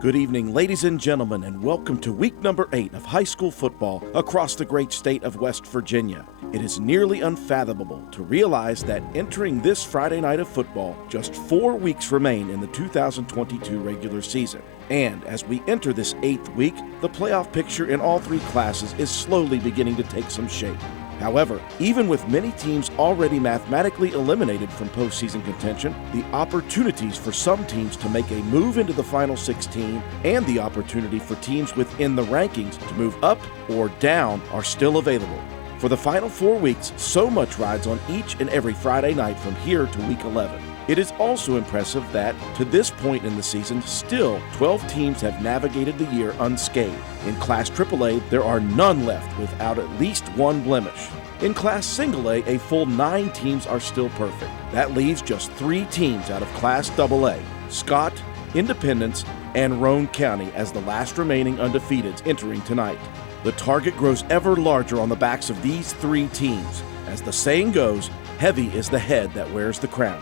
Good evening, ladies and gentlemen, and welcome to week number 8 of high school football across the great state of West Virginia. It is nearly unfathomable to realize that entering this Friday night of football, just 4 weeks remain in the 2022 regular season. And as we enter this 8th week, the playoff picture in all 3 classes is slowly beginning to take some shape. However, even with many teams already mathematically eliminated from postseason contention, the opportunities for some teams to make a move into the Final 16 and the opportunity for teams within the rankings to move up or down are still available. For the final 4 weeks, so much rides on each and every Friday night from here to week 11. It is also impressive that, to this point in the season, still 12 teams have navigated the year unscathed. In Class AAA, there are none left without at least one blemish. In Class Single A, a full 9 teams are still perfect. That leaves just 3 teams out of Class AA, Scott, Independence, and Roane County as the last remaining undefeateds entering tonight. The target grows ever larger on the backs of these 3 teams. As the saying goes, heavy is the head that wears the crown.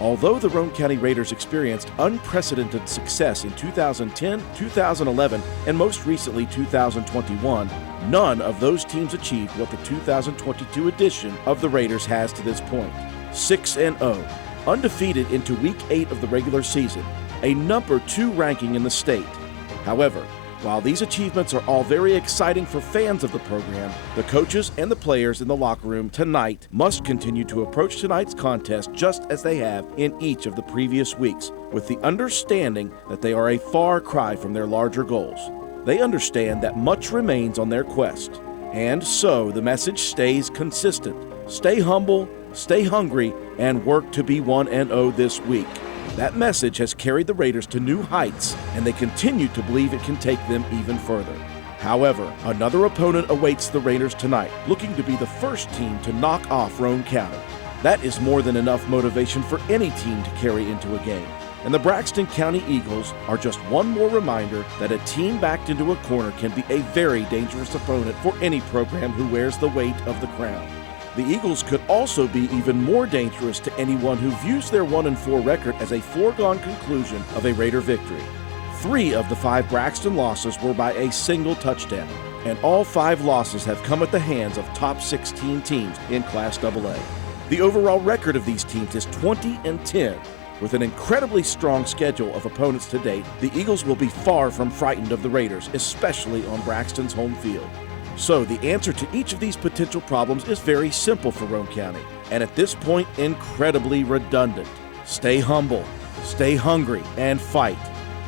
Although the Roane County Raiders experienced unprecedented success in 2010, 2011, and most recently 2021, none of those teams achieved what the 2022 edition of the Raiders has to this point. 6-0, undefeated into Week 8 of the regular season, a number 2 ranking in the state. However, while these achievements are all very exciting for fans of the program, the coaches and the players in the locker room tonight must continue to approach tonight's contest just as they have in each of the previous weeks, with the understanding that they are a far cry from their larger goals. They understand that much remains on their quest, and so the message stays consistent. Stay humble, stay hungry, and work to be 1-0 this week. That message has carried the Raiders to new heights, and they continue to believe it can take them even further. However, another opponent awaits the Raiders tonight, looking to be the first team to knock off Roane County. That is more than enough motivation for any team to carry into a game. And the Braxton County Eagles are just one more reminder that a team backed into a corner can be a very dangerous opponent for any program who wears the weight of the crown. The Eagles could also be even more dangerous to anyone who views their 1-4 record as a foregone conclusion of a Raider victory. 3 of the 5 Braxton losses were by a single touchdown, and all 5 losses have come at the hands of top 16 teams in Class AA. The overall record of these teams is 20-10. With an incredibly strong schedule of opponents to date, the Eagles will be far from frightened of the Raiders, especially on Braxton's home field. So the answer to each of these potential problems is very simple for Roane County, and at this point, incredibly redundant. Stay humble, stay hungry, and fight.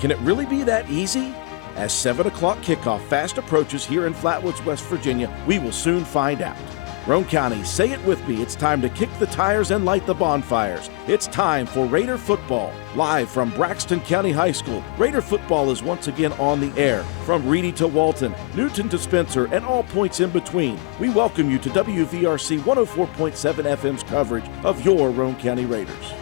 Can it really be that easy? As 7 o'clock kickoff fast approaches here in Flatwoods, West Virginia, we will soon find out. Roane County, say it with me, it's time to kick the tires and light the bonfires. It's time for Raider football. Live from Braxton County High School, Raider football is once again on the air. From Reedy to Walton, Newton to Spencer, and all points in between, we welcome you to WVRC 104.7 FM's coverage of your Roane County Raiders.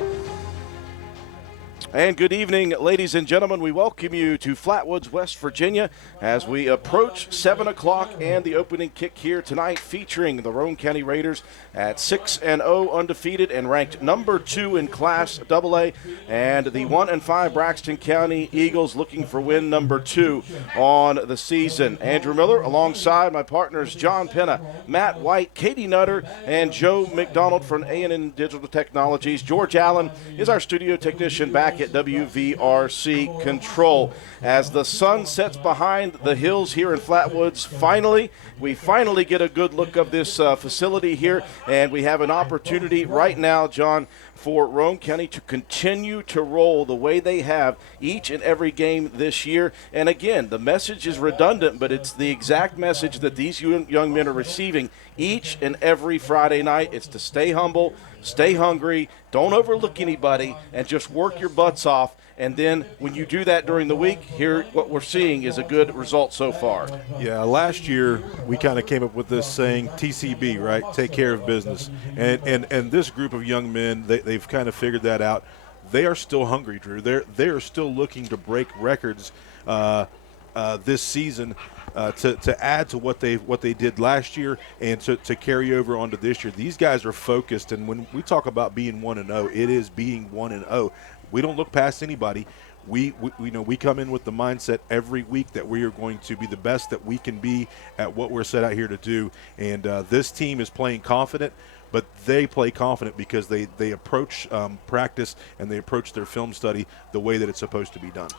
And good evening, ladies and gentlemen. We welcome you to Flatwoods, West Virginia, as we approach 7 o'clock and the opening kick here tonight, featuring the Roane County Raiders at 6-0, undefeated and ranked number 2 in Class AA, and the 1-5 Braxton County Eagles looking for win number 2 on the season. Andrew Miller alongside my partners John Penna, Matt White, Katie Nutter, and Joe McDonald from A&N Digital Technologies. George Allen is our studio technician back at WVRC Control. As the sun sets behind the hills here in Flatwoods, we finally get a good look of this facility here, and we have an opportunity right now, John, for Roane County to continue to roll the way they have each and every game this year. And again, the message is redundant, but it's the exact message that these young men are receiving each and every Friday night. It's to stay humble, stay hungry, don't overlook anybody, and just work your butts off. And then when you do that during the week, here what we're seeing is a good result so far. Yeah, last year we kind of came up with this saying, TCB, right? Take care of business. And this group of young men, they've kind of figured that out. They are still hungry, Drew. They are still looking to break records this season to add to what they did last year and to carry over onto this year. These guys are focused, and when we talk about being 1-0, it is being 1-0. We don't look past anybody. we come in with the mindset every week that we are going to be the best that we can be at what we're set out here to do. And this team is playing confident, but they play confident because they approach practice and they approach their film study the way that it's supposed to be done.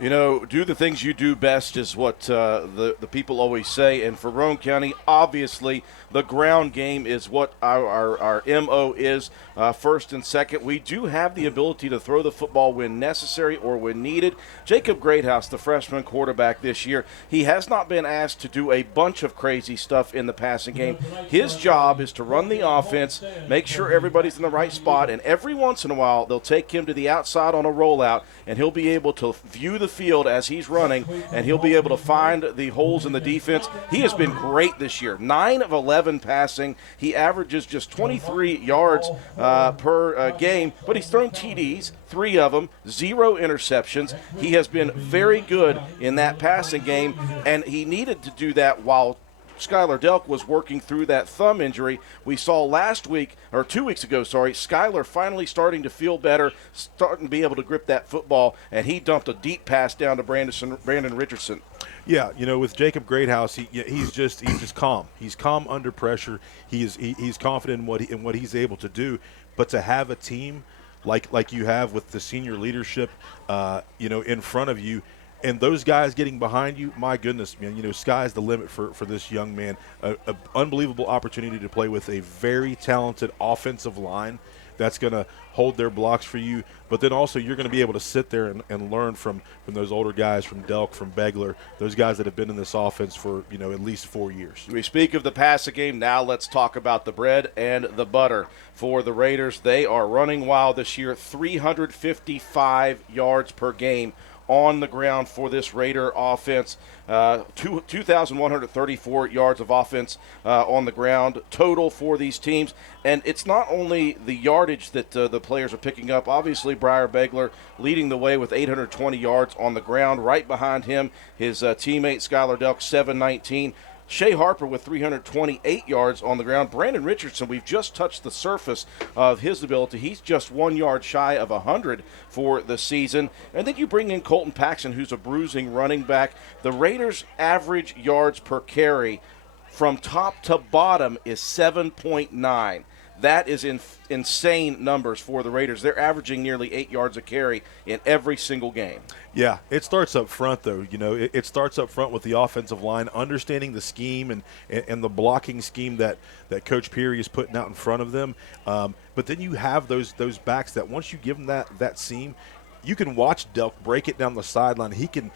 You know, do the things you do best is what the people always say. And for Roane County, obviously, the ground game is what our MO is, first and second. We do have the ability to throw the football when necessary or when needed. Jacob Greathouse, the freshman quarterback this year, he has not been asked to do a bunch of crazy stuff in the passing game. His job is to run the offense, make sure everybody's in the right spot, and every once in a while they'll take him to the outside on a rollout, and he'll be able to view the field as he's running, and he'll be able to find the holes in the defense. He has been great this year. 9 of 11 passing. He averages just 23 yards per game, but he's thrown TDs, 3 of them, 0 interceptions. He has been very good in that passing game, and he needed to do that while Skylar Delk was working through that thumb injury. We saw last week, or 2 weeks ago, Skylar finally starting to feel better, starting to be able to grip that football, and he dumped a deep pass down to Brandon Richardson. Yeah, with Jacob Greathouse, he's just calm. He's calm under pressure. He's confident in what he's able to do. But to have a team like you have with the senior leadership, in front of you, and those guys getting behind you, my goodness, man, sky's the limit for this young man. An unbelievable opportunity to play with a very talented offensive line that's going to hold their blocks for you. But then also you're going to be able to sit there and learn from those older guys, from Delk, from Begler, those guys that have been in this offense for, at least 4 years. We speak of the passing game. Now let's talk about the bread and the butter for the Raiders. They are running wild this year, 355 yards per game on the ground for this Raider offense. 2,134 yards of offense on the ground total for these teams. And it's not only the yardage that the players are picking up. Obviously, Briar Begler leading the way with 820 yards on the ground. Right behind him, his teammate Skylar Delk, 719. Shea Harper with 328 yards on the ground. Brandon Richardson, we've just touched the surface of his ability. He's just 1 yard shy of 100 for the season. And then you bring in Colton Paxton, who's a bruising running back. The Raiders' average yards per carry from top to bottom is 7.9. That is insane numbers for the Raiders. They're averaging nearly 8 yards a carry in every single game. Yeah, it starts up front, though. It starts up front with the offensive line, understanding the scheme and the blocking scheme that Coach Peary is putting out in front of them. But then you have those backs that once you give them that seam, you can watch Delk break it down the sideline. He can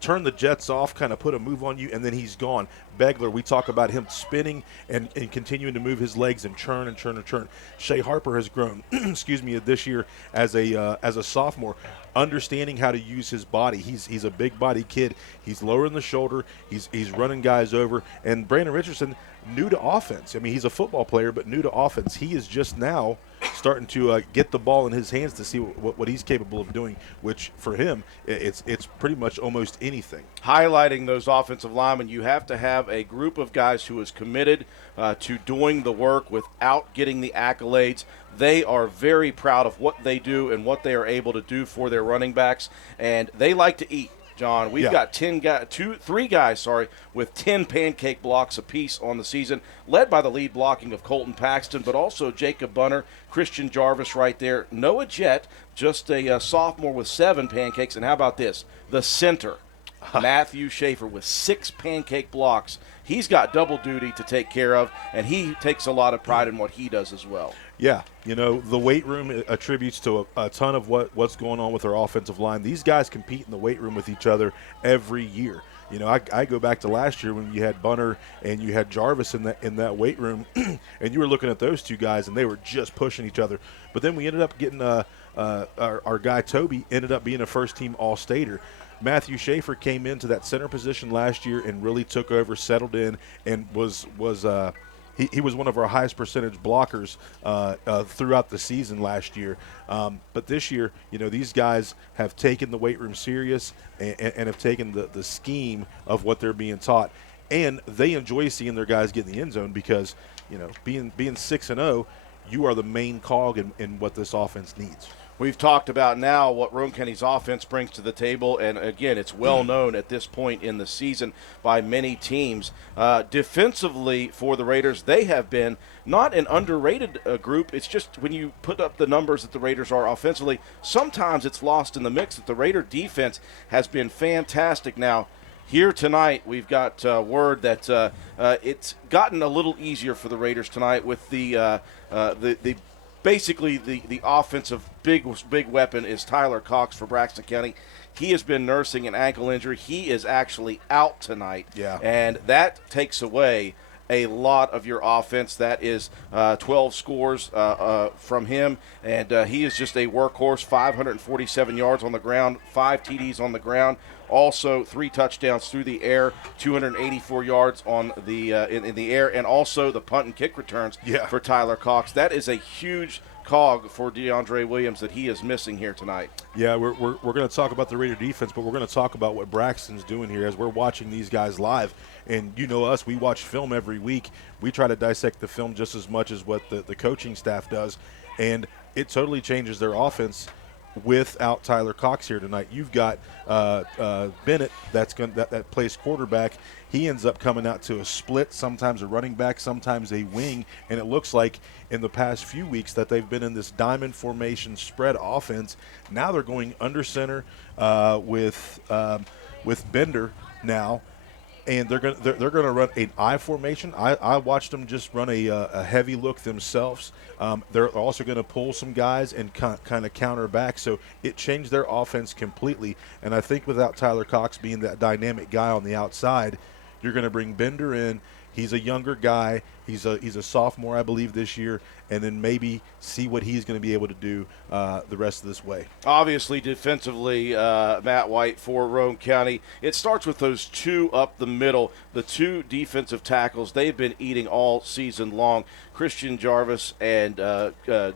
turn the jets off, kind of put a move on you, and then he's gone. Begler, we talk about him spinning and continuing to move his legs and churn and churn and churn. Shea Harper has grown, this year as a sophomore, understanding how to use his body. He's a big body kid. He's lower in the shoulder. He's running guys over. And Brandon Richardson, new to offense. I mean, he's a football player, but new to offense. He is just now starting to get the ball in his hands to see what he's capable of doing, which for him, it's pretty much almost anything. Highlighting those offensive linemen, you have to have a group of guys who is committed to doing the work without getting the accolades. They are very proud of what they do and what they are able to do for their running backs, and they like to eat. John, we've got 3 guys with 10 pancake blocks apiece on the season, led by the lead blocking of Colton Paxton, but also Jacob Bunner, Christian Jarvis right there. Noah Jett, just a sophomore with 7 pancakes. And how about this? The center, Matthew Schaefer, with 6 pancake blocks. He's got double duty to take care of, and he takes a lot of pride in what he does as well. Yeah, the weight room attributes to a ton of what's going on with our offensive line. These guys compete in the weight room with each other every year. I go back to last year when you had Bunner and you had Jarvis in that weight room, and you were looking at those 2 guys, and they were just pushing each other. But then we ended up getting our guy Toby ended up being a first-team All-Stater. Matthew Schaefer came into that center position last year and really took over, settled in, and was he was one of our highest percentage blockers throughout the season last year. But this year, these guys have taken the weight room serious and have taken the scheme of what they're being taught. And they enjoy seeing their guys get in the end zone because, being 6-0, you are the main cog in what this offense needs. We've talked about now what Roane County's offense brings to the table, and again, it's well known at this point in the season by many teams. Defensively for the Raiders, they have been not an underrated group. It's just when you put up the numbers that the Raiders are offensively, sometimes it's lost in the mix that the Raider defense has been fantastic. Now, here tonight, we've got word that it's gotten a little easier for the Raiders tonight with the basically the offensive big weapon is Tyler Cox for Braxton County. He has been nursing an ankle injury. He is actually out tonight. Yeah. And that takes away a lot of your offense. That is 12 scores from him, and he is just a workhorse. 547 yards on the ground, 5 TDs on the ground, also 3 touchdowns through the air, 284 yards on the in the air, and also the punt and kick returns for Tyler Cox. That is a huge cog for DeAndre Williams that he is missing here tonight. Yeah, we're going to talk about the Raider defense, but we're going to talk about what Braxton's doing here as we're watching these guys live. And you know us, we watch film every week. We try to dissect the film just as much as what the coaching staff does. And it totally changes their offense without Tyler Cox here tonight. You've got Bennett that plays quarterback. He ends up coming out to a split, sometimes a running back, sometimes a wing, and it looks like in the past few weeks that they've been in this diamond formation spread offense. Now they're going under center with Bender now, and they're going to run an I formation. I watched them just run a heavy look themselves. They're also going to pull some guys and kind of counter back. So it changed their offense completely. And I think without Tyler Cox being that dynamic guy on the outside, you're going to bring Bender in. He's a younger guy. He's a sophomore, I believe, this year, and then maybe see what he's going to be able to do the rest of this way. Obviously, defensively, Matt White for Roane County, it starts with those 2 up the middle, the 2 defensive tackles. They've been eating all season long. Christian Jarvis and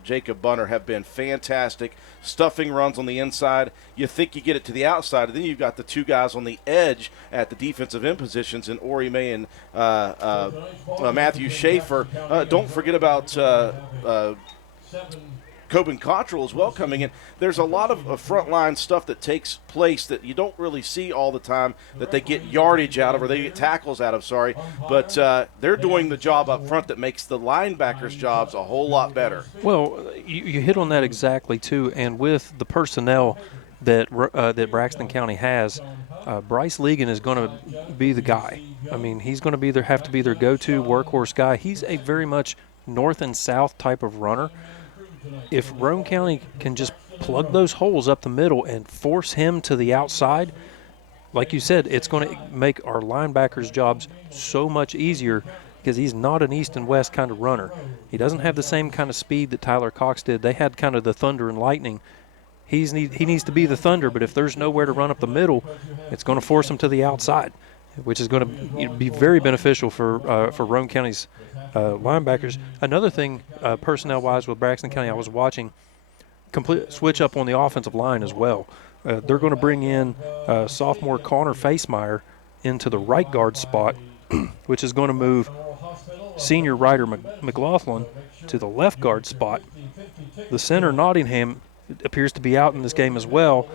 Jacob Bunner have been fantastic. Stuffing runs on the inside. You think you get it to the outside, and then you've got the 2 guys on the edge at the defensive end positions in Ori May and Matthew Schaefer. Don't forget about Coben Cottrell as well coming in. There's a lot of frontline stuff that takes place that you don't really see all the time that they get yardage out of or they get tackles out of, but they're doing the job up front that makes the linebackers' jobs a whole lot better. Well, you hit on that exactly, too, and with the personnel that Braxton County has, Bryce Legan is going to be the guy. I mean, he's going to have to be their go-to workhorse guy. He's a very much north and south type of runner. If Roane County can just plug those holes up the middle and force him to the outside, like you said, it's going to make our linebackers' jobs so much easier because he's not an east and west kind of runner. He doesn't have the same kind of speed that Tyler Cox did. They had kind of the thunder and lightning. He needs to be the thunder, but if there's nowhere to run up the middle, it's going to force him to the outside, which is going to be very beneficial for Roane County's linebackers. Another thing, personnel-wise with Braxton County, I was watching, complete switch up on the offensive line as well. They're going to bring in sophomore Connor Facemeyer into the right guard spot, which is going to move senior Ryder McLaughlin to the left guard spot. The center, Nottingham, appears to be out in this game as well.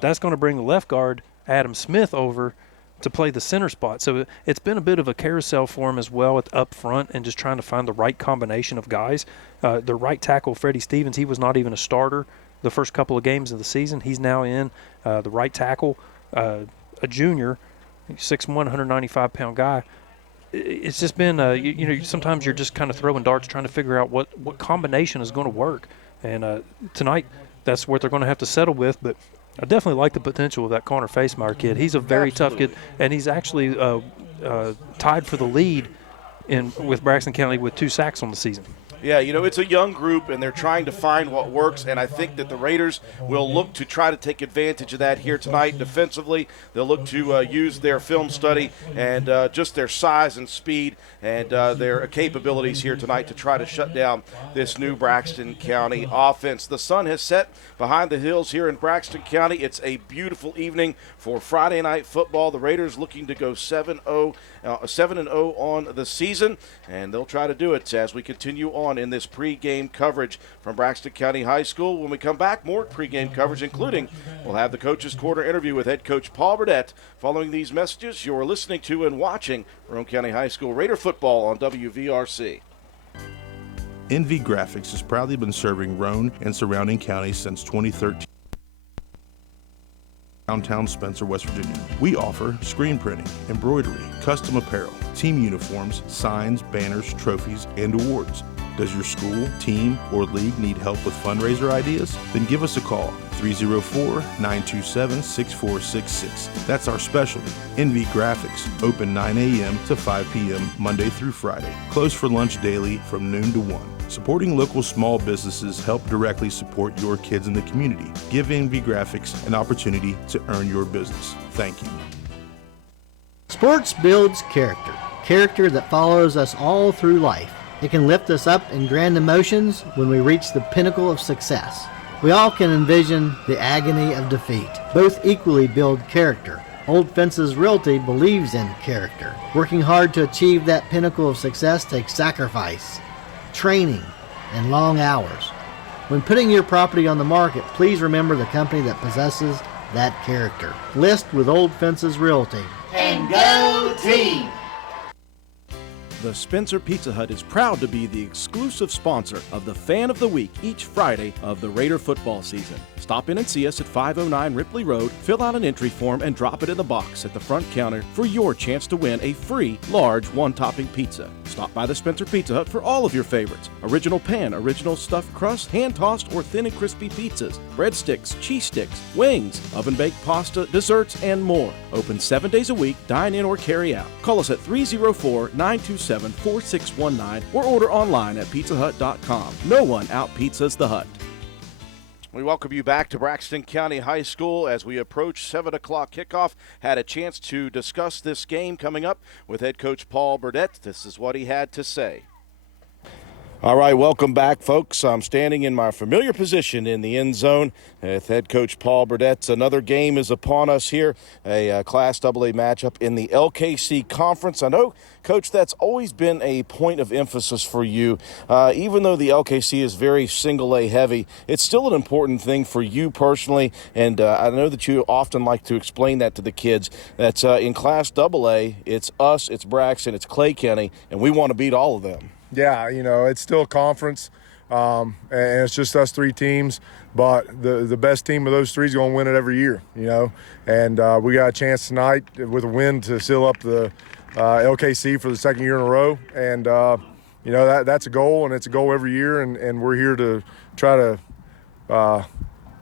That's going to bring the left guard, Adam Smith, over to play the center spot. So it's been a bit of a carousel for him as well up front and just trying to find the right combination of guys. The right tackle, Freddie Stevens, he was not even a starter the first couple of games of the season. He's now in. The right tackle, a junior, 6'1", 195-pound guy. It's just been, sometimes you're just kind of throwing darts trying to figure out what combination is going to work. And tonight, that's what they're going to have to settle with. But I definitely like the potential of that Connor Facemeyer kid. He's a very tough kid, and he's actually tied for the lead with Braxton County with 2 sacks on the season. Yeah, it's a young group, and they're trying to find what works, and I think that the Raiders will look to try to take advantage of that here tonight defensively. They'll look to use their film study and just their size and speed and their capabilities here tonight to try to shut down this new Braxton County offense. The sun has set behind the hills here in Braxton County. It's a beautiful evening for Friday night football. The Raiders looking to go 7-0 on the season, and they'll try to do it as we continue on on in this pregame coverage from Braxton County High School. When we come back, more pregame coverage, including we'll have the Coach's Corner interview with head coach Paul Burdett. Following these messages, you're listening to and watching Roane County High School Raider football on WVRC. NV Graphics has proudly been serving Roane and surrounding counties since 2013. Downtown Spencer, West Virginia. We offer screen printing, embroidery, custom apparel, team uniforms, signs, banners, trophies, and awards. Does your school, team, or league need help with fundraiser ideas? Then give us a call, 304-927-6466. That's our specialty. NV Graphics, open 9 a.m. to 5 p.m. Monday through Friday. Closed for lunch daily from noon to 1. Supporting local small businesses help directly support your kids in the community. Give NV Graphics an opportunity to earn your business. Thank you. Sports builds character. Character that follows us all through life. It can lift us up in grand emotions when we reach the pinnacle of success. We all can envision the agony of defeat. Both equally build character. Old Fences Realty believes in character. Working hard to achieve that pinnacle of success takes sacrifice, training, and long hours. When putting your property on the market, please remember the company that possesses that character. List with Old Fences Realty. And go team! The Spencer Pizza Hut is proud to be the exclusive sponsor of the Fan of the Week each Friday of the Raider football season. Stop in and see us at 509 Ripley Road, fill out an entry form, and drop it in the box at the front counter for your chance to win a free, large, one-topping pizza. Stop by the Spencer Pizza Hut for all of your favorites. Original pan, original stuffed crust, hand-tossed or thin and crispy pizzas, breadsticks, cheese sticks, wings, oven-baked pasta, desserts, and more. Open 7 days a week, dine in or carry out. Call us at 304-927-4619 or order online at pizzahut.com. No one out-pizzas the Hut. We welcome you back to Braxton County High School as we approach 7 o'clock kickoff. Had a chance to discuss this game coming up with head coach Paul Burdett. This is what he had to say. All right, welcome back, folks. I'm standing in my familiar position in the end zone with head coach Paul Burdett. Another game is upon us here, a Class AA matchup in the LKC Conference. I know, Coach, that's always been a point of emphasis for you. Even though the LKC is very single-A heavy, it's still an important thing for you personally, and I know that you often like to explain that to the kids, that in Class AA, it's us, it's Braxton, it's Clay County, and we want to beat all of them. Yeah, you know, it's still a conference, and it's just us three teams, but the best team of those three is going to win it every year, you know, and we got a chance tonight with a win to seal up the LKC for the second year in a row, and, you know, that's a goal, and it's a goal every year, and we're here to try to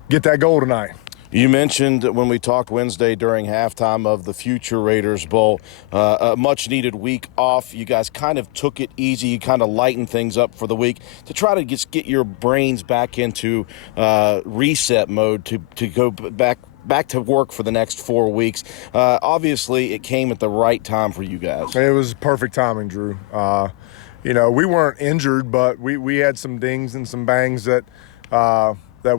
get that goal tonight. You mentioned when we talked Wednesday during halftime of the Future Raiders Bowl, a much-needed week off. You guys kind of took it easy. You kind of lightened things up for the week to try to just get your brains back into reset mode to go back to work for the next 4 weeks. Obviously, it came at the right time for you guys. It was perfect timing, Drew. You know, we weren't injured, but we had some dings and some bangs that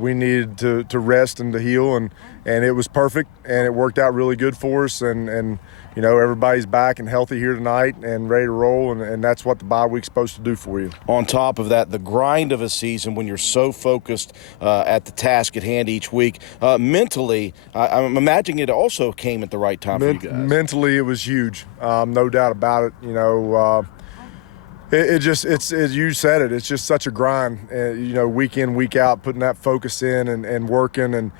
we needed to rest and to heal, and it was perfect, and it worked out really good for us, and you know, everybody's back and healthy here tonight and ready to roll, and that's what the bye week's supposed to do for you. On top of that, the grind of a season when you're so focused at the task at hand each week, mentally, I'm imagining it also came at the right time for you guys. Mentally, it was huge, no doubt about it. You know, it's you said it. It's just such a grind, you know, week in, week out, putting that focus in and working and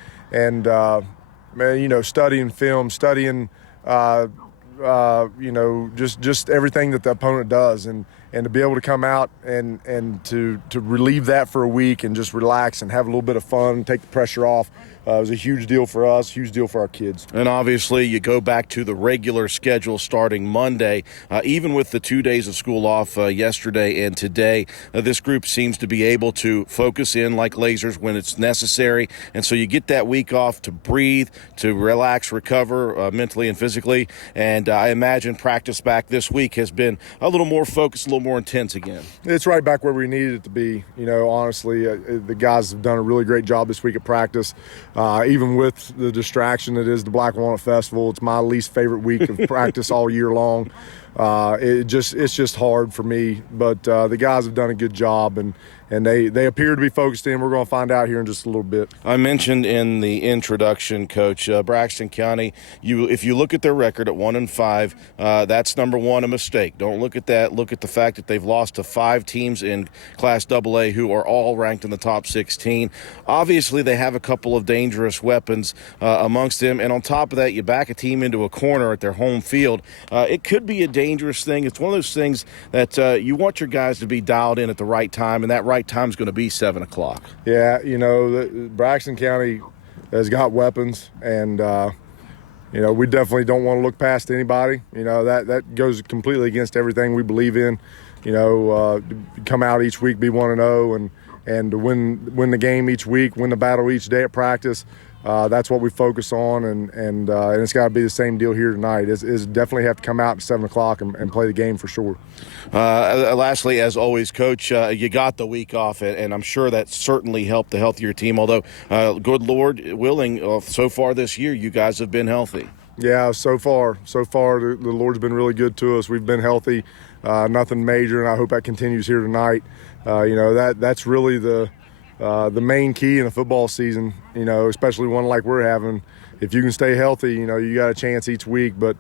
man, you know, studying film, studying, you know, just everything that the opponent does, and to be able to come out and to relieve that for a week and just relax and have a little bit of fun, take the pressure off. It was a huge deal for us, huge deal for our kids. And obviously you go back to the regular schedule starting Monday. Even with the 2 days of school off yesterday and today, this group seems to be able to focus in like lasers when it's necessary. And so you get that week off to breathe, to relax, recover mentally and physically. And I imagine practice back this week has been a little more focused, a little more intense again. It's right back where we needed it to be. You know, honestly, the guys have done a really great job this week at practice. Even with the distraction that is the Black Walnut Festival, it's my least favorite week of practice all year long. It's just hard for me. But the guys have done a good job, and they appear to be focused in. We're going to find out here in just a little bit. I mentioned in the introduction, Coach, Braxton County, if you look at their record at 1-5, that's number one, a mistake. Don't look at that. Look at the fact that they've lost to 5 teams in Class AA who are all ranked in the top 16. Obviously, they have a couple of dangerous weapons amongst them, and on top of that, you back a team into a corner at their home field. It could be a dangerous thing. It's one of those things that you want your guys to be dialed in at the right time, and that right time is going to be 7 o'clock. Yeah, Braxton County has got weapons, and we definitely don't want to look past anybody. That goes completely against everything we believe in. Come out each week, be 1-0, and to win the game each week, win the battle each day at practice. That's what we focus on, and it's got to be the same deal here tonight. It's definitely have to come out at 7 o'clock and play the game for sure. Lastly, as always, Coach, you got the week off, and I'm sure that certainly helped the health of your team, although, good Lord willing, so far this year, you guys have been healthy. Yeah, so far, the Lord's been really good to us. We've been healthy, nothing major, and I hope that continues here tonight. That's really the main key in a football season, especially one like we're having. If you can stay healthy, you got a chance each week, but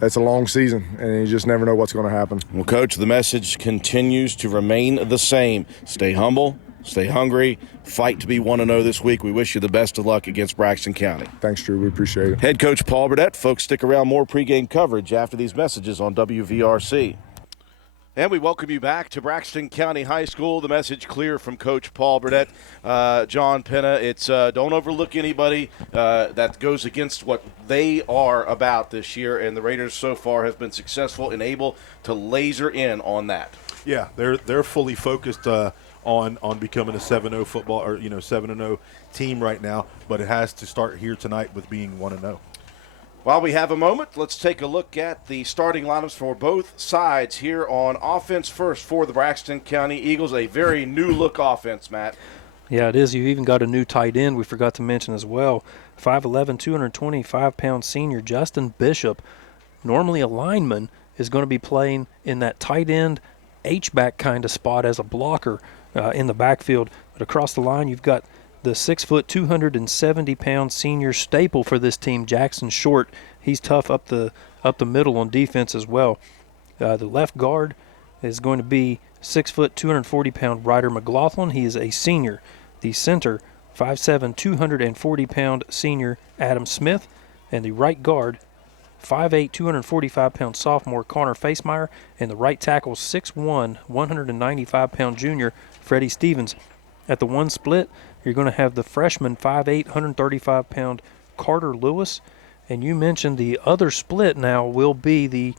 it's a long season, and you just never know what's going to happen. Well, Coach, the message continues to remain the same. Stay humble, stay hungry, fight to be 1-0 this week. We wish you the best of luck against Braxton County. Thanks, Drew. We appreciate it. Head Coach Paul Burdett. Folks, stick around. More pregame coverage after these messages on WVRC. And we welcome you back to Braxton County High School. The message clear from Coach Paul Burdett. John Penna, it's don't overlook anybody that goes against what they are about this year, and the Raiders so far have been successful and able to laser in on that. Yeah, they're fully focused on becoming a 7-0 football or 7-0 team right now, but it has to start here tonight with being 1-0. While we have a moment, let's take a look at the starting lineups for both sides here on offense first for the Braxton County Eagles. A very new-look offense, Matt. Yeah, it is. You even got a new tight end we forgot to mention as well. 5'11", 225-pound senior Justin Bishop. Normally a lineman is going to be playing in that tight end H-back kind of spot as a blocker in the backfield. But across the line, you've got the 6', 270-pound senior staple for this team, Jackson Short. He's tough up the middle on defense as well. The left guard is going to be 6', 240-pound Ryder McLaughlin. He is a senior. The center, 5'7", 240-pound senior Adam Smith. And the right guard, 5'8", 245-pound sophomore Connor Facemeyer. And the right tackle, 6'1", 195-pound junior Freddie Stevens. At the one split, you're going to have the freshman 5'8", 135-pound Carter Lewis. And you mentioned the other split now will be the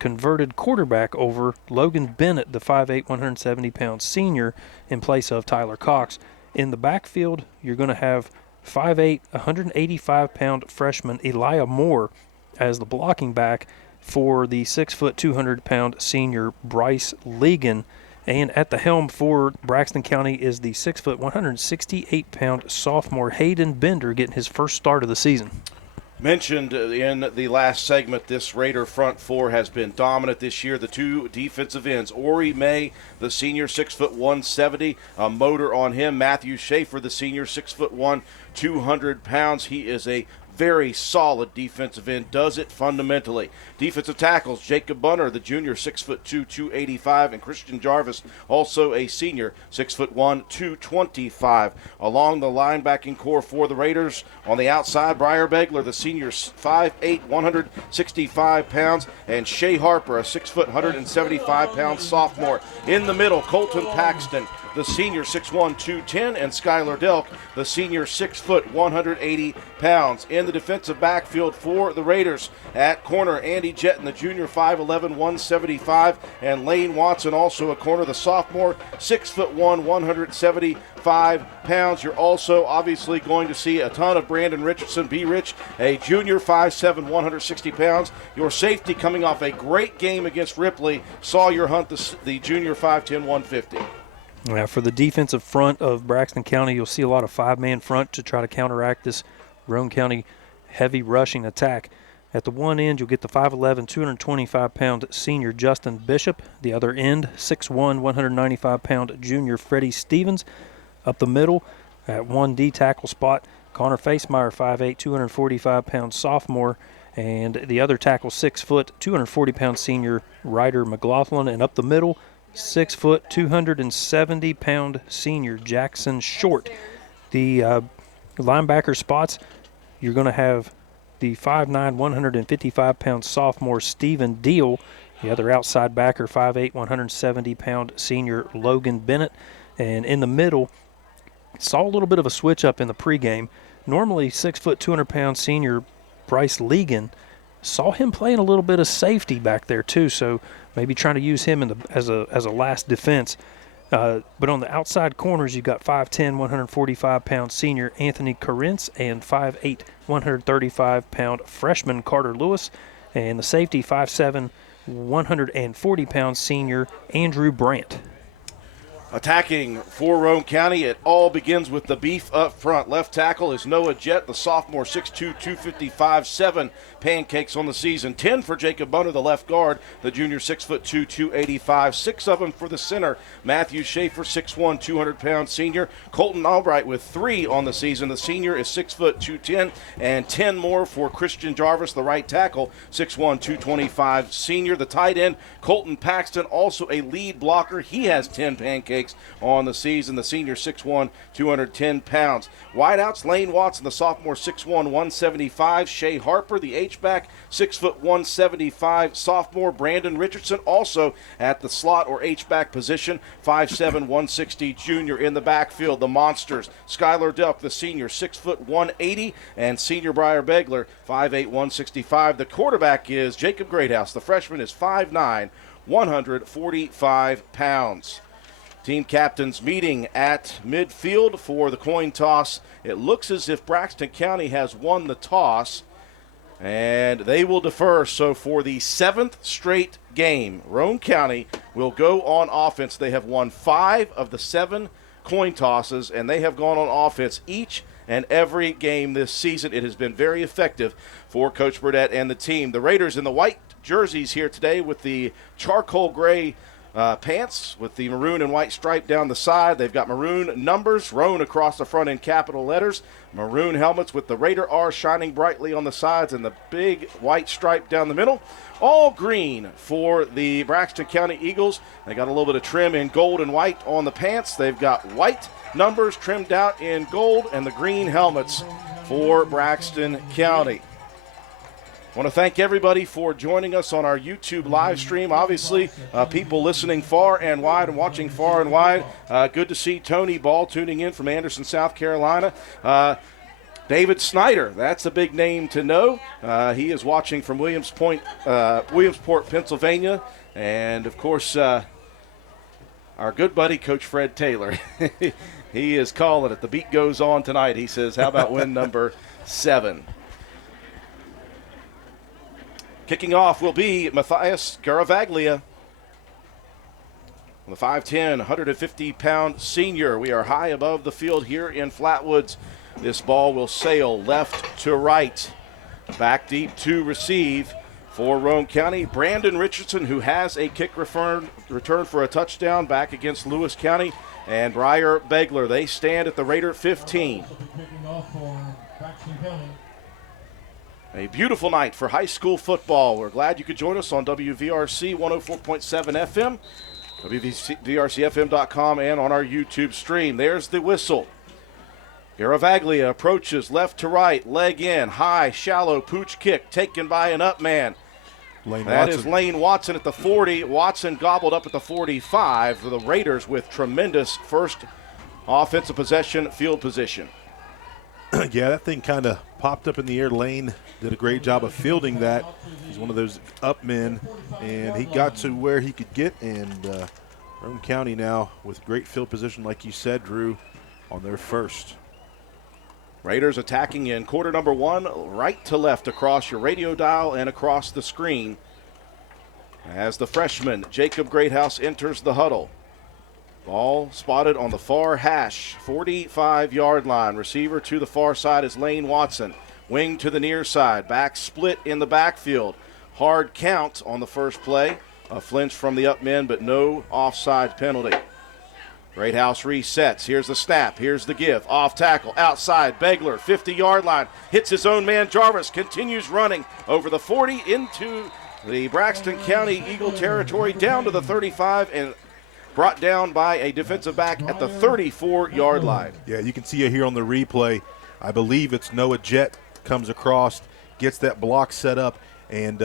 converted quarterback over Logan Bennett, the 5'8", 170-pound senior, in place of Tyler Cox. In the backfield, you're going to have 5'8", 185-pound freshman Elijah Moore as the blocking back for the 6', 200-pound senior Bryce Legan. And at the helm for Braxton County is the 6', 168-pound sophomore Hayden Bender, getting his first start of the season. Mentioned in the last segment, this Raider front four has been dominant this year. The two defensive ends, Ori May, the senior, 6', 170, a motor on him. Matthew Schaefer, the senior, 6'1", 200 pounds. He is a very solid defensive end, does it fundamentally. Defensive tackles, Jacob Bunner, the junior, 6'2", 285, and Christian Jarvis, also a senior, 6'1", 225. Along the linebacking core for the Raiders, on the outside, Briar Begler, the senior, 5'8", 165 pounds, and Shea Harper, a 6', 175-pound sophomore. In the middle, Colton Paxton, the senior, 6'1", 210, and Skylar Delk, the senior, 6', 180 pounds. In the defensive backfield for the Raiders, at corner, Andy Jetton, the junior, 5'11", 175, and Lane Watson, also a corner, the sophomore, 6'1", 175 pounds. You're also obviously going to see a ton of Brandon Richardson, B. Rich, a junior, 5'7", 160 pounds. Your safety coming off a great game against Ripley, Sawyer Hunt, the junior, 5'10", 150. For the defensive front of Braxton County, you'll see a lot of five-man front to try to counteract this Roane County heavy rushing attack. At the one end, you'll get the 5'11", 225-pound senior Justin Bishop. The other end, 6'1", 195-pound junior Freddie Stevens. Up the middle, at 1D tackle spot, Connor Facemeyer, 5'8", 245-pound sophomore. And the other tackle, 6 foot, 240-pound senior Ryder McLaughlin. And up the middle, 6 foot, 270-pound senior Jackson Short. The linebacker spots, you're going to have the 5'9", 155-pound sophomore Stephen Deal. The other outside backer, 5'8", 170-pound senior Logan Bennett. And in the middle, saw a little bit of a switch up in the pregame. Normally 6 foot, 200-pound senior Bryce Legan, saw him playing a little bit of safety back there too, so maybe trying to use him as a last defense. But on the outside corners, you've got 5'10", 145-pound senior Anthony Corintz and 5'8", 135-pound freshman Carter Lewis. And the safety, 5'7", 140-pound senior Andrew Brandt. Attacking for Roane County, it all begins with the beef up front. Left tackle is Noah Jett, the sophomore, 6'2", 255, 7 pancakes on the season. 10 for Jacob Boner, the left guard, the junior, 6'2", 285. 6 of them for the center. Matthew Schaefer, 6'1", 200-pound senior. Colton Albright with 3 on the season. The senior is 6', 210, and 10 more for Christian Jarvis, the right tackle, 6'1", 225 senior. The tight end, Colton Paxton, also a lead blocker. He has 10 pancakes on the season. The senior, 6'1", 210 pounds. Wideouts, Lane Watson, the sophomore, 6'1", 175. Shea Harper, the H-back, 6', 175 sophomore. Brandon Richardson, also at the slot or H-back position, 5'7", 160 junior. In the backfield, the Monsters, Skylar Delk, the senior, 6', 180, and senior Briar Begler, 5'8", 165. The quarterback is Jacob Greathouse. The freshman is 5'9", 145 pounds. Team captains meeting at midfield for the coin toss. It looks as if Braxton County has won the toss, and they will defer. So for the 7th straight game, Roane County will go on offense. They have won 5 of the 7 coin tosses, and they have gone on offense each and every game this season. It has been very effective for Coach Burdett and the team. The Raiders in the white jerseys here today with the charcoal gray pants with the maroon and white stripe down the side. They've got maroon numbers, Roane across the front in capital letters, maroon helmets with the Raider R shining brightly on the sides and the big white stripe down the middle. All green for the Braxton County Eagles. They got a little bit of trim in gold and white on the pants. They've got white numbers trimmed out in gold and the green helmets for Braxton County. I want to thank everybody for joining us on our YouTube live stream. Obviously, people listening far and wide and watching far and wide. Good to see Tony Ball tuning in from Anderson, South Carolina. David Snyder, that's a big name to know. He is watching from Williamsport, Pennsylvania. And, of course, our good buddy, Coach Fred Taylor. He is calling it. The beat goes on tonight. He says, how about win number 7? Kicking off will be Matthias Garavaglia, the 5'10", 150-pound senior. We are high above the field here in Flatwoods. This ball will sail left to right. Back deep to receive for Roane County. Brandon Richardson, who has a kick return for a touchdown back against Lewis County. And Briar Begler, they stand at the Raider 15. A beautiful night for high school football. We're glad you could join us on WVRC 104.7 FM, WVRCFM.com, and on our YouTube stream. There's the whistle. Garavaglia approaches left to right, leg in, high, shallow, pooch kick, taken by an up man. That is Lane Watson at the 40. Watson gobbled up at the 45 for the Raiders with tremendous first offensive possession, field position. Yeah, that thing kind of popped up in the air. Lane did a great job of fielding that. He's one of those up men, and he got to where he could get. And Roane County now with great field position, like you said, Drew, on their first. Raiders attacking in quarter number 1, right to left across your radio dial and across the screen. As the freshman, Jacob Greathouse, enters the huddle. Ball spotted on the far hash, 45-yard line. Receiver to the far side is Lane Watson. Wing to the near side. Back split in the backfield. Hard count on the first play. A flinch from the up men, but no offside penalty. Greathouse resets. Here's the snap. Here's the give. Off tackle. Outside. Begler, 50-yard line. Hits his own man, Jarvis. Continues running over the 40 into the Braxton County Eagle territory, down to the 35, and brought down by a defensive back at the 34-yard line. Yeah, you can see it here on the replay. I believe it's Noah Jett comes across, gets that block set up, and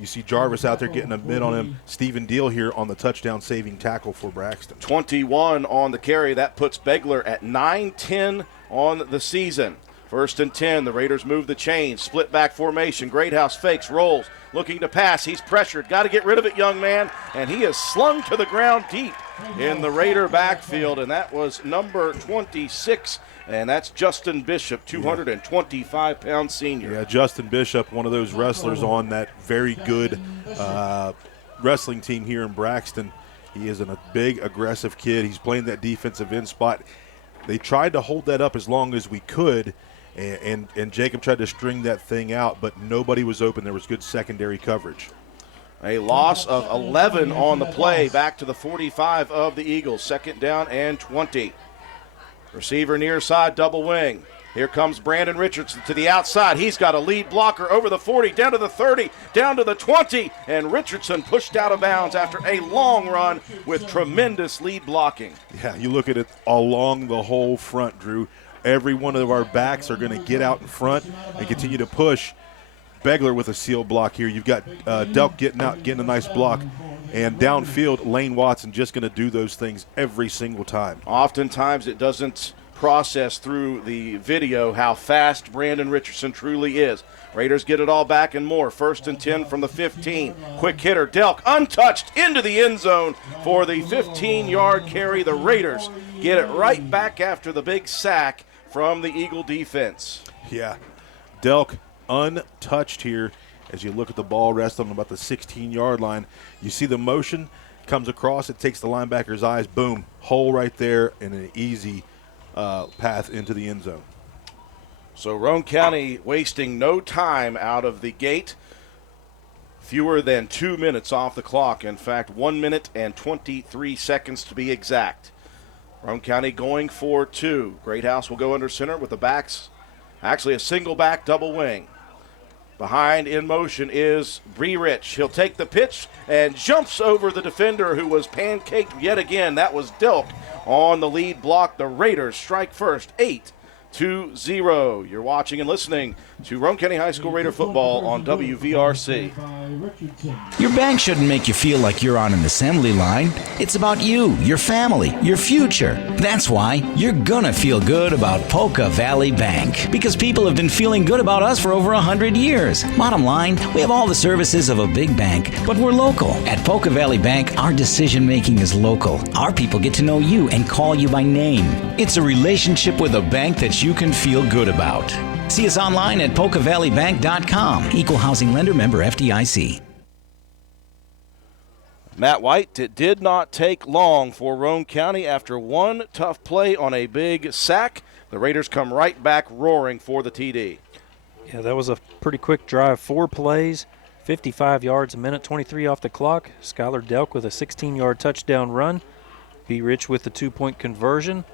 you see Jarvis out there getting a mid on him. Stephen Deal here on the touchdown saving tackle for Braxton. 21 on the carry. That puts Begler at 9-10 on the season. 1st and 10. The Raiders move the chains. Split back formation. Greathouse fakes, rolls, looking to pass. He's pressured. Got to get rid of it, young man. And he is slung to the ground deep in the Raider backfield. And that was number 26. And that's Justin Bishop, 225-pound senior. Yeah, Justin Bishop, one of those wrestlers on that very good wrestling team here in Braxton. He is a big, aggressive kid. He's playing that defensive end spot. They tried to hold that up as long as we could, and Jacob tried to string that thing out, but nobody was open. There was good secondary coverage. A loss of 11 on the play, back to the 45 of the Eagles. 2nd down and 20. Receiver near side, double wing. Here comes Brandon Richardson to the outside. He's got a lead blocker over the 40, down to the 30, down to the 20, and Richardson pushed out of bounds after a long run with tremendous lead blocking. Yeah, you look at it along the whole front, Drew. Every one of our backs are going to get out in front and continue to push. Begler with a seal block here. You've got Delk getting out, getting a nice block. And downfield, Lane Watson just going to do those things every single time. Oftentimes it doesn't process through the video how fast Brandon Richardson truly is. Raiders get it all back and more. 1st and 10 from the 15. Quick hitter, Delk, untouched into the end zone for the 15-yard carry. The Raiders get it right back after the big sack from the Eagle defense. Yeah, Delk untouched here. As you look at the ball rest on about the 16-yard line, you see the motion comes across. It takes the linebacker's eyes. Boom, hole right there, and an easy path into the end zone. So Roane County wasting no time out of the gate. Fewer than 2 minutes off the clock. In fact, 1 minute and 23 seconds to be exact. Roane County going for 2. Greathouse will go under center with the backs. Actually, a single back double wing. Behind in motion is Bree Rich. He'll take the pitch and jumps over the defender who was pancaked yet again. That was Delk on the lead block. The Raiders strike first, 8-0. You're watching and listening to Roane County High School Raider football on WVRC. Your bank shouldn't make you feel like you're on an assembly line. It's about you, your family, your future. That's why you're gonna feel good about Polka Valley Bank, because people have been feeling good about us for over 100 years. Bottom line, we have all the services of a big bank, but we're local. At Polka Valley Bank, our decision making is local. Our people get to know you and call you by name. It's a relationship with a bank that you can feel good about. See us online at PolkaValleyBank.com. Equal housing lender, member FDIC. Matt White, it did not take long for Roane County. After one tough play on a big sack, the Raiders come right back roaring for the TD. Yeah, that was a pretty quick drive. 4 plays, 55 yards a minute, 23 off the clock. Skylar Delk with a 16-yard touchdown run. B. Rich with the 2-point conversion.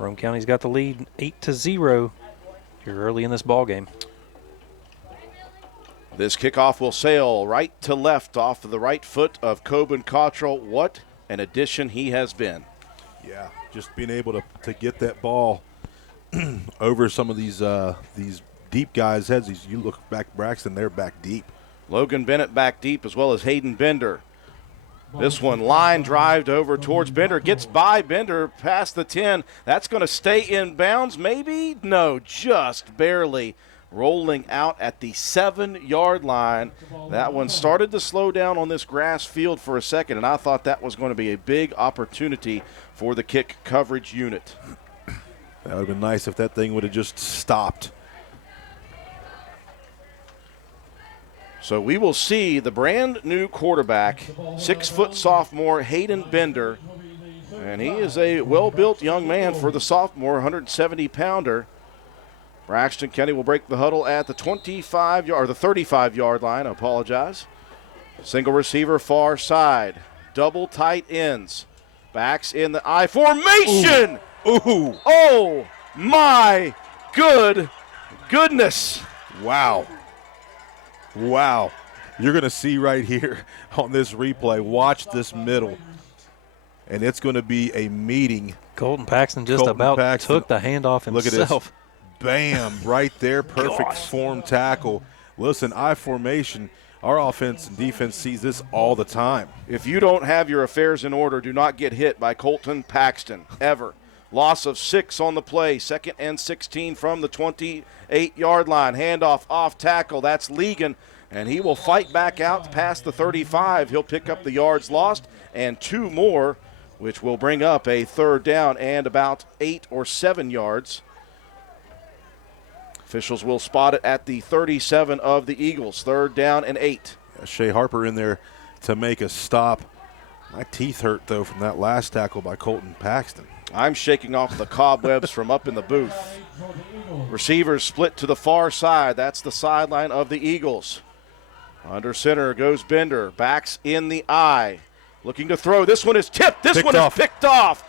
Roane County's got the lead 8-0 here early in this ball game. This kickoff will sail right to left off of the right foot of Coben Cottrell. What an addition he has been. Yeah, just being able to get that ball over some of these deep guys' heads. You look back, Braxton, they're back deep. Logan Bennett back deep, as well as Hayden Bender. This one line drived over towards Bender, gets by Bender past the 10. That's going to stay in bounds, maybe? No, just barely. Rolling out at the 7-yard line. That one started to slow down on this grass field for a second, and I thought that was going to be a big opportunity for the kick coverage unit. That would have been nice if that thing would have just stopped. So we will see the brand new quarterback, 6-foot sophomore Hayden Bender. And he is a well-built young man for the sophomore, 170-pounder. Braxton County will break the huddle at the 35-yard line. I apologize. Single receiver far side. Double tight ends. Backs in the I formation. Ooh. Oh, my goodness. Wow. You're going to see right here on this replay, watch this middle, and it's going to be a meeting. Colton Paxton took the handoff himself. Look at this. Bam, right there, perfect form tackle. Listen, I formation, our offense and defense sees this all the time. If you don't have your affairs in order, do not get hit by Colton Paxton, ever. Loss of 6 on the play, 2nd and 16 from the 28-yard line. Handoff off tackle, that's Ligon, and he will fight back out past the 35. He'll pick up the yards lost and 2 more, which will bring up a 3rd down and about 8 or 7 yards. Officials will spot it at the 37 of the Eagles. 3rd down and 8. Shea Harper in there to make a stop. My teeth hurt, though, from that last tackle by Colton Paxton. I'm shaking off the cobwebs from up in the booth. Receivers split to the far side. That's the sideline of the Eagles. Under center goes Bender. Backs in the I. Looking to throw. This one is tipped. This one is picked off.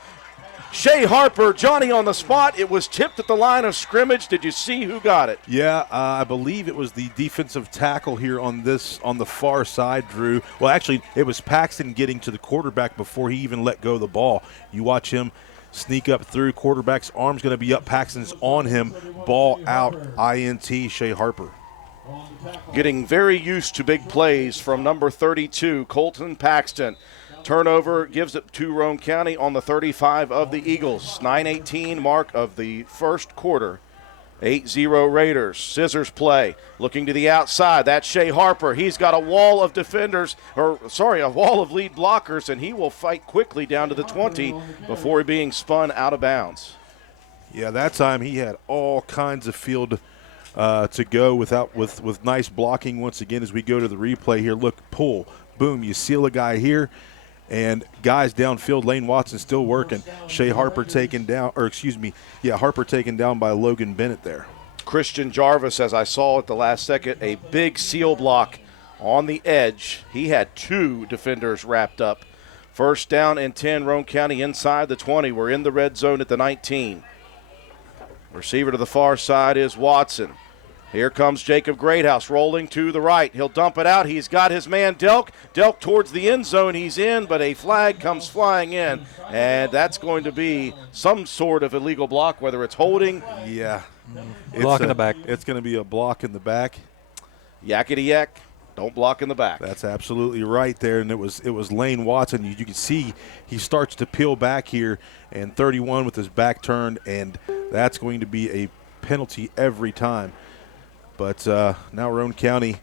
Shea Harper, Johnny on the spot. It was tipped at the line of scrimmage. Did you see who got it? Yeah, I believe it was the defensive tackle here on the far side, Drew. Well, actually, it was Paxton getting to the quarterback before he even let go of the ball. You watch him sneak up through. Quarterback's arm's going to be up. Paxton's on him. Ball out. INT, Shea Harper. Getting very used to big plays from number 32, Colton Paxton. Turnover gives it to Roane County on the 35 of the Eagles. 9:18 mark of the first quarter. 8-0 Raiders. Scissors play. Looking to the outside. That's Shea Harper. He's got a wall of a wall of lead blockers, and he will fight quickly down to the 20 before being spun out of bounds. Yeah, that time he had all kinds of field to go with nice blocking once again as we go to the replay here. Look, pull. Boom, you seal a guy here. And guys downfield, Lane Watson still working. Shea Harper taken down, Harper taken down by Logan Bennett there. Christian Jarvis, as I saw at the last second, a big seal block on the edge. He had 2 defenders wrapped up. 1st down and 10, Roane County inside the 20. We're in the red zone at the 19. Receiver to the far side is Watson. Here comes Jacob Greathouse rolling to the right. He'll dump it out. He's got his man Delk. Delk towards the end zone. He's in, but a flag comes flying in, and that's going to be some sort of illegal block, whether it's holding. Yeah. Block in the back. It's going to be a block in the back. Yakety yak. Don't block in the back. That's absolutely right there, and it was Lane Watson. You can see he starts to peel back here, and 31 with his back turned, and that's going to be a penalty every time. But now Roane County,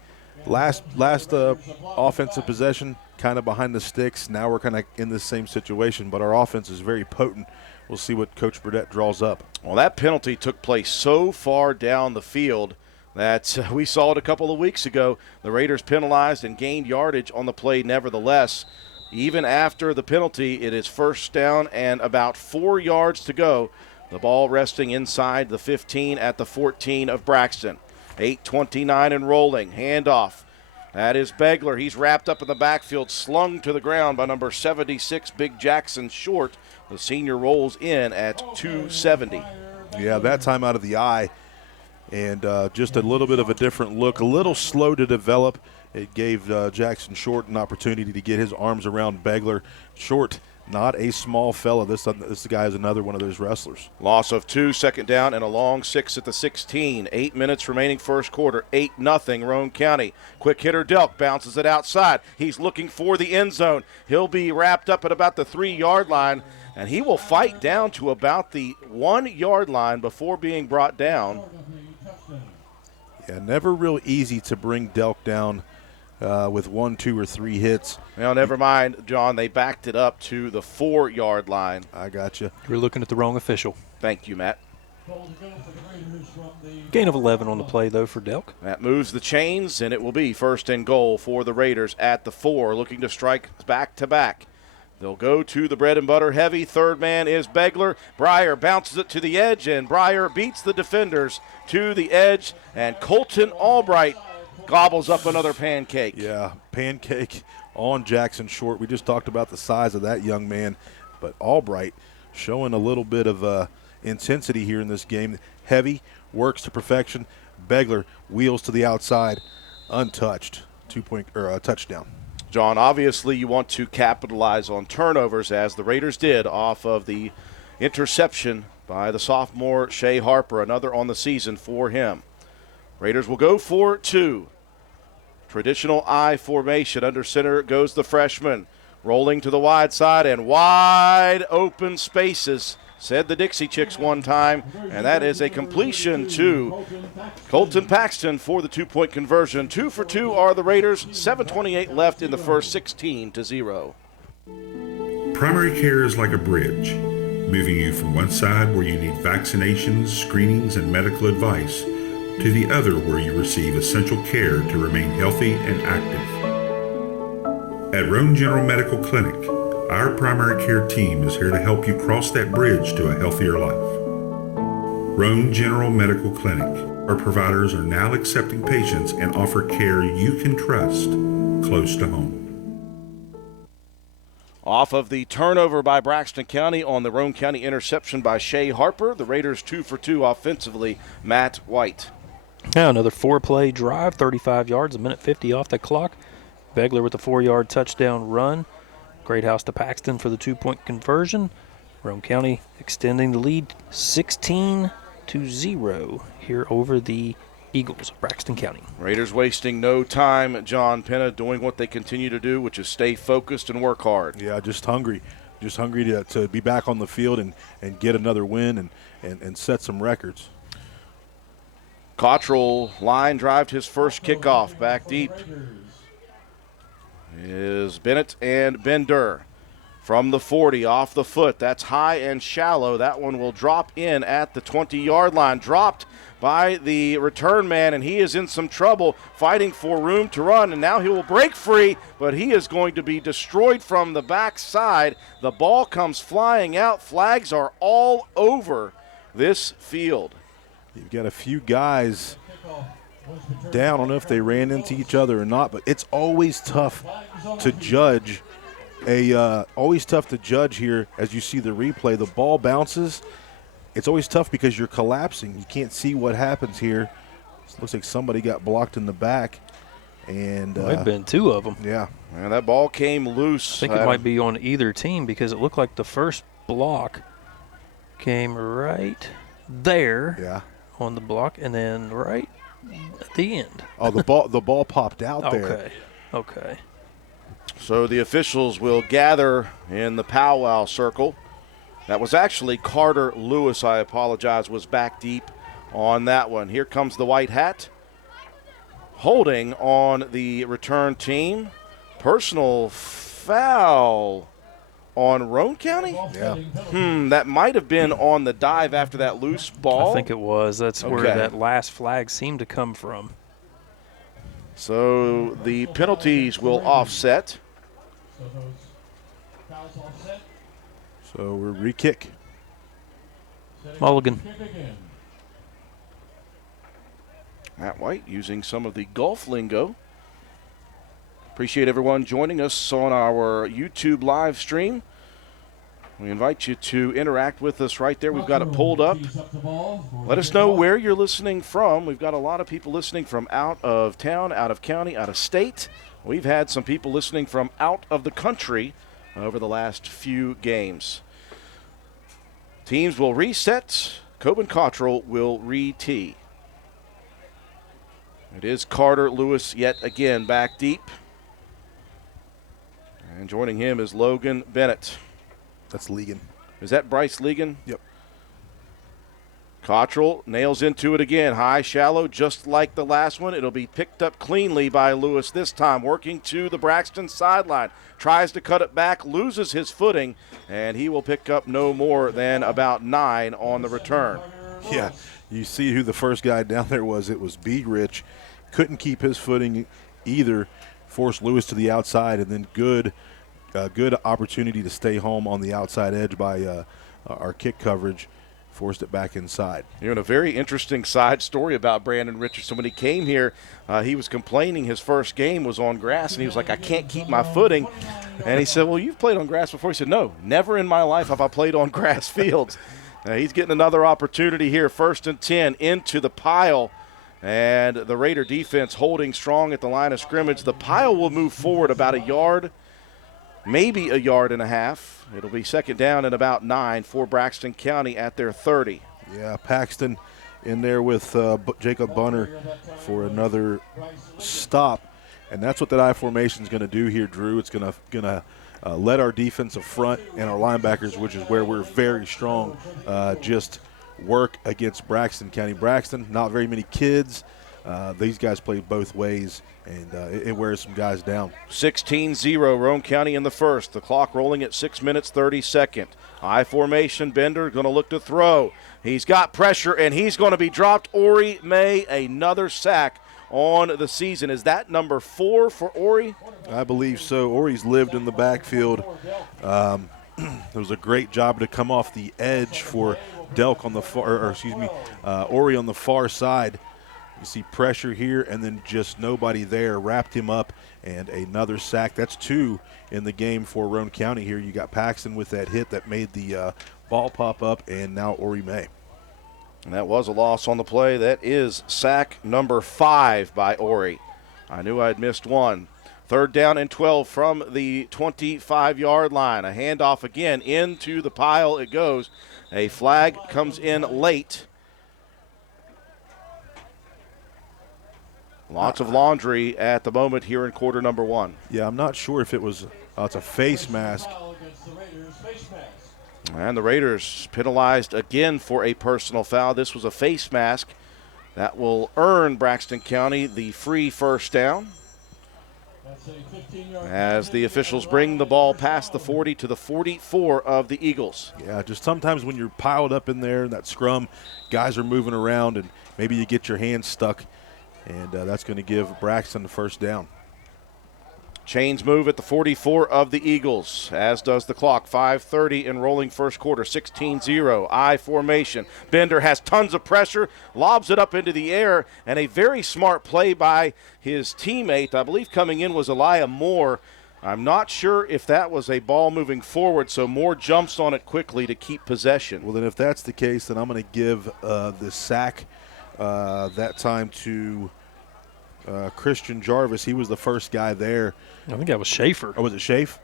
last offensive possession, kind of behind the sticks. Now we're kind of in the same situation, but our offense is very potent. We'll see what Coach Burdett draws up. Well, that penalty took place so far down the field that we saw it a couple of weeks ago. The Raiders penalized and gained yardage on the play nevertheless. Even after the penalty, it is 1st down and about 4 yards to go. The ball resting inside the 15 at the 14 of Braxton. 8:29 and rolling. Handoff. That is Begler. He's wrapped up in the backfield, slung to the ground by number 76, Big Jackson Short. The senior rolls in at 270. Yeah, that time out of the eye. And just a little bit of a different look, a little slow to develop. It gave Jackson Short an opportunity to get his arms around Begler. Short, not a small fella. This guy is another one of those wrestlers. Loss of 2, 2nd down, and a long 6 at the 16. 8 minutes remaining first quarter. 8-0 Roane County. Quick hitter Delk bounces it outside. He's looking for the end zone. He'll be wrapped up at about the 3-yard line, and he will fight down to about the 1-yard line before being brought down. Yeah, never real easy to bring Delk down with 1, 2, or 3 hits. Well, never mind, John. They backed it up to the 4-yard line. I got you. You're looking at the wrong official. Thank you, Matt. Gain of 11 on the play, though, for Delk. That moves the chains, and it will be 1st and goal for the Raiders at the 4, looking to strike back-to-back. They'll go to the bread and butter heavy. Third man is Begler. Breyer bounces it to the edge, and Breyer beats the defenders to the edge, and Colton Albright gobbles up another pancake. Yeah, pancake on Jackson Short. We just talked about the size of that young man, but Albright showing a little bit of intensity here in this game. Heavy, works to perfection. Begler wheels to the outside, untouched. Touchdown. John, obviously you want to capitalize on turnovers, as the Raiders did off of the interception by the sophomore Shea Harper, another on the season for him. Raiders will go for 2. Traditional I formation. Under center goes the freshman. Rolling to the wide side and wide open spaces, said the Dixie Chicks one time, and that is a completion to Colton Paxton for the 2-point conversion. 2 for 2 are the Raiders. 7:28 left in the first, 16-0. Primary care is like a bridge, moving you from one side where you need vaccinations, screenings, and medical advice to the other where you receive essential care to remain healthy and active. At Roane General Medical Clinic, our primary care team is here to help you cross that bridge to a healthier life. Roane General Medical Clinic. Our providers are now accepting patients and offer care you can trust close to home. Off of the turnover by Braxton County on the Roane County interception by Shea Harper, the Raiders 2 for 2 offensively. Matt White. Now another 4-play drive, 35 yards, 1:50 off the clock. Begler with a 4-yard touchdown run. Great house to Paxton for the 2-point conversion. Roane County extending the lead 16-0 here over the Eagles of Braxton County. Raiders wasting no time. John Penna doing what they continue to do, which is stay focused and work hard. Yeah, just hungry to be back on the field and get another win and set some records. Cottrell line drive his first kickoff back deep. Is Bennett and Bender from the 40 off the foot. That's high and shallow. That one will drop in at the 20-yard line. Dropped by the return man, and he is in some trouble fighting for room to run, and now he will break free, but he is going to be destroyed from the backside. The ball comes flying out. Flags are all over this field. You've got a few guys down. I don't know if they ran into each other or not, but it's always tough to judge here as you see the replay. The ball bounces. It's always tough because you're collapsing. You can't see what happens here. It looks like somebody got blocked in the back. And might have been 2 of them. Yeah. And that ball came loose. I think it might be on either team because it looked like the first block came right there on the block, and then right at the end. Oh, the ball popped out there. Okay. So the officials will gather in the powwow circle. That was actually Carter Lewis, I apologize, was back deep on that one. Here comes the white hat. Holding on the return team. Personal foul on Roane County? Yeah. That might have been on the dive after that loose ball. I think it was. That's where that last flag seemed to come from. So the penalties will offset. So we're re-kick. Mulligan. Matt White using some of the golf lingo. Appreciate everyone joining us on our YouTube live stream. We invite you to interact with us right there. We've got it pulled up. Let us know where you're listening from. We've got a lot of people listening from out of town, out of county, out of state. We've had some people listening from out of the country over the last few games. Teams will reset. Coben Cottrell will re-tee. It is Carter Lewis yet again back deep. And joining him is Logan Bennett. That's Legan. Is that Bryce Legan? Yep. Cottrell nails into it again. High, shallow, just like the last one. It'll be picked up cleanly by Lewis this time, working to the Braxton sideline. Tries to cut it back, loses his footing, and he will pick up no more than about 9 on the return. Yeah, you see who the first guy down there was. It was B. Rich. Couldn't keep his footing either. Forced Lewis to the outside, and then good a good opportunity to stay home on the outside edge by our kick coverage. Forced it back inside. A very interesting side story about Brandon Richardson. When he came here, he was complaining his first game was on grass, and he was like, I can't keep my footing. And he said, well, you've played on grass before. He said, no, never in my life have I played on grass fields. He's getting another opportunity here. 1st and 10 into the pile. And the Raider defense holding strong at the line of scrimmage. The pile will move forward about a yard, maybe a yard and a half. It'll be 2nd down and about 9 for Braxton County at their 30. Yeah, Paxton in there with Jacob Bunner for another stop. And that's what that I formation is going to do here, Drew. It's going to let our defensive front and our linebackers, which is where we're very strong, just work against Braxton County. Braxton, not very many kids. These guys play both ways, and it wears some guys down. 16-0, Roane County in the first. The clock rolling at 6 minutes, 30 seconds. I formation, Bender going to look to throw. He's got pressure, and he's going to be dropped. Ori May, another sack on the season. Is that number 4 for Ori? I believe so. Ori's lived in the backfield. It was a great job to come off the edge for Delk on the far, Ori on the far side. You see pressure here, and then just nobody there. Wrapped him up, and another sack. That's 2 in the game for Roane County here. You got Paxton with that hit that made the ball pop up, and now Ori May. And that was a loss on the play. That is sack number 5 by Ori. I knew I'd missed one. 3rd down and 12 from the 25-yard line. A handoff again into the pile it goes. A flag comes in late. Lots of laundry at the moment here in quarter number 1. Yeah, I'm not sure if it was it's a face mask. And the Raiders penalized again for a personal foul. This was a face mask. That will earn Braxton County the free 1st down. As the officials bring the ball past the 40 to the 44 of the Eagles. Yeah, just sometimes when you're piled up in there in that scrum, guys are moving around, and maybe you get your hands stuck. And that's going to give Braxton the 1st down. Chains move at the 44 of the Eagles, as does the clock. 5:30 in rolling first quarter, 16-0. I formation. Bender has tons of pressure, lobs it up into the air, and a very smart play by his teammate. I believe coming in was Elijah Moore. I'm not sure if that was a ball moving forward, so Moore jumps on it quickly to keep possession. Well, then if that's the case, then I'm going to give the sack that time to Christian Jarvis. He was the first guy there. I think that was Schaefer. Oh, was it Schaefer?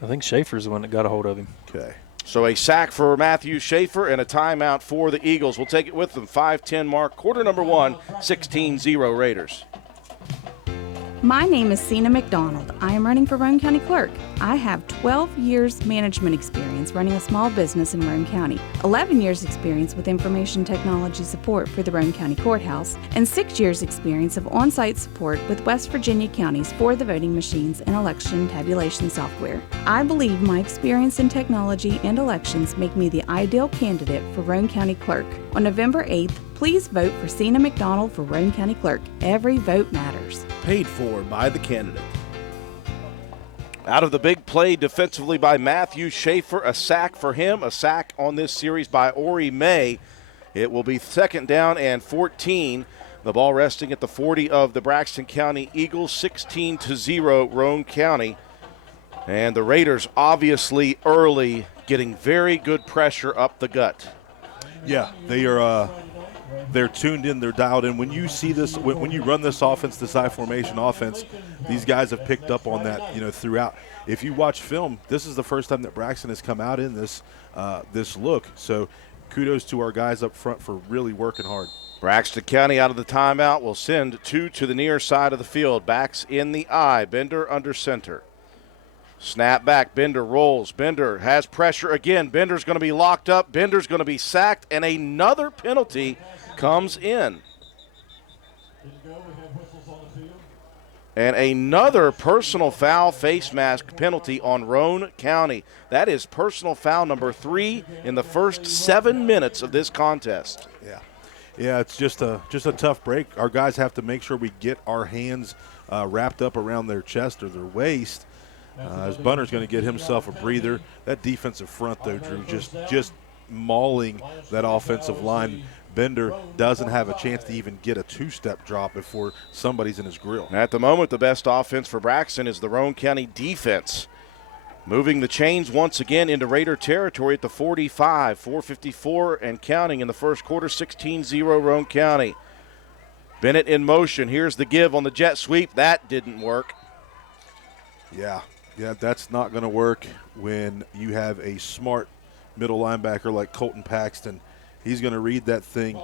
I think Schaefer's the one that got a hold of him. Okay. So a sack for Matthew Schaefer and a timeout for the Eagles. We'll take it with them. 5:10 mark, quarter number 1, 16-0 Raiders. My name is Sina McDonald. I am running for Roane County Clerk. I have 12 years management experience running a small business in Roane County, 11 years experience with information technology support for the Roane County Courthouse, and 6 years experience of on-site support with West Virginia counties for the voting machines and election tabulation software. I believe my experience in technology and elections make me the ideal candidate for Roane County Clerk. On November 8th, please vote for Sina McDonald for Roane County Clerk. Every vote matters. Paid for by the candidate. Out of the big play defensively by Matthew Schaefer, a sack for him, a sack on this series by Ori May. It will be 2nd down and 14. The ball resting at the 40 of the Braxton County Eagles, 16-0 Roane County. And the Raiders obviously early getting very good pressure up the gut. Yeah, they are. They're tuned in, they're dialed in. When you see this, when you run this offense, this I formation offense, these guys have picked up on that, throughout. If you watch film, this is the first time that Braxton has come out in this look. So kudos to our guys up front for really working hard. Braxton County out of the timeout will send 2 to the near side of the field. Backs in the I. Bender under center. Snap back. Bender rolls. Bender has pressure again. Bender's going to be locked up. Bender's going to be sacked, and another penalty comes in. And another personal foul face mask penalty on Roane County. That is personal foul number 3 in the first 7 minutes of this contest. Yeah, it's just a tough break. Our guys have to make sure we get our hands wrapped up around their chest or their waist. As Bunner's going to get himself a breather. That defensive front, though, Drew, just mauling that offensive line. Bender doesn't have a chance to even get a two-step drop before somebody's in his grill. At the moment, the best offense for Braxton is the Roane County defense. Moving the chains once again into Raider territory at the 45, 4:54 and counting in the first quarter, 16-0 Roane County. Bennett in motion. Here's the give on the jet sweep. That didn't work. Yeah, that's not going to work when you have a smart middle linebacker like Colton Paxton. He's going to read that thing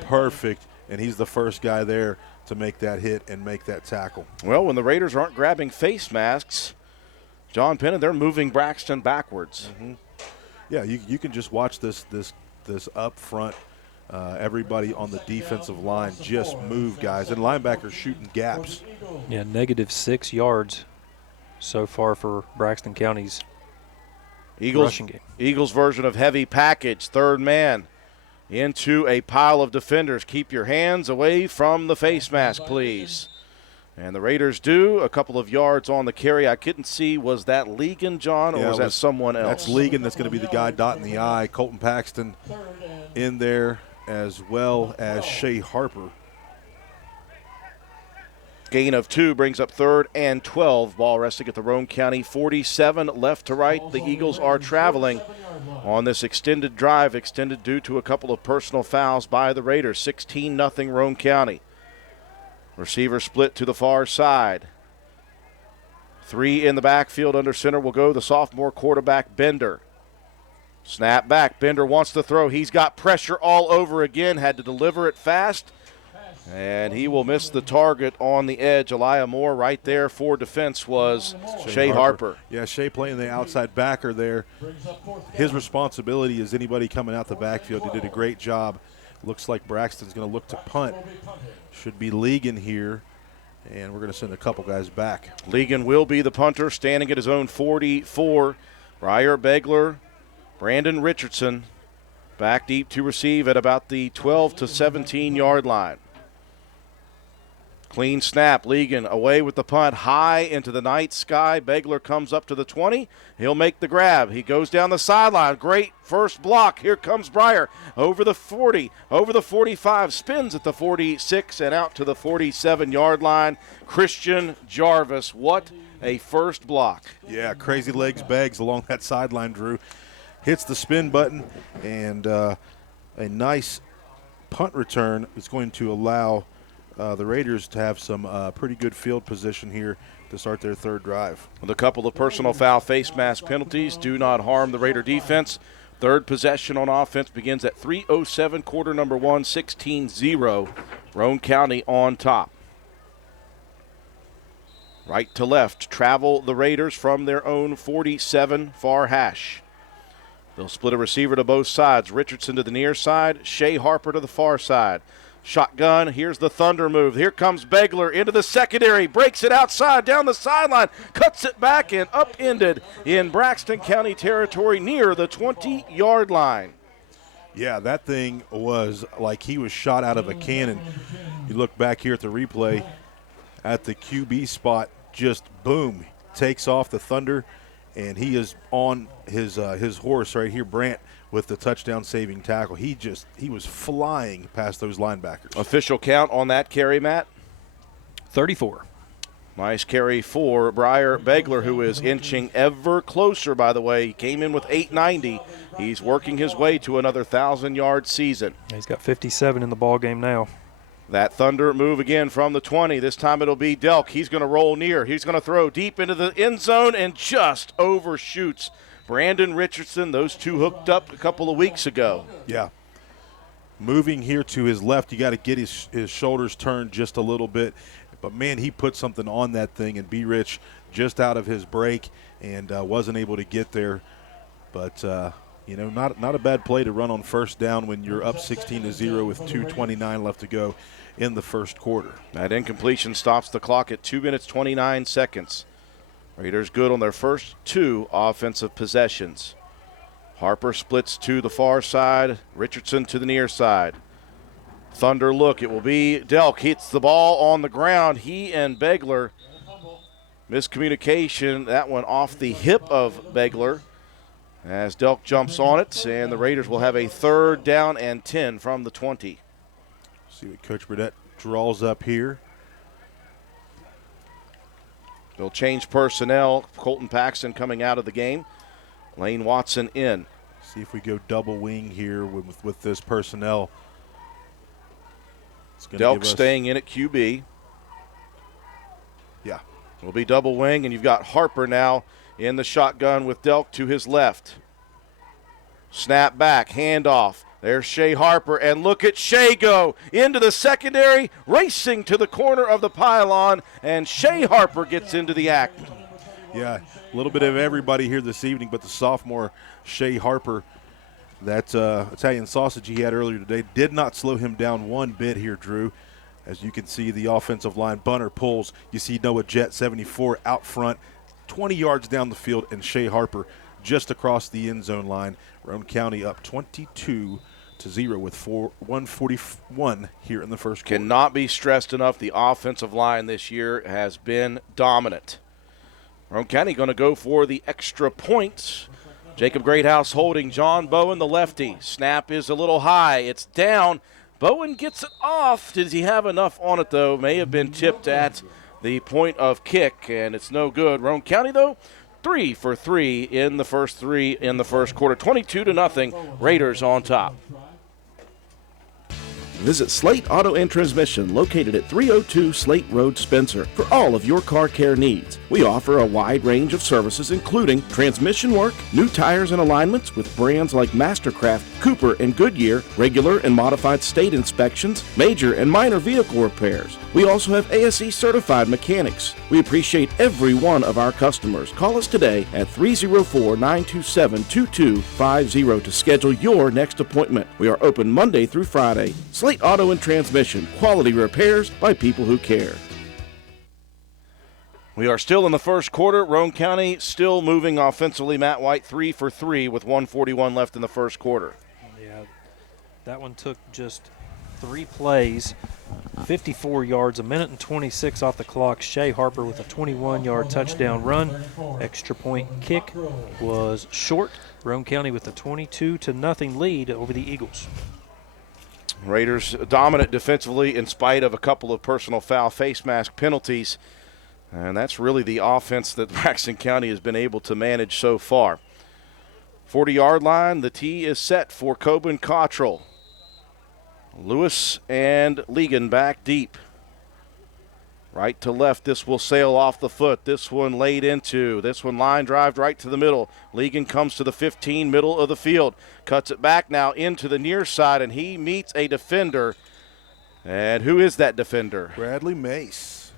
perfect, and he's the first guy there to make that hit and make that tackle. Well, when the Raiders aren't grabbing face masks, John Penna, they're moving Braxton backwards. Mm-hmm. Yeah, you can just watch this up front. Everybody on the defensive line just move guys, and linebackers shooting gaps. Yeah, -6 yards so far for Braxton County's rushing game. Eagles version of heavy package, third man into a pile of defenders. Keep your hands away from the face mask, please. And the Raiders do. A couple of yards on the carry. I couldn't see, was that Legan, John, or was that someone else? That's Legan. That's going to be the guy dotting the I. Colton Paxton in there, as well as Shea Harper. Gain of 2 brings up 3rd and 12. Ball resting at the Roane County 47, left to right. The Eagles are traveling on this extended drive, extended due to a couple of personal fouls by the Raiders. 16-0 Roane County. Receiver split to the far side. 3 in the backfield. Under center will go the sophomore quarterback, Bender. Snap back. Bender wants to throw. He's got pressure all over again. Had to deliver it fast. And he will miss the target on the edge. Elijah Moore right there for defense was Shea Harper. Yeah, Shea playing the outside backer there. His responsibility is anybody coming out the backfield. He did a great job. Looks like Braxton's going to look to punt. Should be Legan here, and we're going to send a couple guys back. Legan will be the punter, standing at his own 44. Briar Begler, Brandon Richardson back deep to receive at about the 12 to 17-yard line. Clean snap. Legan away with the punt, high into the night sky. Begler comes up to the 20. He'll make the grab. He goes down the sideline. Great first block. Here comes Briar over the 40, over the 45, spins at the 46 and out to the 47-yard line. Christian Jarvis, what a first block. Yeah, crazy legs bags along that sideline, Drew. Hits the spin button, and a nice punt return is going to allow the Raiders to have some pretty good field position here to start their third drive. With a couple of personal foul face mask penalties do not harm the Raider defense. Third possession on offense begins at 3:07, quarter number 1, 16-0. Roane County on top. Right to left travel the Raiders from their own 47 far hash. They'll split a receiver to both sides. Richardson to the near side, Shea Harper to the far side. Shotgun, here's the thunder move. Here comes Begler into the secondary, breaks it outside, down the sideline, cuts it back and upended in Braxton County territory near the 20-yard line. Yeah, that thing was like he was shot out of a cannon. You look back here at the replay at the QB spot, just boom, takes off the thunder, and he is on his horse right here, Brandt, with the touchdown saving tackle. He was flying past those linebackers. Official count on that carry, Matt? 34. Nice carry for Briar Begler, who is inching ever closer, by the way. He came in with 890. He's working his way to another 1,000-yard season. He's got 57 in the ball game now. That thunder move again from the 20. This time it'll be Delk. He's going to roll near. He's going to throw deep into the end zone and just overshoots Brandon Richardson. Those two hooked up a couple of weeks ago. Yeah. Moving here to his left, you got to get his shoulders turned just a little bit. But, man, he put something on that thing, and B. Rich just out of his break and wasn't able to get there. But, not a bad play to run on first down when you're up 16-0 with 2:29 left to go in the first quarter. That incompletion stops the clock at 2 minutes, 29 seconds. Raiders good on their first 2 offensive possessions. Harper splits to the far side, Richardson to the near side. Thunder look, it will be Delk, hits the ball on the ground. He and Begler Miscommunication, that one off the hip of Begler as Delk jumps on it, and the Raiders will have a 3rd down and 10 from the 20. See what Coach Burdett draws up here. They'll change personnel. Colton Paxton coming out of the game. Lane Watson in. See if we go double wing here with this personnel. Delk staying in at QB. Yeah. Will be double wing, and you've got Harper now in the shotgun with Delk to his left. Snap back, handoff. There's Shea Harper, and look at Shea go into the secondary, racing to the corner of the pylon, and Shea Harper gets into the act. Yeah, a little bit of everybody here this evening, but the sophomore Shea Harper, that Italian sausage he had earlier today, did not slow him down one bit here, Drew. As you can see, the offensive line, Bunner pulls. You see Noah Jett, 74, out front, 20 yards down the field, and Shea Harper just across the end zone line. Roane County up 22-0 with 1:41 here in the first quarter. Cannot be stressed enough. The offensive line this year has been dominant. Roane County going to go for the extra points. Jacob Greathouse holding John Bowen, the lefty. Snap is a little high. It's down. Bowen gets it off. Does he have enough on it, though? May have been tipped at the point of kick, and it's no good. Roane County, though, 3 for 3 in the first quarter. 22-0. Raiders on top. Visit Slate Auto and Transmission, located at 302 Slate Road, Spencer, for all of your car care needs. We offer a wide range of services, including transmission work, new tires and alignments with brands like Mastercraft, Cooper, and Goodyear, regular and modified state inspections, major and minor vehicle repairs. We also have ASE certified mechanics. We appreciate every one of our customers. Call us today at 304-927-2250 to schedule your next appointment. We are open Monday through Friday. Slate Auto and Transmission, quality repairs by people who care. We are still in the first quarter. Roane County still moving offensively. Matt White 3 for 3 with 1:41 left in the first quarter. Yeah, that one took just 3 plays, 54 yards, 1:26 off the clock. Shea Harper with a 21-yard touchdown run. Extra point kick was short. Roane County with a 22-0 lead over the Eagles. Raiders dominant defensively in spite of a couple of personal foul face mask penalties. And that's really the offense that Braxton County has been able to manage so far. 40-yard line, the tee is set for Coben Cottrell. Lewis and Ligon back deep. Right to left, this will sail off the foot. This one laid into. This one line drive right to the middle. Ligon comes to the 15, middle of the field. Cuts it back now into the near side, and he meets a defender. And who is that defender? Bradley Mace.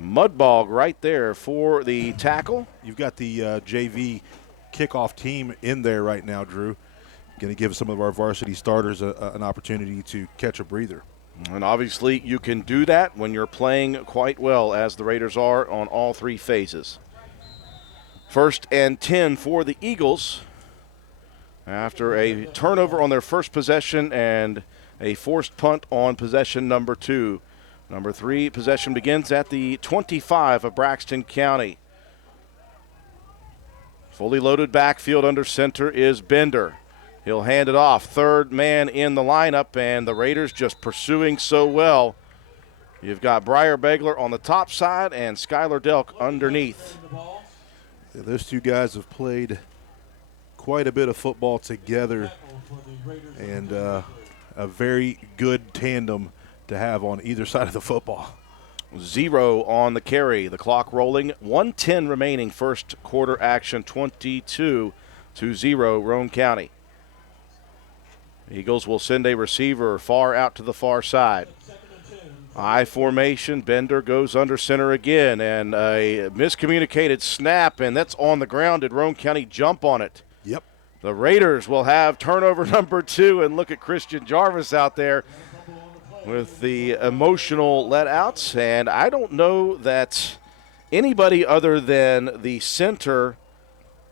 Mudbog right there for the tackle. You've got the JV kickoff team in there right now, Drew. Going to give some of our varsity starters an opportunity to catch a breather. And obviously you can do that when you're playing quite well, as the Raiders are on all 3 phases. 1st and 10 for the Eagles after a turnover on their first possession and a forced punt on possession number 2. Number 3 possession begins at the 25 of Braxton County. Fully loaded backfield under center is Bender. He'll hand it off. 3rd man in the lineup, and the Raiders just pursuing so well. You've got Briar Begler on the top side and Skylar Delk underneath. Yeah, those 2 guys have played quite a bit of football together, and a very good tandem to have on either side of the football. 0 on the carry. The clock rolling. 1:10 remaining. First quarter action. 22-0 Roane County. Eagles will send a receiver far out to the far side. I formation. Bender goes under center again, and a miscommunicated snap, and that's on the ground. Did Roane County jump on it? Yep. The Raiders will have turnover number 2, and look at Christian Jarvis out there with the emotional letouts. And I don't know that anybody other than the center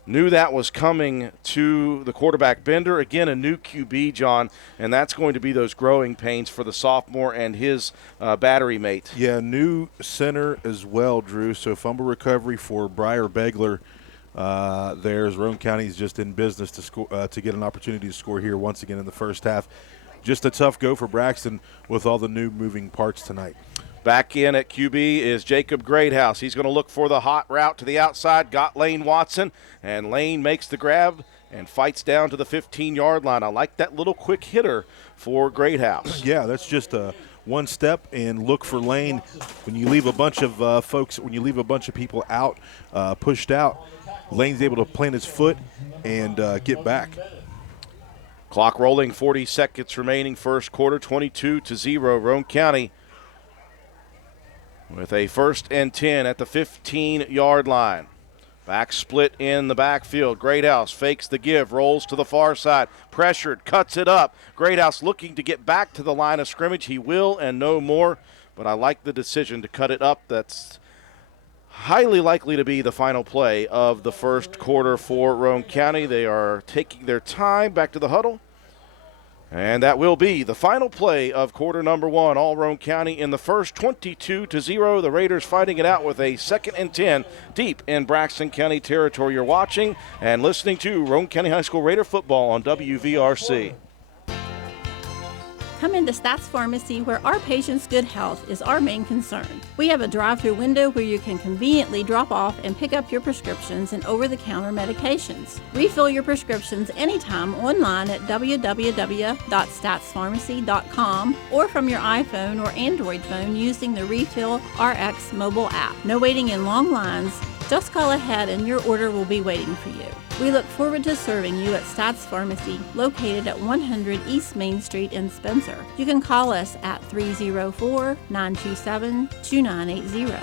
Knew that was coming to the quarterback Bender. Again, a new QB, John, and that's going to be those growing pains for the sophomore and his battery mate. Yeah, new center as well, Drew. So fumble recovery for Briar Begler. There's Roane County's just in business to score to get an opportunity to score here once again in the first half. Just a tough go for Braxton with all the new moving parts tonight. Back in at QB is Jacob Greathouse. He's going to look for the hot route to the outside. Got Lane Watson, and Lane makes the grab and fights down to the 15-yard line. I like that little quick hitter for Greathouse. Yeah, that's just a one step and look for Lane. When you leave a bunch of when you leave a bunch of people out, pushed out, Lane's able to plant his foot and get back. Clock rolling, 40 seconds remaining, first quarter, 22-0, Roane County with a 1st and 10 at the 15-yard line. Back split in the backfield. Greathouse fakes the give, rolls to the far side, pressured, cuts it up. Greathouse looking to get back to the line of scrimmage. He will and no more, but I like the decision to cut it up. That's highly likely to be the final play of the first quarter for Roane County. They are taking their time back to the huddle. And that will be the final play of quarter number 1. All Roane County in the first, 22-0. The Raiders fighting it out with a 2nd and 10 deep in Braxton County territory. You're watching and listening to Roane County High School Raider football on WVRC. Come into Stats Pharmacy, where our patients' good health is our main concern. We have a drive-through window where you can conveniently drop off and pick up your prescriptions and over-the-counter medications. Refill your prescriptions anytime online at www.statspharmacy.com or from your iPhone or Android phone using the Refill RX mobile app. No waiting in long lines. Just call ahead and your order will be waiting for you. We look forward to serving you at Stats Pharmacy, located at 100 East Main Street in Spencer. You can call us at 304-927-2980.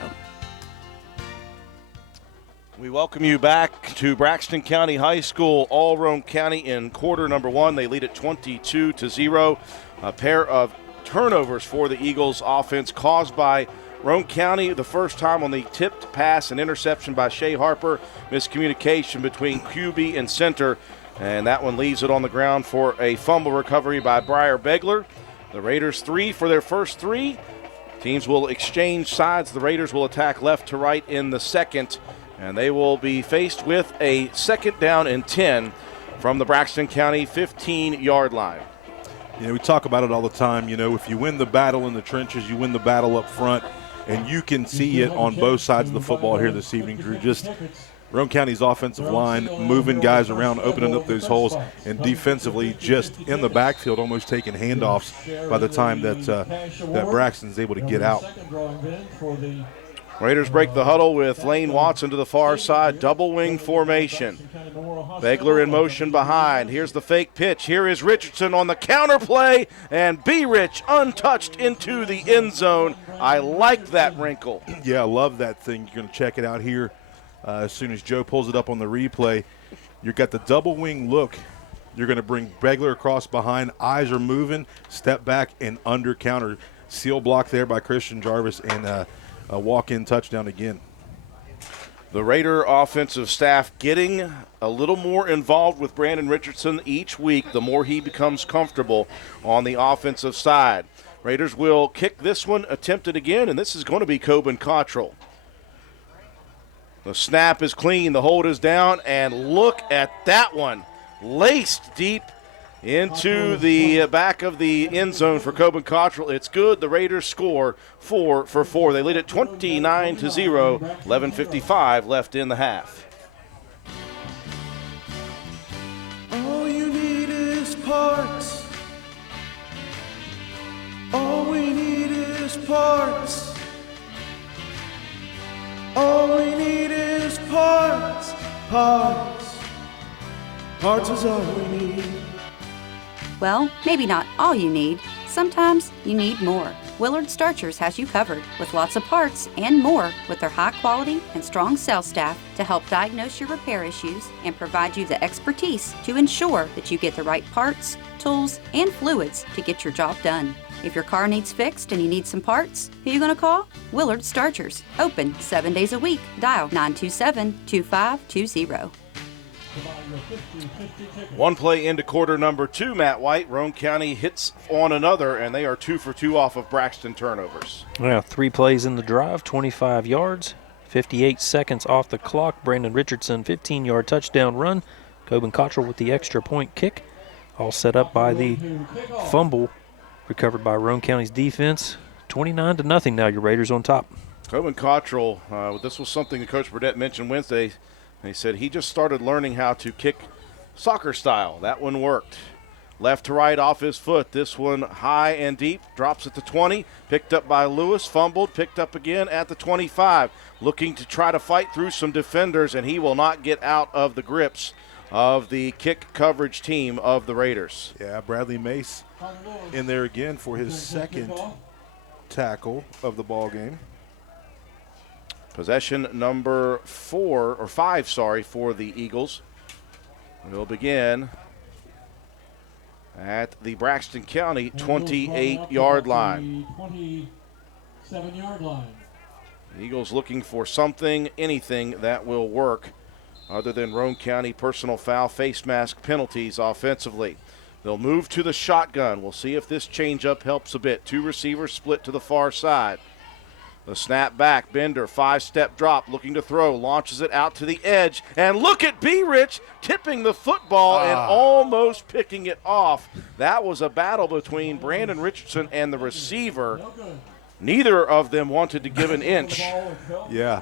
We welcome you back to Braxton County High School. All Roane County in quarter number 1. They lead at 22-0. A pair of turnovers for the Eagles offense caused by Roane County, the first time on the tipped pass, an interception by Shea Harper, miscommunication between QB and center, and that one leaves it on the ground for a fumble recovery by Briar Begler. The Raiders 3 for their first 3. Teams will exchange sides. The Raiders will attack left to right in the second, and they will be faced with a 2nd down and 10 from the Braxton County 15-yard line. You know, we talk about it all the time. You know, if you win the battle in the trenches, you win the battle up front. And you can see it on both sides of the football here this evening, Drew. Just Roane County's offensive line moving guys around, opening up those holes, and defensively just in the backfield almost taking handoffs by the time that Braxton's able to get out. Raiders break the huddle with Lane Watson to the far side, double wing formation. Begler in motion behind. Here's the fake pitch. Here is Richardson on the counter play, and B. Rich untouched into the end zone. I like that wrinkle. Yeah, I love that thing. You're going to check it out here as soon as Joe pulls it up on the replay. You've got the double wing look. You're going to bring Begler across behind. Eyes are moving, step back, and under counter. Seal block there by Christian Jarvis, and a walk-in touchdown again. The Raider offensive staff getting a little more involved with Brandon Richardson each week, the more he becomes comfortable on the offensive side. Raiders will kick this one, attempt it again, and this is going to be Coben Cottrell. The snap is clean, the hold is down, and look at that one. Laced deep into the back of the end zone for Coben Cottrell. It's good. The Raiders score 4 for 4. They lead at 29-0, 11:55 left in the half. All you need is parts. All we need is parts. All we need is parts. Parts. Parts is all we need. Well, maybe not all you need. Sometimes you need more. Willard Starchers has you covered with lots of parts and more with their high quality and strong sales staff to help diagnose your repair issues and provide you the expertise to ensure that you get the right parts, tools, and fluids to get your job done. If your car needs fixed and you need some parts, who are you going to call? Willard Starchers. Open 7 days a week. Dial 927-2520. One play into quarter number 2, Matt White. Roane County hits on another, and they are 2 for 2 off of Braxton turnovers. Yeah, 3 plays in the drive, 25 yards, 58 seconds off the clock. Brandon Richardson, 15-yard touchdown run. Coben Cottrell with the extra point kick. All set up by the fumble recovered by Roane County's defense. 29-0 now, your Raiders on top. Coben Cottrell, this was something that Coach Burdett mentioned Wednesday. He said he just started learning how to kick soccer style. That one worked. Left to right off his foot. This one high and deep. Drops at the 20. Picked up by Lewis. Fumbled. Picked up again at the 25. Looking to try to fight through some defenders, and he will not get out of the grips of the kick coverage team of the Raiders. Yeah, Bradley Mace in there again for his second tackle of the ball game. Possession number 5 for the Eagles. We'll begin at the Braxton County 28-yard line. 27-yard line. Eagles looking for something, anything that will work other than Roane County personal foul, face mask penalties offensively. They'll move to the shotgun. We'll see if this changeup helps a bit. 2 receivers split to the far side. The snap back, Bender, 5-step drop, looking to throw, launches it out to the edge, and look at B. Rich tipping the football and almost picking it off. That was a battle between Brandon Richardson and the receiver. Neither of them wanted to give an inch. Yeah,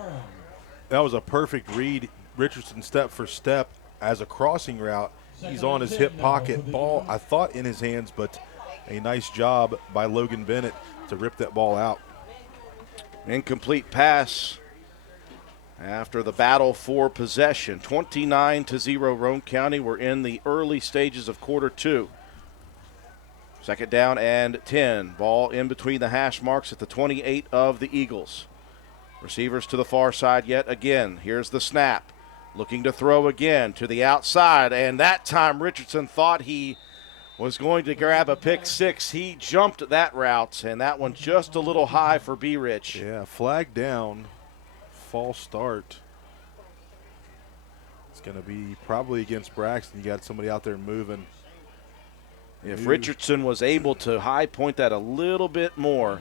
that was a perfect read. Richardson step for step as a crossing route. He's on his hip pocket, ball I thought in his hands, but a nice job by Logan Bennett to rip that ball out. Incomplete pass after the battle for possession. 29-0 Roane County. We're in the early stages of quarter 2. Second down and 10. Ball in between the hash marks at the 28 of the Eagles. Receivers to the far side yet again. Here's the snap. Looking to throw again to the outside, and that time Richardson thought he was going to grab a pick 6. He jumped that route, and that one just a little high for B. Rich. Yeah, flag down, false start. It's going to be probably against Braxton. You got somebody out there moving. If Richardson was able to high point that a little bit more,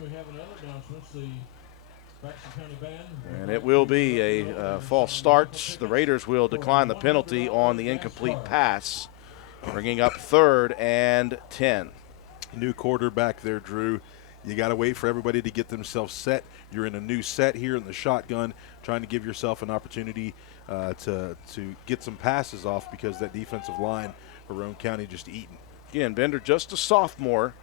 and it will be a false start. The Raiders will decline the penalty on the incomplete pass, bringing up 3rd and 10. New quarterback there, Drew. You got to wait for everybody to get themselves set. You're in a new set here in the shotgun, trying to give yourself an opportunity to get some passes off because that defensive line for Roane County just eating. Again, Bender just a sophomore.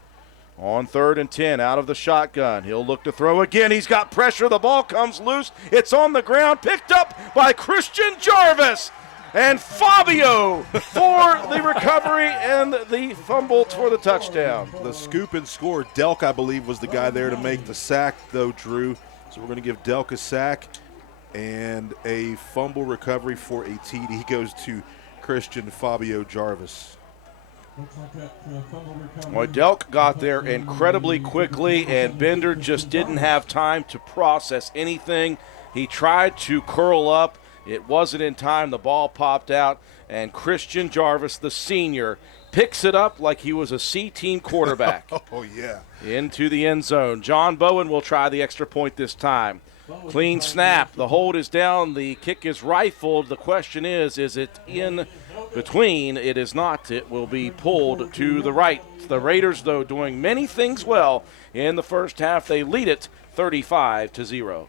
On 3rd and 10, out of the shotgun. He'll look to throw again. He's got pressure. The ball comes loose. It's on the ground, picked up by Christian Jarvis. And Fabio for the recovery and the fumble for the touchdown. The scoop and score. Delk, I believe, was the guy there to make the sack, though, Drew. So we're going to give Delk a sack and a fumble recovery for a TD. He goes to Christian Fabio Jarvis. Well, Delk got there incredibly quickly, and Bender just didn't have time to process anything. He tried to curl up. It wasn't in time. The ball popped out, and Christian Jarvis, the senior, picks it up like he was a C-team quarterback. Oh, yeah. Into the end zone. John Bowen will try the extra point this time. Clean snap. The hold is down. The kick is rifled. The question is it in between? It is not. It will be pulled to the right. The Raiders, though, doing many things well in the first half. They lead it 35-0.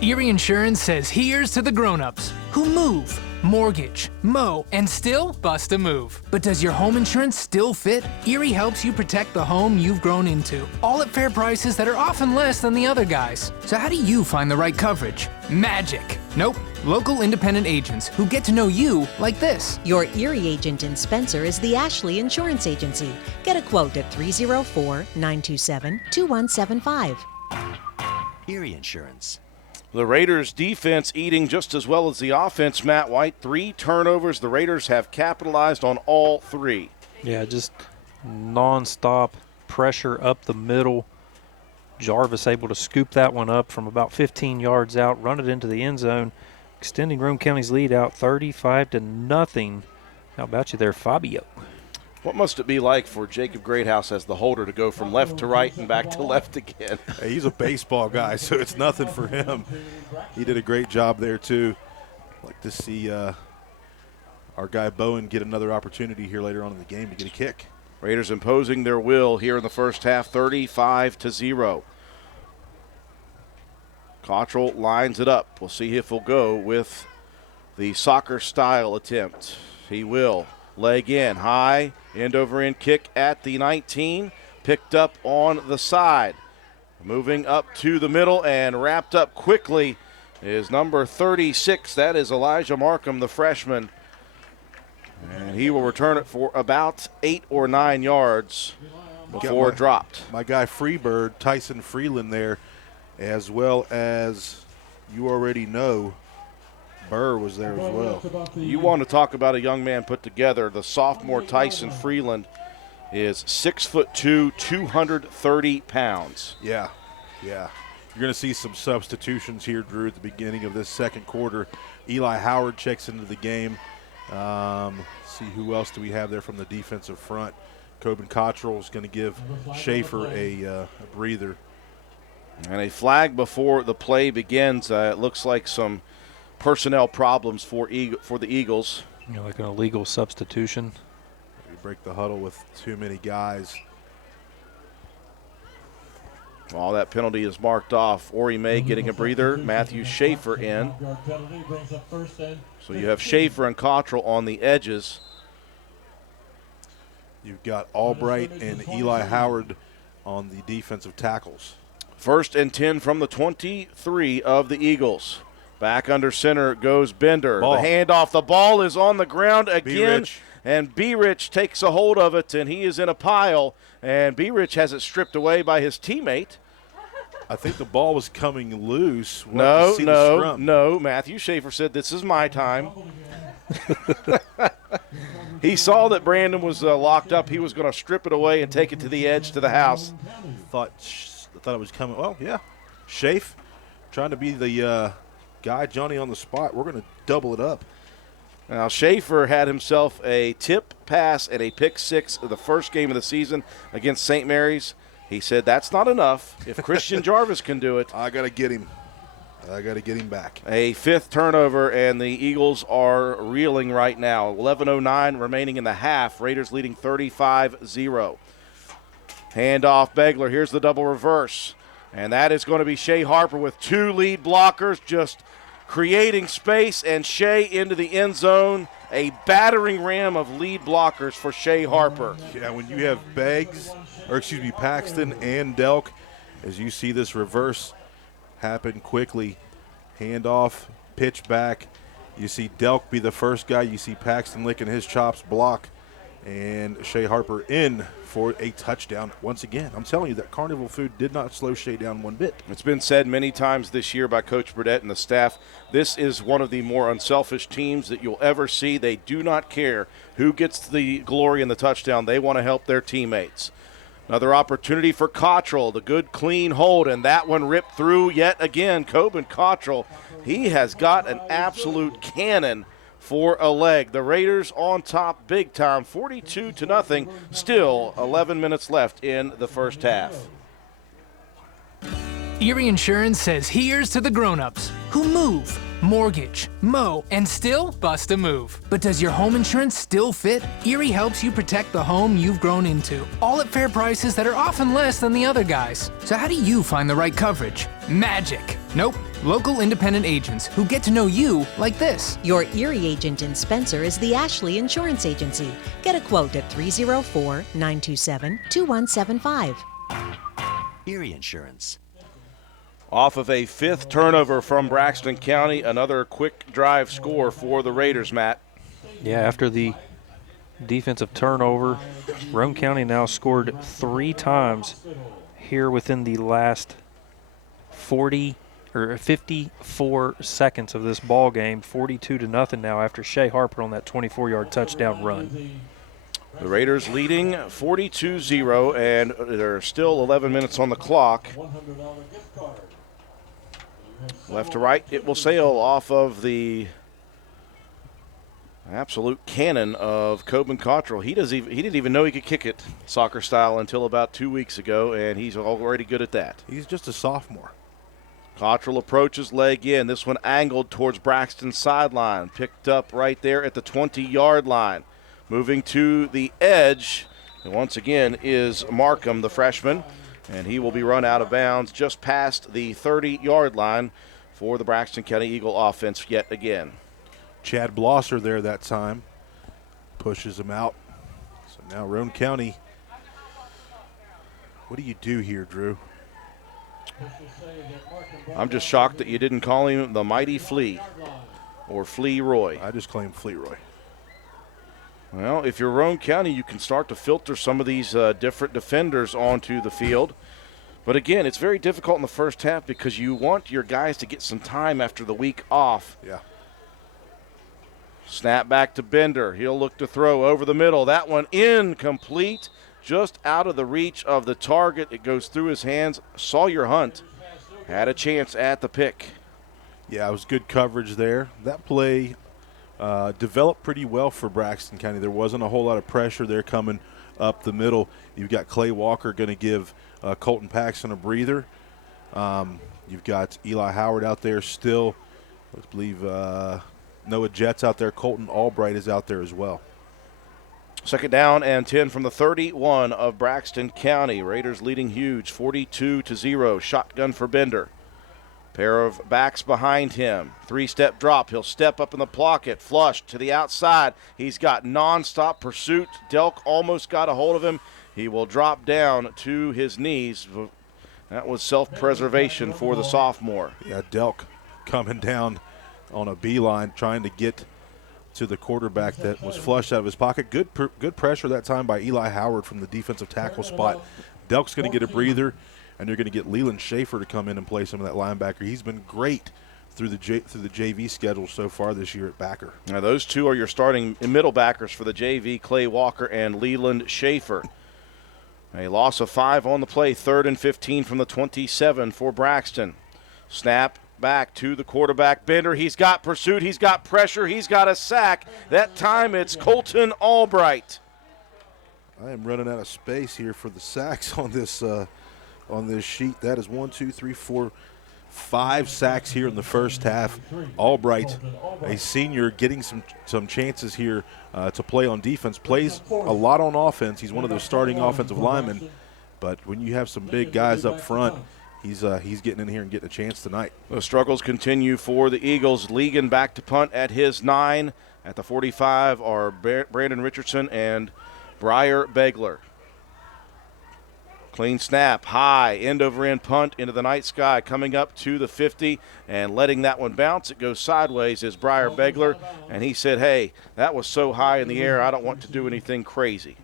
Erie Insurance says here's to the grown-ups who move, mortgage, mow, and still bust a move. But does your home insurance still fit? Erie helps you protect the home you've grown into, all at fair prices that are often less than the other guys. So how do you find the right coverage? Magic. Nope. Local independent agents who get to know you like this. Your Erie agent in Spencer is the Ashley Insurance Agency. Get a quote at 304-927-2175. Erie Insurance. The Raiders' defense eating just as well as the offense, Matt White. 3 turnovers. The Raiders have capitalized on all 3. Yeah, just nonstop pressure up the middle. Jarvis able to scoop that one up from about 15 yards out, run it into the end zone. extending Roane County's lead out 35-0. How about you there, Fabio? What must it be like for Jacob Greathouse as the holder to go from left to right and back to left again? Hey, he's a baseball guy, so it's nothing for him. He did a great job there, too. I'd like to see our guy Bowen get another opportunity here later on in the game to get a kick. Raiders imposing their will here in the first half, 35-0. Cottrell lines it up. We'll see if he'll go with the soccer-style attempt. He will. Leg in, high, end-over-end kick at the 19. Picked up on the side. Moving up to the middle and wrapped up quickly is number 36. That is Elijah Markham, the freshman. And he will return it for about 8 or 9 yards before dropped. My guy Freebird, Tyson Freeland there, as well as you already know, Burr was there as well. You want to talk about a young man put together. The sophomore Tyson Freeland is 6'2", 230 pounds. Yeah. You're going to see some substitutions here, Drew, at the beginning of this second quarter. Eli Howard checks into the game. See who else do we have there from the defensive front. Coben Cottrell is going to give Schaefer a breather. And a flag before the play begins. It looks like some personnel problems for the Eagles. Like an illegal substitution. We break the huddle with too many guys. All that penalty is marked off. Ori May getting a breather. Matthew Schaefer in. So you have Schaefer and Cottrell on the edges. You've got Albright and Eli Howard on the defensive tackles. 1st and 10 from the 23 of the Eagles. Back under center goes Bender. Ball. The handoff. The ball is on the ground again. B-Rich. And B-Rich takes a hold of it, and he is in a pile. And B-Rich has it stripped away by his teammate. I think the ball was coming loose. No. Matthew Schaefer said, "This is my time." He saw that Brandon was locked up. He was going to strip it away and take it to the edge to the house. Thought it was coming. Well, yeah. Schaefer trying to be the guy, Johnny on the spot. We're going to double it up. Now, Schaefer had himself a tip pass and a pick six of the first game of the season against St. Mary's. He said, that's not enough. If Christian Jarvis can do it. I got to get him. I got to get him back. A 5th turnover, and the Eagles are reeling right now. 11:09 remaining in the half. Raiders leading 35-0. Handoff Begler. Here's the double reverse. And that is going to be Shea Harper with 2 lead blockers just creating space, and Shea into the end zone. A battering ram of lead blockers for Shea Harper. Yeah, when you have Paxton and Delk, as you see this reverse happen quickly, handoff, pitch back. You see Delk be the first guy. You see Paxton licking his chops, block, and Shea Harper in for a touchdown once again. I'm telling you, that Carnival food did not slow Shea down one bit. It's been said many times this year by Coach Burdett and the staff, this is one of the more unselfish teams that you'll ever see. They do not care who gets the glory in the touchdown. They want to help their teammates. Another opportunity for Cottrell, the good clean hold, and that one ripped through yet again. Coben Cottrell, he has got an absolute cannon for a leg. The Raiders on top big time, 42-0. Still 11 minutes left in the first half. Erie Insurance says here's to the grown-ups who move, mortgage, mow, and still bust a move. But does your home insurance still fit? Erie helps you protect the home you've grown into, all at fair prices that are often less than the other guys. So how do you find the right coverage? Magic. Nope. Local independent agents who get to know you like this. Your Erie agent in Spencer is the Ashley Insurance Agency. Get a quote at 304-927-2175. Erie Insurance. Off of a 5th turnover from Braxton County, another quick drive score for the Raiders, Matt. Yeah, after the defensive turnover, Roane County now scored 3 times here within the last 54 seconds of this ball game. 42-0 now after Shea Harper on that 24-yard touchdown run. The Raiders leading 42-0, and there are still 11 minutes on the clock. Left to right, it will sail off of the absolute cannon of Coben Cottrell. He didn't even know he could kick it soccer style until about 2 weeks ago, and he's already good at that. He's just a sophomore. Cottrell approaches, leg in. This one angled towards Braxton's sideline. Picked up right there at the 20-yard line. Moving to the edge, and once again, is Markham, the freshman, and he will be run out of bounds just past the 30-yard line for the Braxton County Eagle offense yet again. Chad Blosser there that time. Pushes him out. So now Roane County. What do you do here, Drew? I'm just shocked that you didn't call him the Mighty Flea or Flea Roy. I just claim Flea Roy. Well, if you're Roane County, you can start to filter some of these different defenders onto the field. But again, it's very difficult in the first half because you want your guys to get some time after the week off. Yeah. Snap back to Bender. He'll look to throw over the middle. That one incomplete, just out of the reach of the target. It goes through his hands. Sawyer Hunt had a chance at the pick. Yeah, it was good coverage there. That play developed pretty well for Braxton County. There wasn't a whole lot of pressure there coming up the middle. You've got Clay Walker going to give Colton Paxson a breather. You've got Eli Howard out there still. I believe Noah Jett's out there. Colton Albright is out there as well. Second down and 10 from the 31 of Braxton County. Raiders leading huge, 42-0. Shotgun for Bender. Pair of backs behind him. Three-step drop. He'll step up in the pocket. Flush to the outside. He's got nonstop pursuit. Delk almost got a hold of him. He will drop down to his knees. That was self-preservation for the sophomore. Yeah, Delk coming down on a beeline trying to get to the quarterback that was flushed out of his pocket. Good pressure that time by Eli Howard from the defensive tackle spot. Delk's going to get a breather, and you're going to get Leland Schaefer to come in and play some of that linebacker. He's been great through the JV schedule so far this year at backer. Now those two are your starting middle backers for the JV, Clay Walker and Leland Schaefer. A loss of 5 on the play, 3rd and 15 from the 27 for Braxton. Snap back to the quarterback, Bender. He's got pursuit, he's got pressure, he's got a sack. That time it's Colton Albright. I am running out of space here for the sacks on this sheet. That is 1, 2, 3, 4, 5 sacks here in the first half. Albright, a senior, getting some chances here to play on defense. Plays a lot on offense. He's one of those starting offensive linemen. But when you have some big guys up front, he's getting in here and getting a chance tonight. The struggles continue for the Eagles. Legan back to punt at his 9. At the 45 are Brandon Richardson and Briar Begler. Clean snap, high, end-over-end punt into the night sky, coming up to the 50 and letting that one bounce. It goes sideways is Briar Begler, and he said, hey, that was so high in the air, I don't want to do anything crazy.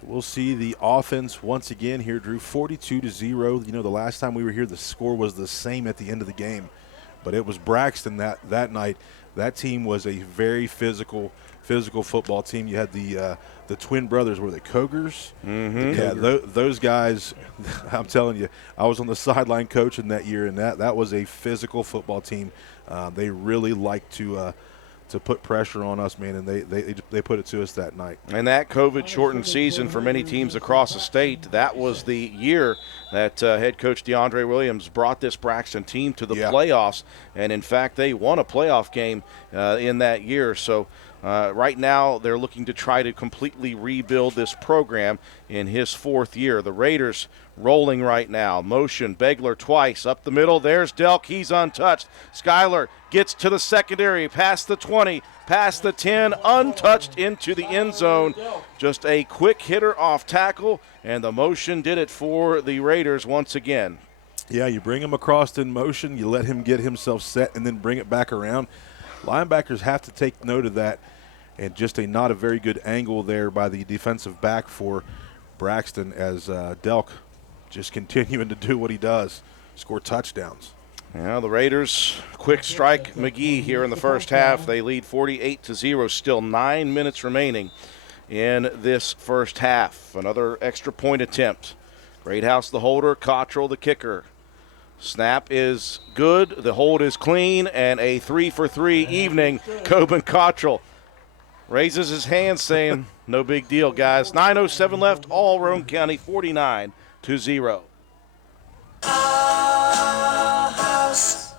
So we'll see the offense once again here, Drew, 42-0. You know, the last time we were here, the score was the same at the end of the game, but it was Braxton that night. That team was a very physical football team. You had the twin brothers, were they Kogers? Mm-hmm. Yeah, those guys, I'm telling you, I was on the sideline coaching that year, and that was a physical football team. They really liked to put pressure on us, man, and they put it to us that night. And that COVID-shortened season for many teams across the state, that was the year that head coach DeAndre Williams brought this Braxton team to the playoffs, and in fact, they won a playoff game in that year. So right now, they're looking to try to completely rebuild this program in his 4th year. The Raiders rolling right now. Motion, Begler twice. Up the middle, there's Delk. He's untouched. Schuyler gets to the secondary, past the 20, past the 10, untouched into the end zone. Just a quick hitter off tackle, and the motion did it for the Raiders once again. Yeah, you bring him across in motion, you let him get himself set, and then bring it back around. Linebackers have to take note of that, and just not a very good angle there by the defensive back for Braxton as Delk just continuing to do what he does, score touchdowns. Yeah, the Raiders, quick strike McGee here in the first half. They lead 48-0, still 9 minutes remaining in this first half. Another extra point attempt. Greathouse the holder, Cottrell the kicker. Snap is good, the hold is clean, and a 3-for-3 evening. Coben Cottrell raises his hand saying, no big deal, guys. 9:07 left, all Roane County 49-0. Our house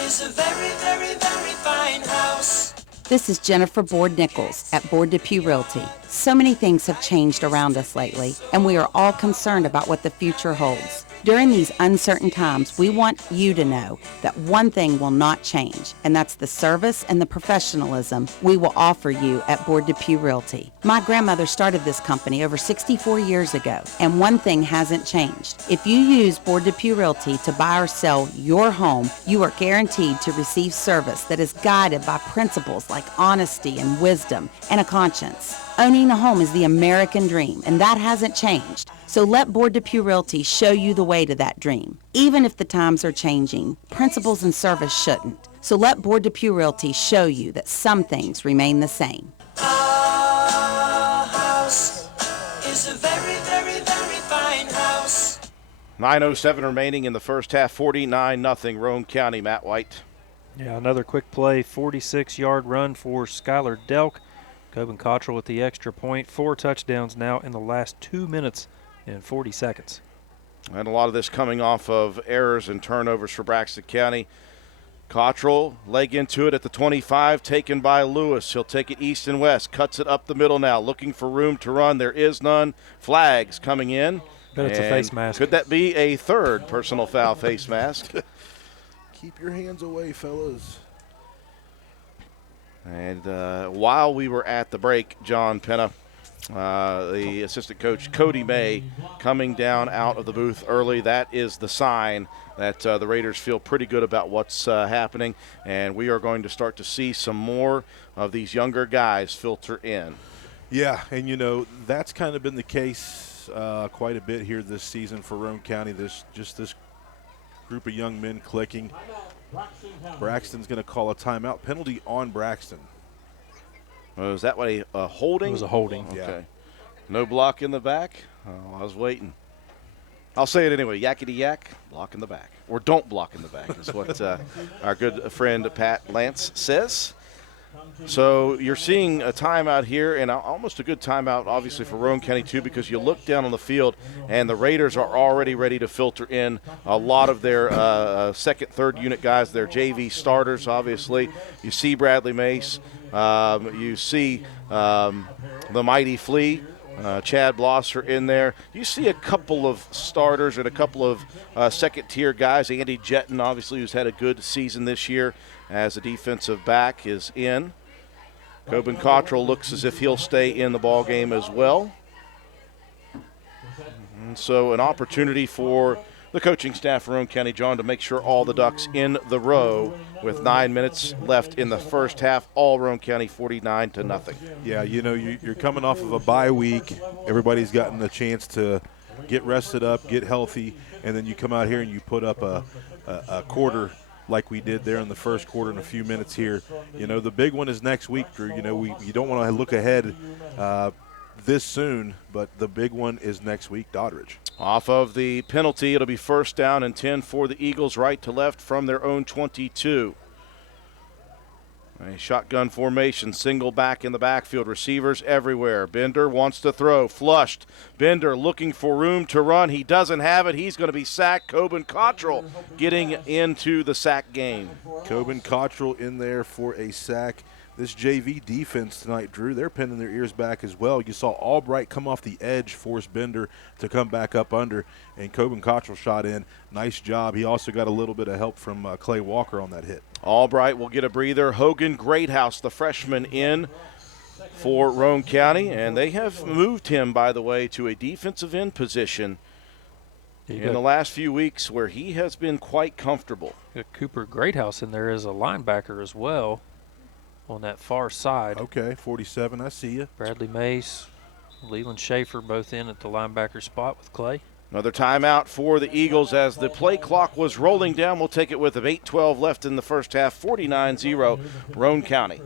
is a very, very, very fine house. This is Jennifer Board Nichols at Board Depew Realty. So many things have changed around us lately, and we are all concerned about what the future holds. During these uncertain times, we want you to know that one thing will not change, and that's the service and the professionalism we will offer you at Board Depew Realty. My grandmother started this company over 64 years ago, and one thing hasn't changed. If you use Board Depew Realty to buy or sell your home, you are guaranteed to receive service that is guided by principles like honesty and wisdom and a conscience. Owning a home is the American dream, and that hasn't changed. So let Board Depew Realty show you the way to that dream. Even if the times are changing, principles and service shouldn't. So let Board Depew Realty show you that some things remain the same. Our house is a very, very, very fine house. 9:07 remaining in the first half, 49-0 Roane County. Matt White. Yeah, another quick play, 46-yard run for Skylar Delk. Coben Cottrell with the extra point. 4 touchdowns now in the last 2 minutes and 40 seconds. And a lot of this coming off of errors and turnovers for Braxton County. Cottrell, leg into it at the 25, taken by Lewis. He'll take it east and west, cuts it up the middle now, looking for room to run. There is none. Flags coming in. But it's a face mask. Could that be a third personal foul face mask? Keep your hands away, fellas. And while we were at the break, John Penna, the assistant coach Cody May, coming down out of the booth early. That is the sign that the Raiders feel pretty good about what's happening, and we are going to start to see some more of these younger guys filter in. Yeah, and you know that's kind of been the case quite a bit here this season for Roane County. This group of young men clicking. Braxton's going to call a timeout. Penalty on Braxton. Was that what a holding? It was a holding. Okay. Yeah. No block in the back? Oh, I was waiting. I'll say it anyway. Yakety yak, block in the back. Or don't block in the back is what our good friend Pat Lance says. So you're seeing a timeout here, and almost a good timeout, obviously, for Roane County, too, because you look down on the field, and the Raiders are already ready to filter in a lot of their second, third unit guys, their JV starters, obviously. You see Bradley Mace. You see the mighty Flea, Chad Blosser in there. You see a couple of starters and a couple of second-tier guys. Andy Jetton, obviously, who's had a good season this year as a defensive back, is in. Coben Cottrell looks as if he'll stay in the ball game as well. And so an opportunity for the coaching staff for Roane County, John, to make sure all the Ducks in the row with 9 minutes left in the first half. All Roane County 49-0. Yeah, you know, you're coming off of a bye week. Everybody's gotten a chance to get rested up, get healthy, and then you come out here and you put up a quarter like we did there in the first quarter in a few minutes here. You know, the big one is next week, Drew. You know, you don't want to look ahead this soon, but the big one is next week, Doddridge. Off of the penalty, it'll be first down and 10 for the Eagles, right to left from their own 22. A shotgun formation, single back in the backfield, receivers everywhere. Bender wants to throw, flushed. Bender looking for room to run. He doesn't have it. He's going to be sacked. Coben Cottrell getting into the sack game. Coben Cottrell in there for a sack. This JV defense tonight, Drew, they're pinning their ears back as well. You saw Albright come off the edge, force Bender to come back up under, and Coben Cottrell shot in. Nice job. He also got a little bit of help from Clay Walker on that hit. Albright will get a breather. Hogan Greathouse, the freshman, in for Roane County, and they have moved him, by the way, to a defensive end position in the last few weeks where he has been quite comfortable. Cooper Greathouse in there as a linebacker as well. On that far side. Okay, 47, I see you. Bradley Mace, Leland Schaefer both in at the linebacker spot with Clay. Another timeout for the Eagles as the play clock was rolling down. We'll take it with 8:12 left in the first half, 49-0 Roane County.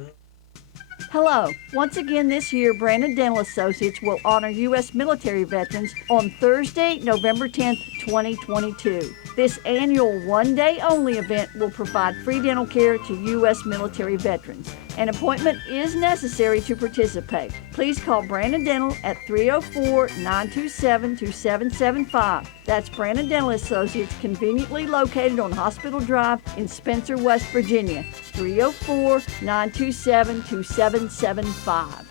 Hello. Once again this year, Brandon Dental Associates will honor U.S. military veterans on Thursday, November 10th, 2022. This annual one-day-only event will provide free dental care to U.S. military veterans. An appointment is necessary to participate. Please call Brandon Dental at 304-927-2775. That's Brandon Dental Associates, conveniently located on Hospital Drive in Spencer, West Virginia. 304-927-2775.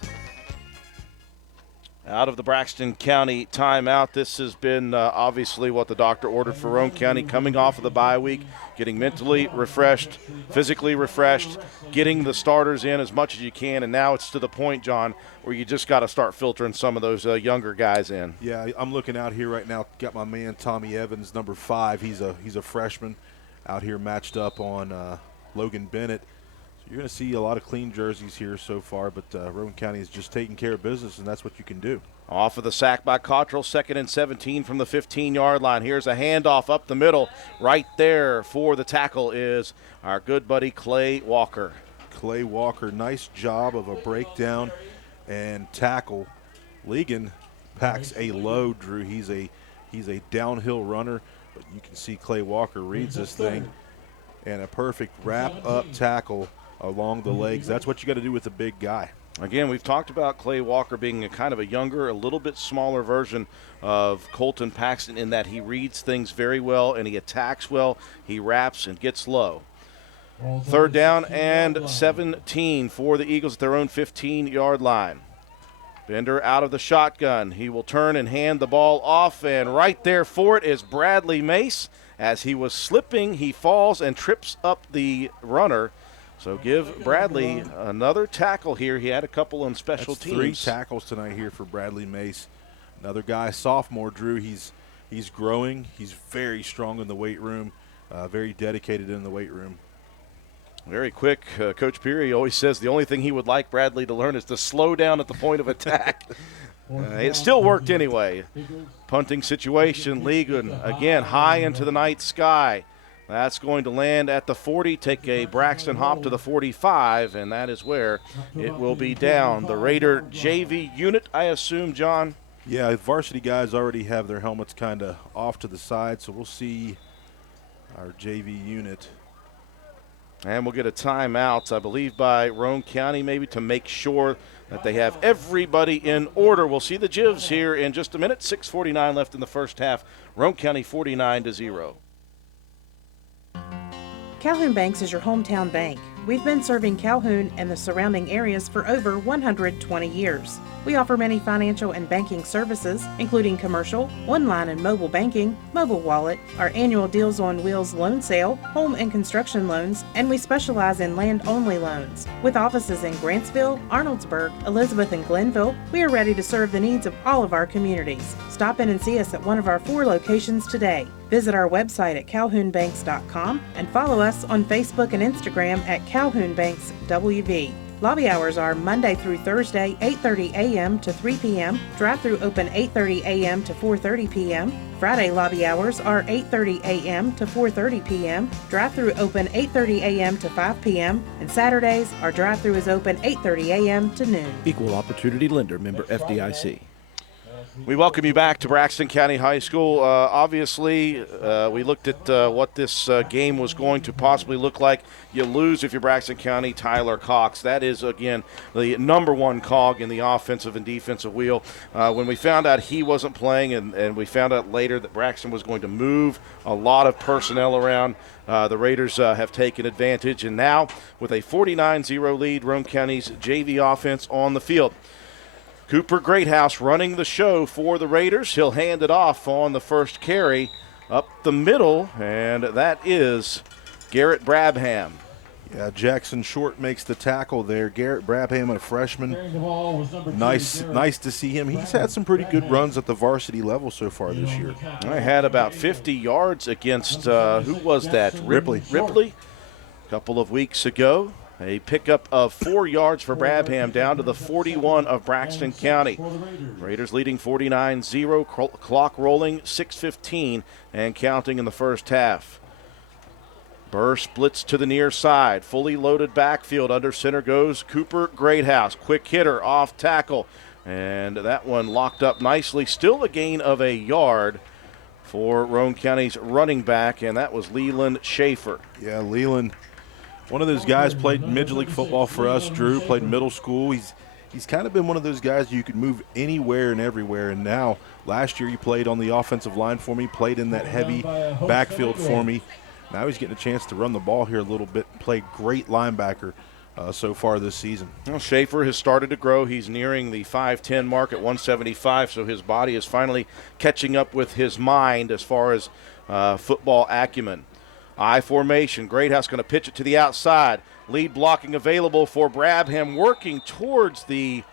Out of the Braxton County timeout. This has been obviously what the doctor ordered for Roane County, coming off of the bye week, getting mentally refreshed, physically refreshed, getting the starters in as much as you can, and now it's to the point, John, where you just got to start filtering some of those younger guys in. Yeah, I'm looking out here right now. Got my man Tommy Evans, number 5. He's a freshman out here matched up on Logan Bennett. You're going to see a lot of clean jerseys here so far, but Roane County is just taking care of business, and that's what you can do. Off of the sack by Cottrell, 2nd and 17 from the 15-yard line. Here's a handoff up the middle. Right there for the tackle is our good buddy Clay Walker. Clay Walker, nice job of a breakdown and tackle. Ligon packs a load, Drew. He's a downhill runner, but you can see Clay Walker reads this thing, and a perfect wrap-up tackle along the legs. That's what you got to do with a big guy. Again, we've talked about Clay Walker being a kind of a younger, a little bit smaller version of Colton Paxton in that he reads things very well and he attacks well, he wraps and gets low. 3rd down and 17 for the Eagles at their own 15-yard line. Bender out of the shotgun. He will turn and hand the ball off, and right there for it is Bradley Mace. As he was slipping, he falls and trips up the runner. So give Bradley another tackle here. He had a couple on special teams. 3 tackles tonight here for Bradley Mace. Another guy, sophomore, Drew. He's growing. He's very strong in the weight room, very dedicated in the weight room. Very quick. Coach Peary always says the only thing he would like Bradley to learn is to slow down at the point of attack. It still worked anyway. Punting situation, Ligon again high into the night sky. That's going to land at the 40, take a Braxton hop to the 45, and that is where it will be down. The Raider JV unit, I assume, John? Yeah, varsity guys already have their helmets kind of off to the side, so we'll see our JV unit. And we'll get a timeout, I believe, by Roane County maybe to make sure that they have everybody in order. We'll see the Jivs here in just a minute. 6:49 left in the first half. Roane County 49-0. Calhoun Banks is your hometown bank. We've been serving Calhoun and the surrounding areas for over 120 years. We offer many financial and banking services, including commercial, online and mobile banking, mobile wallet, our annual Deals on Wheels loan sale, home and construction loans, and we specialize in land-only loans. With offices in Grantsville, Arnoldsburg, Elizabeth, and Glenville, we are ready to serve the needs of all of our communities. Stop in and see us at one of our 4 locations today. Visit our website at calhounbanks.com and follow us on Facebook and Instagram at Calhoun Banks WV. Lobby hours are Monday through Thursday, 8:30 a.m. to 3 p.m. Drive-through open 8:30 a.m. to 4:30 p.m. Friday lobby hours are 8:30 a.m. to 4:30 p.m. Drive-through open 8:30 a.m. to 5 p.m. And Saturdays, our drive-through is open 8:30 a.m. to noon. Equal Opportunity Lender, member FDIC. We welcome you back to Braxton County High School. Obviously, we looked at what this game was going to possibly look like. You lose if you're Braxton County, Tyler Cox. That is, again, the number 1 cog in the offensive and defensive wheel. When we found out he wasn't playing and we found out later that Braxton was going to move a lot of personnel around, the Raiders have taken advantage. And now, with a 49-0 lead, Roane County's JV offense on the field. Cooper Greathouse running the show for the Raiders. He'll hand it off on the first carry up the middle, and that is Garrett Brabham. Yeah, Jackson Short makes the tackle there. Garrett Brabham, a freshman. Nice to see him. He's had some pretty good runs at the varsity level so far this year. I had about 50 yards against, who was that? Ripley. A couple of weeks ago. A pickup of 4 yards for Brabham down to the 41 of Braxton County. Raiders leading 49-0, clock rolling, 6:15 and counting in the first half. Burr splits to the near side. Fully loaded backfield. Under center goes Cooper Greathouse. Quick hitter off tackle. And that one locked up nicely. Still a gain of a yard for Roane County's running back, and that was Leland Schaefer. Yeah, Leland, one of those guys, played Major League Football for us, Drew, played middle school. He's kind of been one of those guys you could move anywhere and everywhere, and now last year he played on the offensive line for me, played in that heavy backfield for me. Now he's getting a chance to run the ball here a little bit, played great linebacker so far this season. Well, Schaefer has started to grow. He's nearing the 5'10" mark at 175, so his body is finally catching up with his mind as far as football acumen. I formation. Greathouse going to pitch it to the outside. Lead blocking available for Brabham, working towards the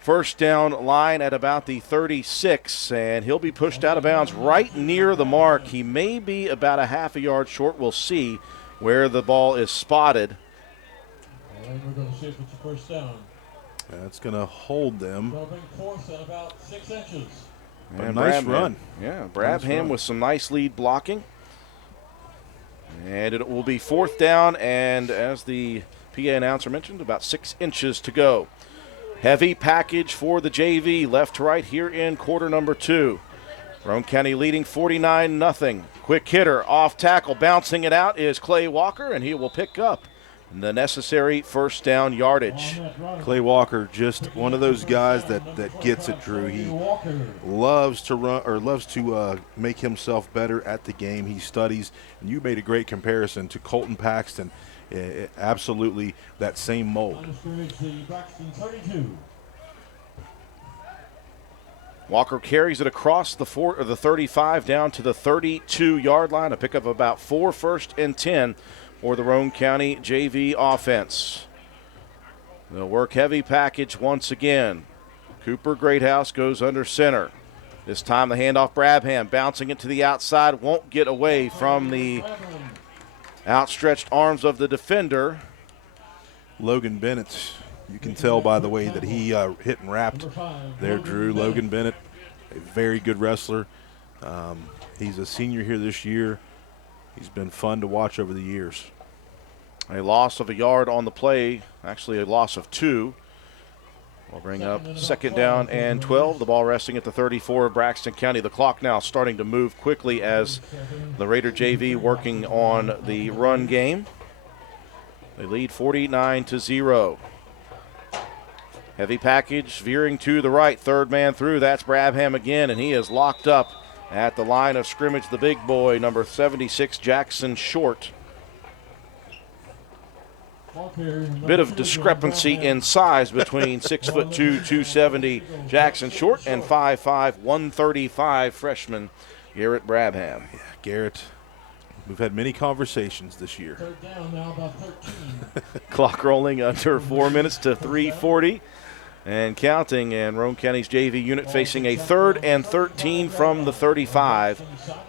first down line at about the 36, and he'll be pushed out of bounds right near the mark. He may be about a half a yard short. We'll see where the ball is spotted. And we're going to see if it's a first down. That's going to hold them. They'll bring fourth at about 6 inches. And nice run. Yeah, Brabham with some nice lead blocking. And it will be fourth down, and as the PA announcer mentioned, about 6 inches to go. Heavy package for the JV, left to right here in quarter number 2. Roane County leading 49-0. Quick hitter, off tackle, bouncing it out is Clay Walker, and he will pick up the necessary first down yardage. Clay Walker, just one of those guys that gets it, Drew. He loves to run, or loves to make himself better at the game. He studies, and you made a great comparison to Colton Paxton. Absolutely that same mold. Walker carries it across the 35 down to the 32-yard line, a pickup of about 4 first and 10 for the Roane County JV offense. They'll work heavy package once again. Cooper Greathouse goes under center. This time the handoff Brabham, bouncing it to the outside, won't get away from the outstretched arms of the defender. Logan Bennett, you can tell by the way that he hit and wrapped there, Drew. Logan Bennett, a very good wrestler. He's a senior here this year. He's been fun to watch over the years. A loss of a yard on the play, actually a loss of 2. We'll bring up second down and 12. The ball resting at the 34 of Braxton County. The clock now starting to move quickly as the Raider JV working on the run game. They lead 49-0. Heavy package veering to the right. Third man through. That's Brabham again, and he is locked up at the line of scrimmage. The big boy, number 76, Jackson Short. Bit of discrepancy in size between 6'2", 270 Jackson Short and 5'5", 135 freshman Garrett Brabham. Yeah, Garrett, we've had many conversations this year. Third down now, about 13. Clock rolling under 4 minutes to 3:40 and counting, and Roane County's JV unit facing a 3rd and 13 from the 35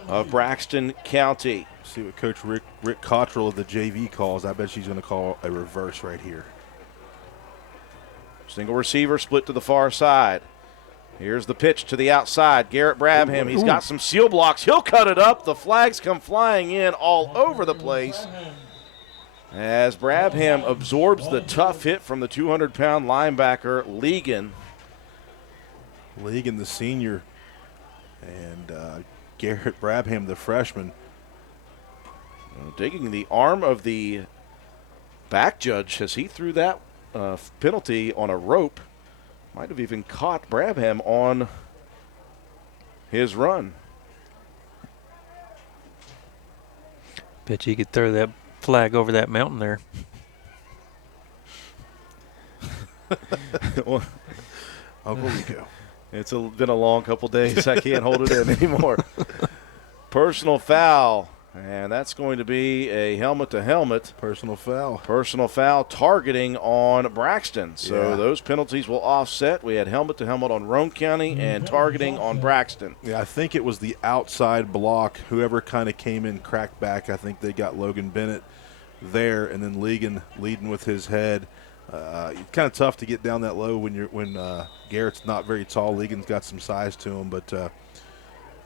of Braxton County. See what Coach Rick Cottrell of the JV calls. I bet she's going to call a reverse right here. Single receiver split to the far side. Here's the pitch to the outside. Garrett Brabham, he's got some seal blocks. He'll cut it up. The flags come flying in all over the place as Brabham absorbs the tough hit from the 200-pound linebacker, Legan. Legan, the senior, and Garrett Brabham, the freshman. Digging the arm of the back judge as he threw that penalty on a rope. Might have even caught Brabham on his run. Bet you could throw that flag over that mountain there. Well, Uncle Rico. It's been a long couple days. I can't hold it in anymore. Personal foul. And that's going to be a helmet-to-helmet. Personal foul. Personal foul targeting on Braxton. So those penalties will offset. We had helmet-to-helmet on Roane County and targeting on Braxton. Yeah, I think it was the outside block. Whoever kind of came in, cracked back, I think they got Logan Bennett there, and then Legan leading with his head. Kind of tough to get down that low when Garrett's not very tall. Legan's got some size to him, but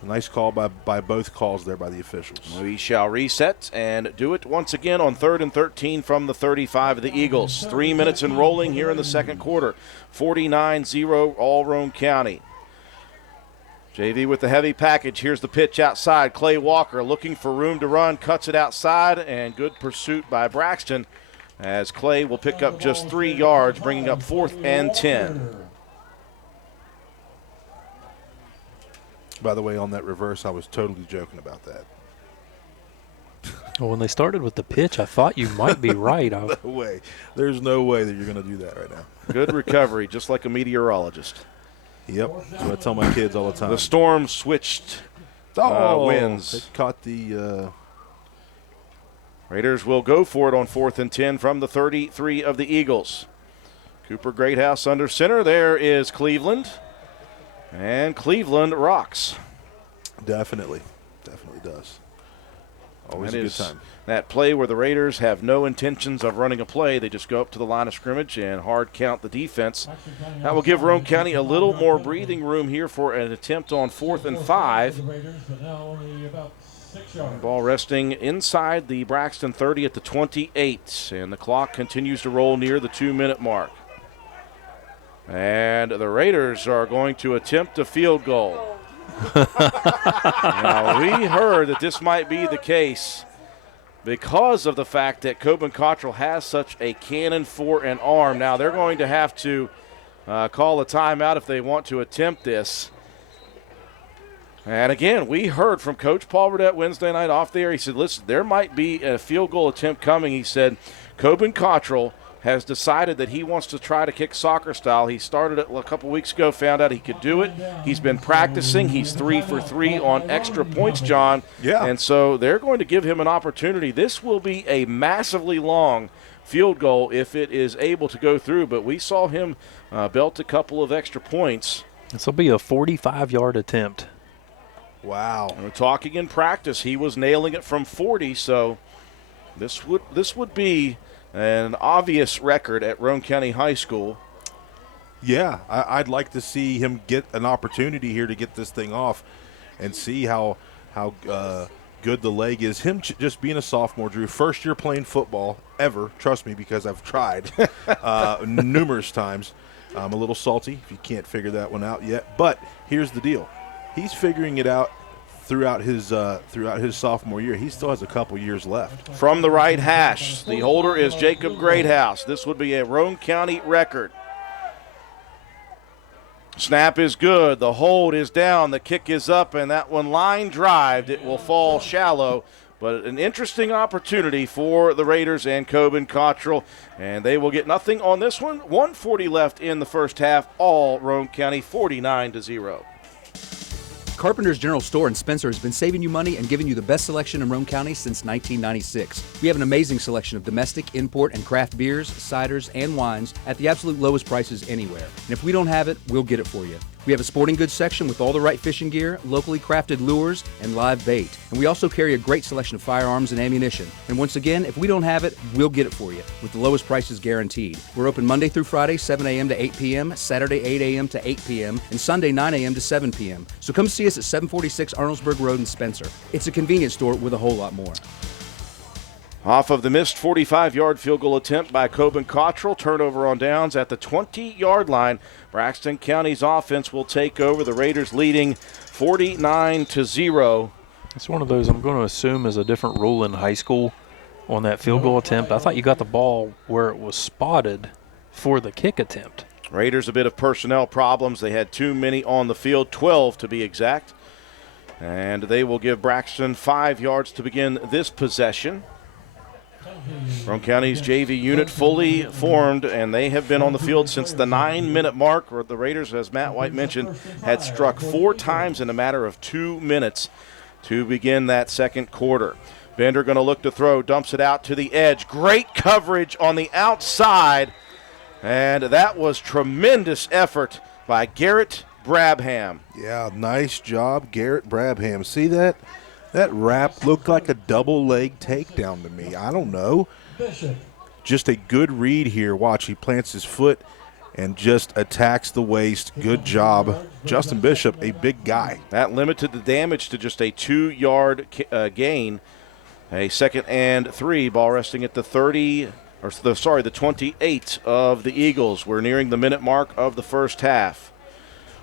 A nice call by both calls there by the officials. We shall reset and do it once again on 3rd and 13 from the 35 of the Eagles. 3 minutes and rolling here in the second quarter. 49-0 all Roane County. JV with the heavy package. Here's the pitch outside. Clay Walker looking for room to run. Cuts it outside, and good pursuit by Braxton as Clay will pick up just 3 yards, bringing up 4th and 10. By the way, on that reverse, I was totally joking about that. Well, when they started with the pitch, I thought you might be right. No way. There's no way that you're going to do that right now. Good recovery, just like a meteorologist. Yep, that's what I tell my kids all the time. The Storm switched winds. It caught the Raiders will go for it on 4th and 10 from the 33 of the Eagles. Cooper Greathouse under center. There is Cleveland. And Cleveland rocks. Definitely does. Always a good time. That play where the Raiders have no intentions of running a play. They just go up to the line of scrimmage and hard count the defense. That will give Roane County a little more breathing room here for an attempt on 4th and 5. Ball resting inside the Braxton 30 at the 28. And the clock continues to roll near the 2-minute mark. And the Raiders are going to attempt a field goal. Now, we heard that this might be the case because of the fact that Coben Cottrell has such a cannon for an arm. Now, they're going to have to call a timeout if they want to attempt this. And again, we heard from Coach Paul Burdett Wednesday night off the air. He said, listen, there might be a field goal attempt coming. He said, Coben Cottrell has decided that he wants to try to kick soccer style. He started it a couple weeks ago, found out he could do it. He's been practicing. He's 3 for 3 on extra points, John. Yeah. And so they're going to give him an opportunity. This will be a massively long field goal if it is able to go through, but we saw him belt a couple of extra points. This will be a 45-yard attempt. Wow. And we're talking in practice. He was nailing it from 40, so this would be an obvious record at Roane County High School. Yeah, I'd like to see him get an opportunity here to get this thing off and see how good the leg is. Him just being a sophomore, Drew, first year playing football ever. Trust me, because I've tried numerous times. I'm a little salty if you can't figure that one out yet. But here's the deal. He's figuring it out throughout his sophomore year. He still has a couple years left. From the right hash, the holder is Jacob Greathouse. This would be a Roane County record. Snap is good. The hold is down. The kick is up, and that one line drived. It will fall shallow, but an interesting opportunity for the Raiders and Coben Cottrell, and they will get nothing on this one. 1:40 left in the first half. All Roane County 49-0. Carpenter's General Store in Spencer has been saving you money and giving you the best selection in Roane County since 1996. We have an amazing selection of domestic, import, and craft beers, ciders, and wines at the absolute lowest prices anywhere. And if we don't have it, we'll get it for you. We have a sporting goods section with all the right fishing gear, locally crafted lures, and live bait. And we also carry a great selection of firearms and ammunition. And once again, if we don't have it, we'll get it for you with the lowest prices guaranteed. We're open Monday through Friday, 7 a.m. to 8 p.m., Saturday, 8 a.m. to 8 p.m., and Sunday, 9 a.m. to 7 p.m. So come see us at 746 Arnoldesburg Road in Spencer. It's a convenience store with a whole lot more. Off of the missed 45-yard field goal attempt by Coben Cottrell, turnover on downs at the 20-yard line. Braxton County's offense will take over. The Raiders leading 49-0. It's one of those I'm going to assume is a different rule in high school on that field goal attempt. I thought you got the ball where it was spotted for the kick attempt. Raiders a bit of personnel problems. They had too many on the field, 12 to be exact. And they will give Braxton 5 yards to begin this possession. Roane County's JV unit fully formed, and they have been on the field since the 9-minute mark, where the Raiders, as Matt White mentioned, had struck 4 times in a matter of 2 minutes to begin that second quarter. Bender going to look to throw, dumps it out to the edge. Great coverage on the outside, and that was tremendous effort by Garrett Brabham. Yeah, nice job, Garrett Brabham. See that? That wrap looked like a double leg takedown to me. I don't know. Just a good read here. Watch, he plants his foot and just attacks the waist. Good job. Justin Bishop, a big guy. That limited the damage to just a 2-yard gain. A 2nd and 3, ball resting at the 28 of the Eagles. We're nearing the minute mark of the first half.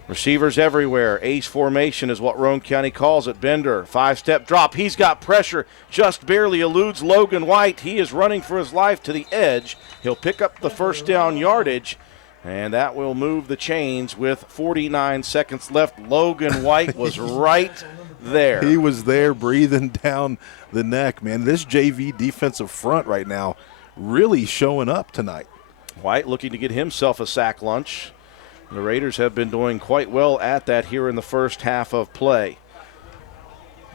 Receivers everywhere. Ace formation is what Roane County calls it. Bender, 5-step drop. He's got pressure. Just barely eludes Logan White. He is running for his life to the edge. He'll pick up the first down yardage, and that will move the chains with 49 seconds left. Logan White was right there. He was there breathing down the neck, man. This JV defensive front right now really showing up tonight. White looking to get himself a sack lunch. The Raiders have been doing quite well at that here in the first half of play.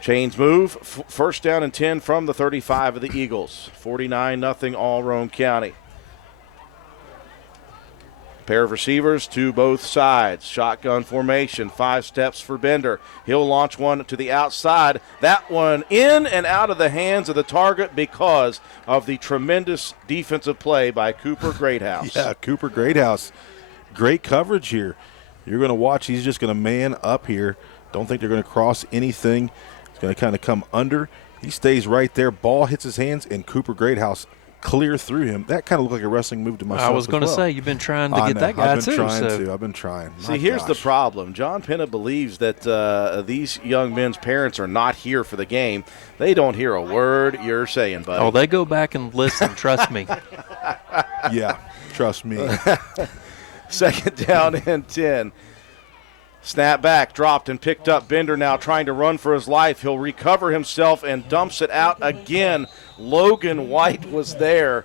Chains move. First down and 10 from the 35 of the Eagles. 49-0 all Roane County. Pair of receivers to both sides. Shotgun formation. 5 steps for Bender. He'll launch one to the outside. That one in and out of the hands of the target because of the tremendous defensive play by Cooper Greathouse. Yeah, Cooper Greathouse. Great coverage here. You're going to watch. He's just going to man up here. Don't think they're going to cross anything. He's going to kind of come under. He stays right there. Ball hits his hands, and Cooper Greathouse clear through him. That kind of looked like a wrestling move to myself. I was going to say, you've been trying to get that guy too. I've been trying. See, here's the problem. John Penna believes that these young men's parents are not here for the game. They don't hear a word you're saying, buddy. Oh, they go back and listen. Trust me. Yeah, trust me. 2nd down and 10. Snap back, dropped and picked up. Bender now trying to run for his life. He'll recover himself and dumps it out again. Logan White was there,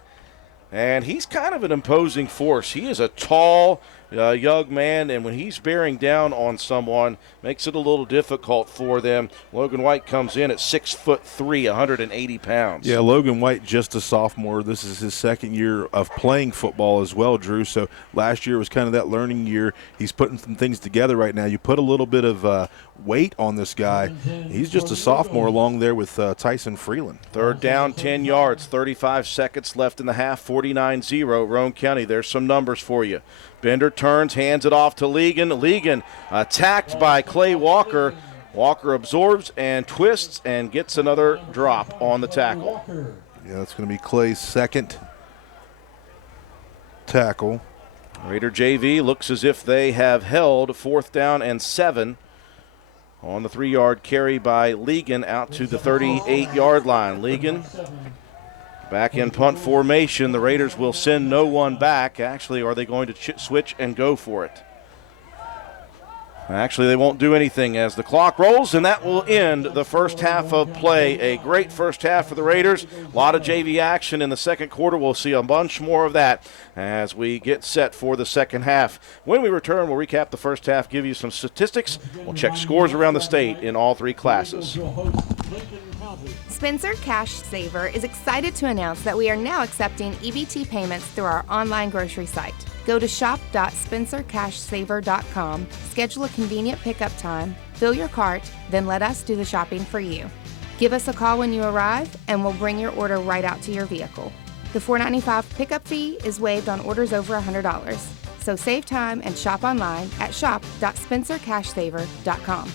and he's kind of an imposing force. He is a tall young man, and when he's bearing down on someone, makes it a little difficult for them. Logan White comes in at 6'3", 180 pounds. Yeah, Logan White, just a sophomore. This is his 2nd year of playing football as well, Drew. So last year was kind of that learning year. He's putting some things together right now. You put a little bit of weight on this guy. He's just a sophomore along there with Tyson Freeland. 3rd down, 10 yards, 35 seconds left in the half, 49-0 Roane County. There's some numbers for you. Bender turns, hands it off to Ligon. Ligon attacked by Clay Walker. Walker absorbs and twists and gets another drop on the tackle. Yeah, that's going to be Clay's 2nd tackle. Raider JV looks as if they have held 4th down and 7 on the 3-yard carry by Ligon out to the 38-yard line. Ligon back in punt formation. The Raiders will send no one back. Actually, are they going to switch and go for it? Actually, they won't do anything as the clock rolls, and that will end the first half of play. A great first half for the Raiders. A lot of JV action in the second quarter. We'll see a bunch more of that as we get set for the second half. When we return, we'll recap the first half, give you some statistics. We'll check scores around the state in all 3 classes. Spencer Cash Saver is excited to announce that we are now accepting EBT payments through our online grocery site. Go to shop.spencercashsaver.com, schedule a convenient pickup time, fill your cart, then let us do the shopping for you. Give us a call when you arrive, and we'll bring your order right out to your vehicle. The $4.95 pickup fee is waived on orders over $100. So save time and shop online at shop.spencercashsaver.com.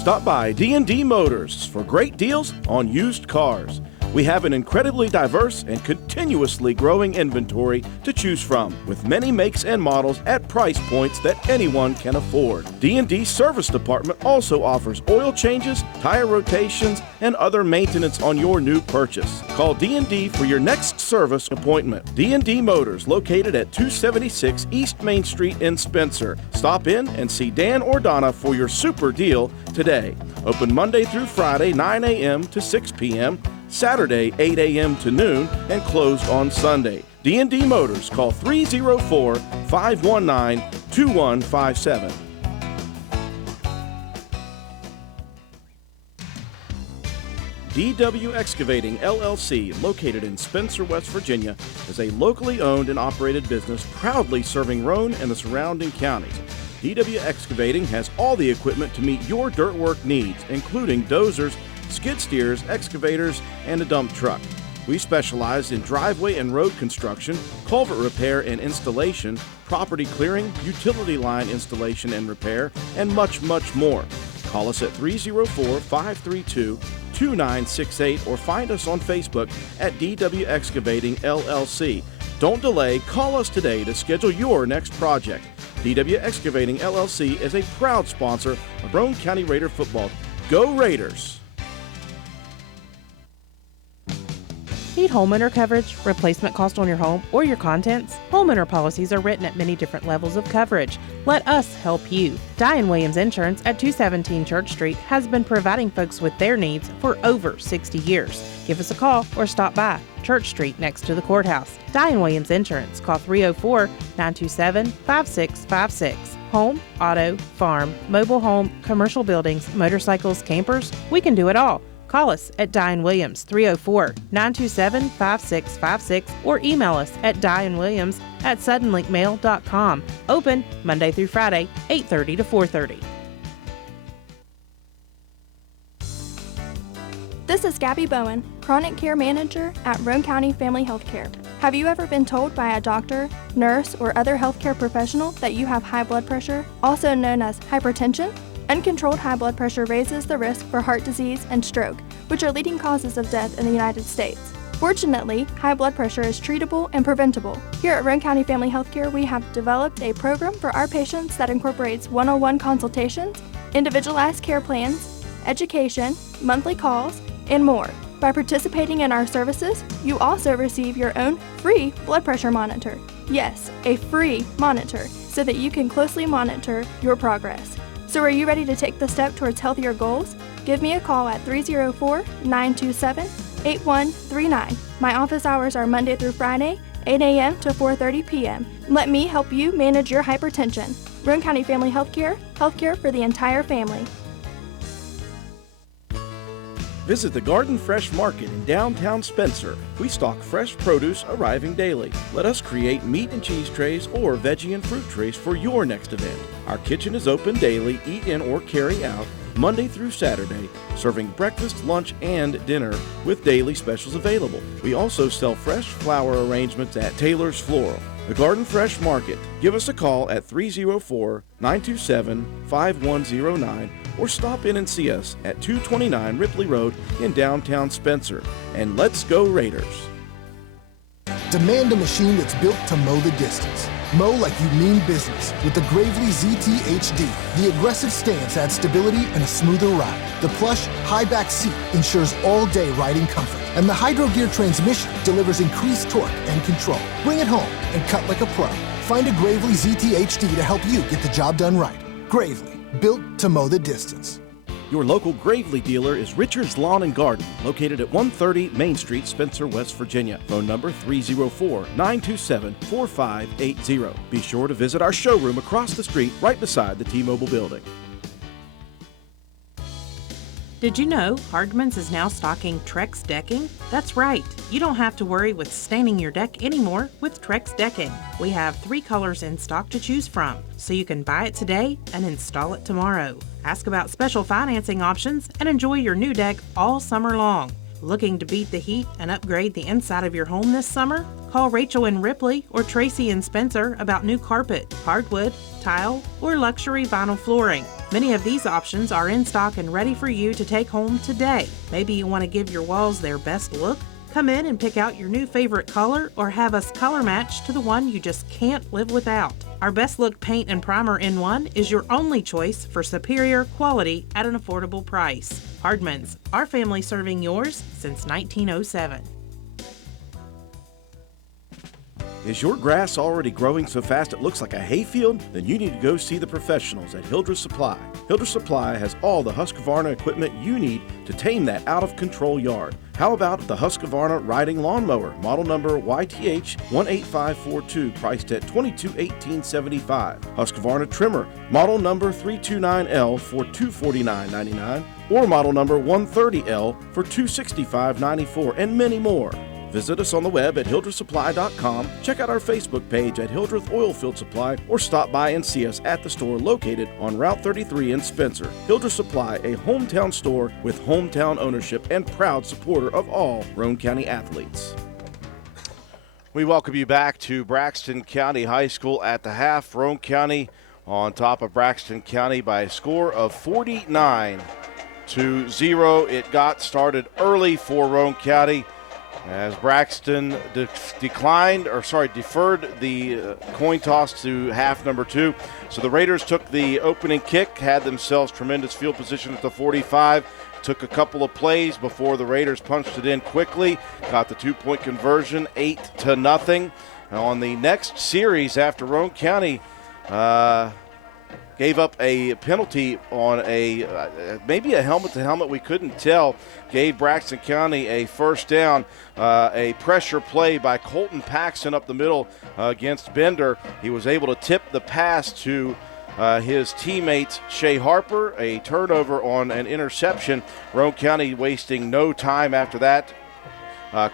Stop by D&D Motors for great deals on used cars. We have an incredibly diverse and continuously growing inventory to choose from, with many makes and models at price points that anyone can afford. D&D Service Department also offers oil changes, tire rotations, and other maintenance on your new purchase. Call D&D for your next service appointment. D&D Motors, located at 276 East Main Street in Spencer. Stop in and see Dan or Donna for your super deal today. Open Monday through Friday, 9 a.m. to 6 p.m., Saturday, 8 a.m. to noon, and closed on Sunday. D&D Motors, call 304-519-2157. DW Excavating, LLC, located in Spencer, West Virginia, is a locally owned and operated business proudly serving Roane and the surrounding counties. DW Excavating has all the equipment to meet your dirt work needs, including dozers, skid steers, excavators, and a dump truck. We specialize in driveway and road construction, culvert repair and installation, property clearing, utility line installation and repair, and much, much more. Call us at 304-532-2968 or find us on Facebook at DW Excavating LLC. Don't delay, call us today to schedule your next project. DW Excavating LLC is a proud sponsor of Roane County Raider football. Go Raiders! Need homeowner coverage, replacement cost on your home, or your contents? Homeowner policies are written at many different levels of coverage. Let us help you. Diane Williams Insurance at 217 Church Street has been providing folks with their needs for over 60 years. Give us a call or stop by Church Street next to the courthouse. Diane Williams Insurance. Call 304-927-5656. Home, auto, farm, mobile home, commercial buildings, motorcycles, campers, we can do it all. Call us at Diane Williams, 304-927-5656, or email us at dianewilliams@suddenlinkmail.com. Open Monday through Friday, 8:30 to 4:30. This is Gabby Bowen, Chronic Care Manager at Roane County Family Healthcare. Have you ever been told by a doctor, nurse, or other healthcare professional that you have high blood pressure, also known as hypertension? Uncontrolled high blood pressure raises the risk for heart disease and stroke, which are leading causes of death in the United States. Fortunately, high blood pressure is treatable and preventable. Here at Roane County Family Healthcare, we have developed a program for our patients that incorporates one-on-one consultations, individualized care plans, education, monthly calls, and more. By participating in our services, you also receive your own free blood pressure monitor. Yes, a free monitor, so that you can closely monitor your progress. So are you ready to take the step towards healthier goals? Give me a call at 304-927-8139. My office hours are Monday through Friday, 8 a.m. to 4:30 p.m. Let me help you manage your hypertension. Roane County Family Healthcare, healthcare for the entire family. Visit the Garden Fresh Market in downtown Spencer. We stock fresh produce arriving daily. Let us create meat and cheese trays or veggie and fruit trays for your next event. Our kitchen is open daily, eat in or carry out, Monday through Saturday, serving breakfast, lunch, and dinner with daily specials available. We also sell fresh flower arrangements at Taylor's Floral. The Garden Fresh Market. Give us a call at 304-927-5109 or stop in and see us at 229 Ripley Road in downtown Spencer. And let's go Raiders! Demand a machine that's built to mow the distance. Mow like you mean business with the Gravely ZT HD. The aggressive stance adds stability and a smoother ride. The plush, high-back seat ensures all-day riding comfort. And the Hydro Gear transmission delivers increased torque and control. Bring it home and cut like a pro. Find a Gravely ZT HD to help you get the job done right. Gravely, built to mow the distance. Your local Gravely dealer is Richard's Lawn and Garden, located at 130 Main Street, Spencer, West Virginia. Phone number 304-927-4580. Be sure to visit our showroom across the street right beside the T-Mobile building. Did you know Hardman's is now stocking Trex decking? That's right. You don't have to worry with staining your deck anymore with Trex decking. We have 3 colors in stock to choose from, so you can buy it today and install it tomorrow. Ask about special financing options and enjoy your new deck all summer long. Looking to beat the heat and upgrade the inside of your home this summer? Call Rachel in Ripley or Tracy in Spencer about new carpet, hardwood, tile, or luxury vinyl flooring. Many of these options are in stock and ready for you to take home today. Maybe you want to give your walls their best look? Come in and pick out your new favorite color or have us color match to the one you just can't live without. Our Best Look Paint and Primer in One is your only choice for superior quality at an affordable price. Hardman's, our family serving yours since 1907. Is your grass already growing so fast it looks like a hayfield? Then you need to go see the professionals at Hildreth Supply. Hildreth Supply has all the Husqvarna equipment you need to tame that out-of-control yard. How about the Husqvarna riding lawnmower, model number YTH 18542, priced at $2218.75. Husqvarna trimmer, model number 329L for $249.99, or model number 130L for $265.94, and many more. Visit us on the web at hildrethsupply.com, check out our Facebook page at Hildreth Oilfield Supply, or stop by and see us at the store located on Route 33 in Spencer. Hildreth Supply, a hometown store with hometown ownership and proud supporter of all Roane County athletes. We welcome you back to Braxton County High School at the half. Roane County on top of Braxton County by a score of 49-0. It got started early for Roane County as Braxton deferred the coin toss to half number 2. So the Raiders took the opening kick, had themselves tremendous field position at the 45, took a couple of plays before the Raiders punched it in quickly, got the 2-point conversion, 8-0. And on the next series, after Roane County gave up a penalty on maybe a helmet-to-helmet, we couldn't tell, gave Braxton County a first down. A pressure play by Colton Paxton up the middle against Bender. He was able to tip the pass to his teammate Shea Harper, a turnover on an interception. Roane County wasting no time after that.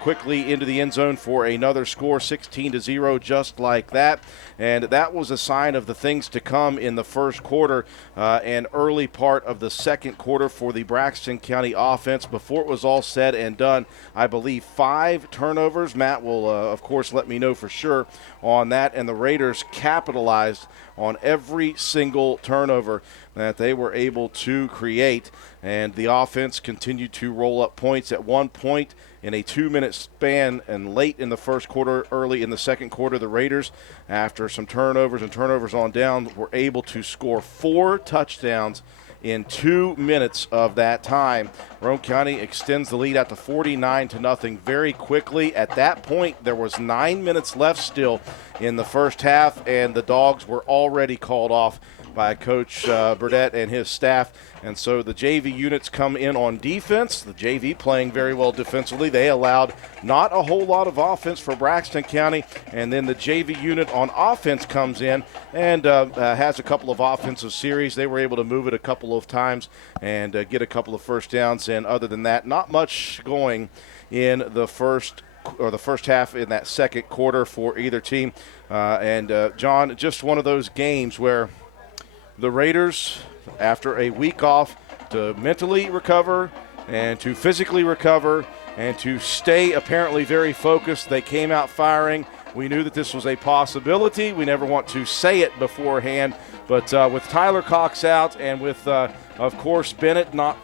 Quickly into the end zone for another score, 16-0, just like that. And that was a sign of the things to come in the first quarter and early part of the second quarter for the Braxton County offense. Before it was all said and done, I believe 5 turnovers. Matt will, of course, let me know for sure on that. And the Raiders capitalized on every single turnover that they were able to create. And the offense continued to roll up points at one point in a 2-minute span, and late in the first quarter, early in the second quarter, the Raiders, after some turnovers on down, were able to score 4 touchdowns in 2 minutes of that time. Roane County extends the lead out to 49-0 very quickly. At that point, there was 9 minutes left still in the first half, and the Dogs were already called off by Coach Burdett and his staff. And so the JV units come in on defense. The JV playing very well defensively. They allowed not a whole lot of offense for Braxton County. And then the JV unit on offense comes in and has a couple of offensive series. They were able to move it a couple of times and get a couple of first downs. And other than that, not much going in the first half in that second quarter for either team. John, just one of those games where the Raiders, after a week off, to mentally recover and to physically recover and to stay apparently very focused, they came out firing. We knew that this was a possibility. We never want to say it beforehand, but with Tyler Cox out and with, of course, Bennett not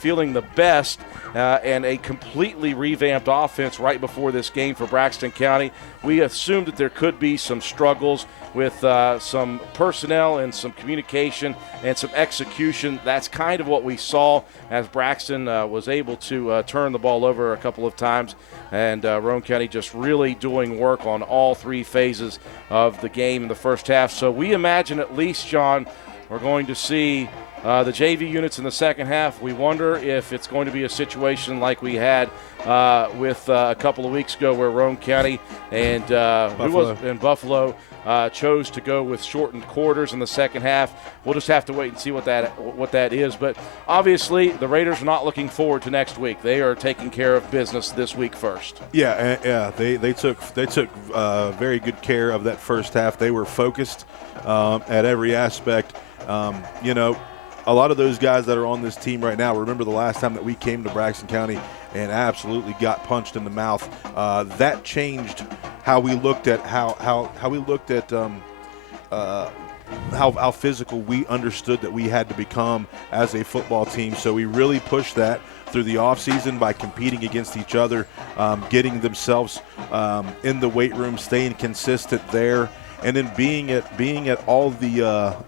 feeling the best and a completely revamped offense right before this game for Braxton County, we assumed that there could be some struggles with some personnel and some communication and some execution. That's kind of what we saw as Braxton was able to turn the ball over a couple of times, and Roane County just really doing work on all 3 phases of the game in the first half. So we imagine at least, John, we're going to see the JV units in the second half. We wonder if it's going to be a situation like we had with a couple of weeks ago where Roane County and Buffalo chose to go with shortened quarters in the second half. We'll just have to wait and see what that is. But obviously, the Raiders are not looking forward to next week. They are taking care of business this week first. Yeah. They took very good care of that first half. They were focused at every aspect. A lot of those guys that are on this team right now, remember the last time that we came to Braxton County and absolutely got punched in the mouth. That changed how we looked at how physical we understood that we had to become as a football team. So we really pushed that through the offseason by competing against each other, getting themselves in the weight room, staying consistent there, and then being at all the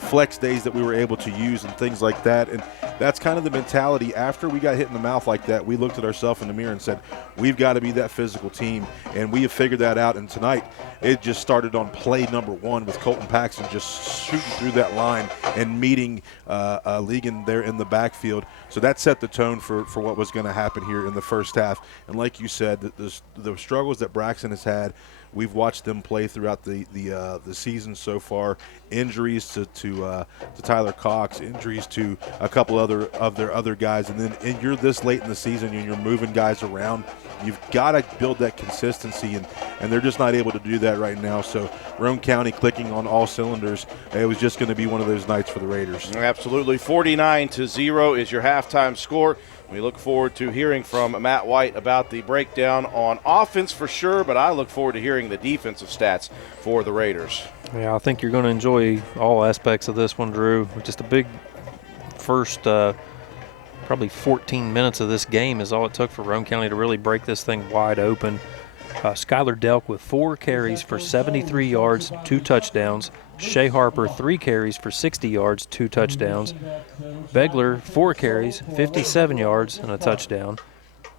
flex days that we were able to use and things like that. And that's kind of the mentality. After we got hit in the mouth like that, we looked at ourselves in the mirror and said, we've got to be that physical team, and we have figured that out. And tonight, it just started on play number 1 with Colton Paxton just shooting through that line and meeting Ligon there in the backfield. So that set the tone for what was going to happen here in the first half. And like you said, the struggles that Braxton has had, we've watched them play throughout the season so far. Injuries to Tyler Cox, injuries to a couple their other guys, and you're this late in the season and you're moving guys around. You've got to build that consistency, and they're just not able to do that right now. So Roane County clicking on all cylinders. It was just going to be one of those nights for the Raiders. Absolutely. 49-0 is your halftime score. We look forward to hearing from Matt White about the breakdown on offense for sure, but I look forward to hearing the defensive stats for the Raiders. Yeah, I think you're going to enjoy all aspects of this one, Drew. Just a big first probably 14 minutes of this game is all it took for Roane County to really break this thing wide open. Skylar Delk with 4 carries for 73 yards, 2 touchdowns. Shea Harper, 3 carries for 60 yards, 2 touchdowns. Begler, 4 carries, 57 yards, and a touchdown.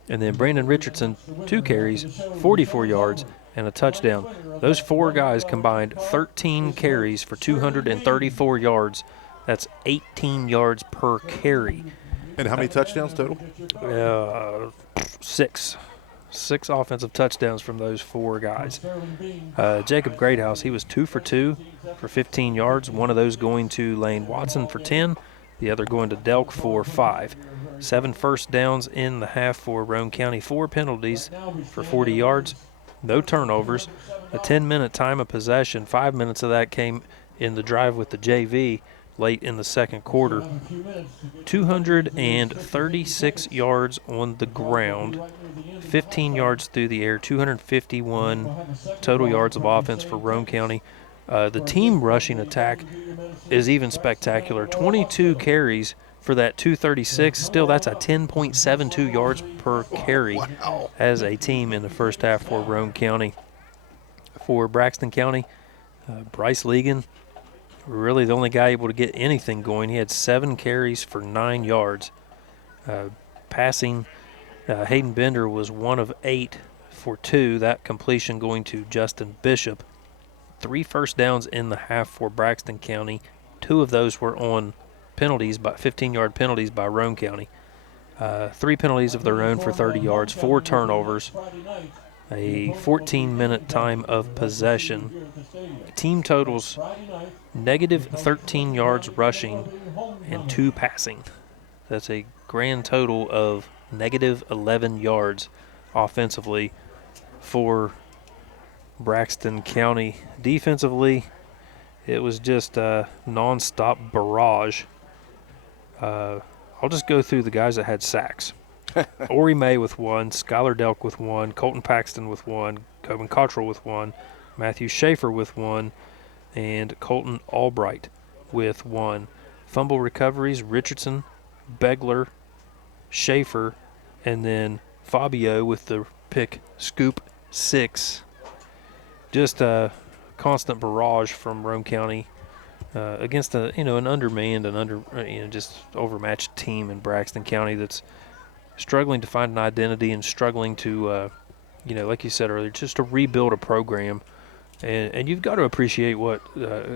And then Brandon Richardson, 2 carries, 44 yards, and a touchdown. Those 4 guys combined 13 carries for 234 yards. That's 18 yards per carry. And how many touchdowns total? 6. 6 offensive touchdowns from those 4 guys. Jacob Greathouse, he was 2 for 2 for 15 yards. One of those going to Lane Watson for 10, the other going to Delk for 5. 7 first downs in the half for Roane County, 4 penalties for 40 yards, no turnovers, a 10-minute time of possession. 5 minutes of that came in the drive with the JV late in the second quarter. 236 yards on the ground, 15 yards through the air, 251 total yards of offense for Roane County. The team rushing attack is even spectacular. 22 carries for that 236. Still, that's a 10.72 yards per carry as a team in the first half for Roane County. For Braxton County, Bryce Legan, really the only guy able to get anything going. He had 7 carries for 9 yards. Passing, Hayden Bender was 1 of 8 for 2. That completion going to Justin Bishop. 3 first downs in the half for Braxton County. 2 of those were on penalties, 15-yard penalties by Roane County. 3 penalties of their own for 30 yards, 4 turnovers, a 14-minute time of possession. Team totals negative 13 yards rushing and 2 passing. That's a grand total of negative 11 yards offensively for Braxton County. Defensively, it was just a nonstop barrage. I'll just go through the guys that had sacks. Ori May with 1, Skylar Delk with 1, Colton Paxton with 1, Coben Cottrell with 1, Matthew Schaefer with 1, and Colton Albright with 1. Fumble recoveries, Richardson, Begler, Schaefer, and then Fabio with the pick scoop 6. Just a constant barrage from Roane County against an undermanned and just overmatched team in Braxton County that's struggling to find an identity and struggling to, like you said earlier, just to rebuild a program. And you've got to appreciate what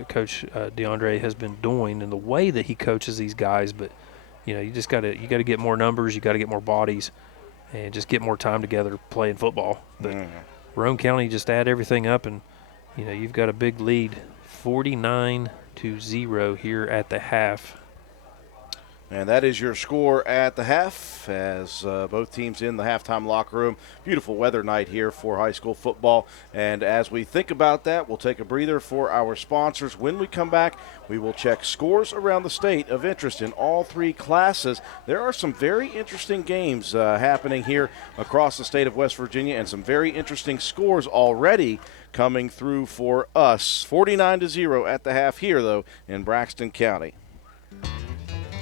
Coach DeAndre has been doing and the way that he coaches these guys. But you got to get more numbers, you got to get more bodies, and just get more time together playing football. But Roane County just add everything up, and you've got a big lead, 49-0 here at the half. And that is your score at the half as both teams in the halftime locker room. Beautiful weather night here for high school football. And as we think about that, we'll take a breather for our sponsors. When we come back, we will check scores around the state of interest in all 3 classes. There are some very interesting games happening here across the state of West Virginia and some very interesting scores already coming through for us. 49-0 at the half here, though, in Braxton County.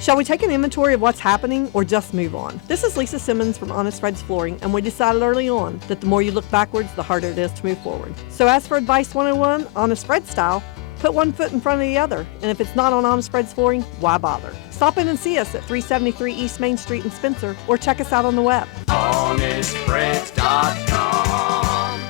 Shall we take an inventory of what's happening or just move on? This is Lisa Simmons from Honest Fred's Flooring, and we decided early on that the more you look backwards, the harder it is to move forward. So as for Advice 101, Honest Fred style, put one foot in front of the other, and if it's not on Honest Fred's Flooring, why bother? Stop in and see us at 373 East Main Street in Spencer, or check us out on the web. HonestFreds.com.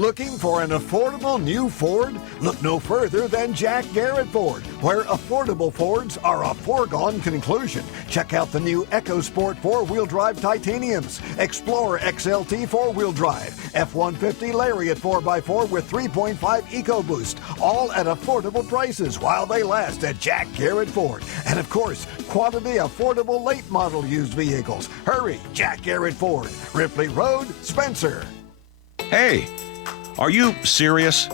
Looking for an affordable new Ford? Look no further than Jack Garrett Ford, where affordable Fords are a foregone conclusion. Check out the new EcoSport 4-wheel drive Titaniums, Explorer XLT 4-wheel drive, F-150 Lariat 4x4 with 3.5 EcoBoost, all at affordable prices while they last at Jack Garrett Ford. And of course, quality affordable late model used vehicles. Hurry, Jack Garrett Ford, Ripley Road, Spencer. Hey, are you serious?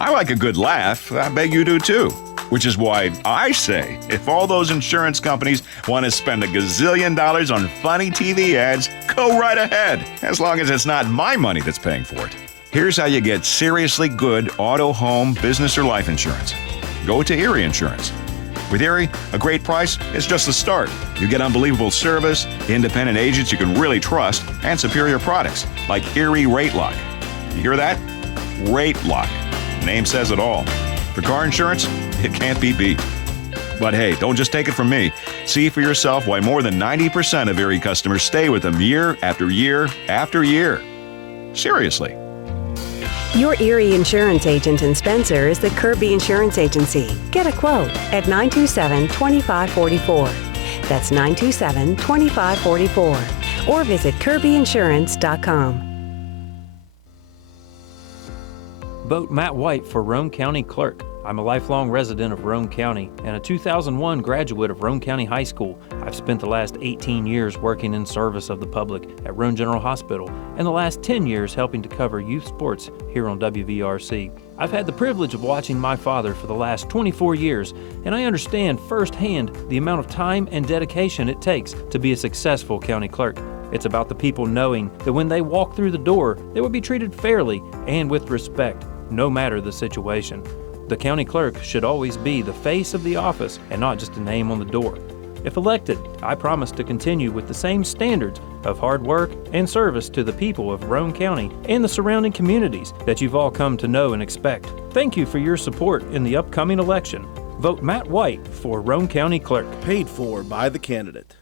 I like a good laugh. I bet you do too. Which is why I say, if all those insurance companies want to spend $1 gazillion on funny TV ads, go right ahead, as long as it's not my money that's paying for it. Here's how you get seriously good auto, home, business, or life insurance. Go to Erie Insurance. With Erie, a great price is just the start. You get unbelievable service, independent agents you can really trust, and superior products like Erie Rate Lock. You hear that? Rate Lock. Name says it all. For car insurance, it can't be beat. But hey, don't just take it from me. See for yourself why more than 90% of Erie customers stay with them year after year after year. Seriously. Your Erie Insurance agent in Spencer is the Kirby Insurance Agency. Get a quote at 927-2544. That's 927-2544. Or visit kirbyinsurance.com. Vote Matt White for Roane County Clerk. I'm a lifelong resident of Roane County and a 2001 graduate of Roane County High School. I've spent the last 18 years working in service of the public at Roane General Hospital and the last 10 years helping to cover youth sports here on WVRC. I've had the privilege of watching my father for the last 24 years, and I understand firsthand the amount of time and dedication it takes to be a successful county clerk. It's about the people knowing that when they walk through the door, they will be treated fairly and with respect, no matter the situation. The county clerk should always be the face of the office and not just a name on the door. If elected, I promise to continue with the same standards of hard work and service to the people of Roane County and the surrounding communities that you've all come to know and expect. Thank you for your support in the upcoming election. Vote Matt White for Roane County Clerk. Paid for by the candidate.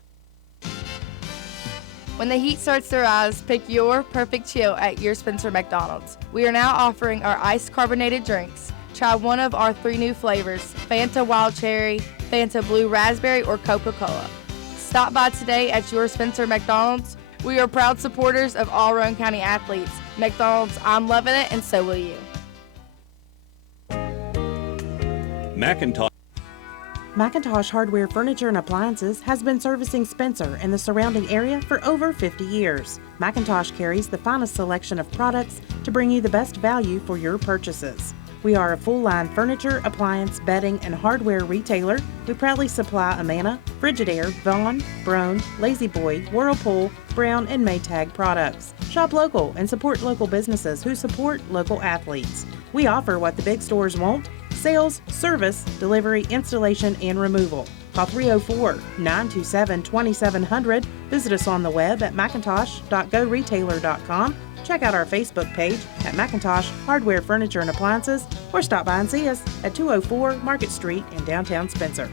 When the heat starts to rise, pick your perfect chill at your Spencer McDonald's. We are now offering our iced carbonated drinks. Try one of our 3 new flavors, Fanta Wild Cherry, Fanta Blue Raspberry, or Coca-Cola. Stop by today at your Spencer McDonald's. We are proud supporters of all Roane County athletes. McDonald's, I'm loving it, and so will you. McIntosh Hardware Furniture and Appliances has been servicing Spencer and the surrounding area for over 50 years. McIntosh carries the finest selection of products to bring you the best value for your purchases. We are a full-line furniture, appliance, bedding, and hardware retailer. We proudly supply Amana, Frigidaire, Vaughan, Roane, Lazy Boy, Whirlpool, Brown, and Maytag products. Shop local and support local businesses who support local athletes. We offer what the big stores won't: sales, service, delivery, installation, and removal. Call 304-927-2700. Visit us on the web at macintosh.goretailer.com. Check out our Facebook page at McIntosh Hardware Furniture and Appliances, or stop by and see us at 204 Market Street in downtown Spencer.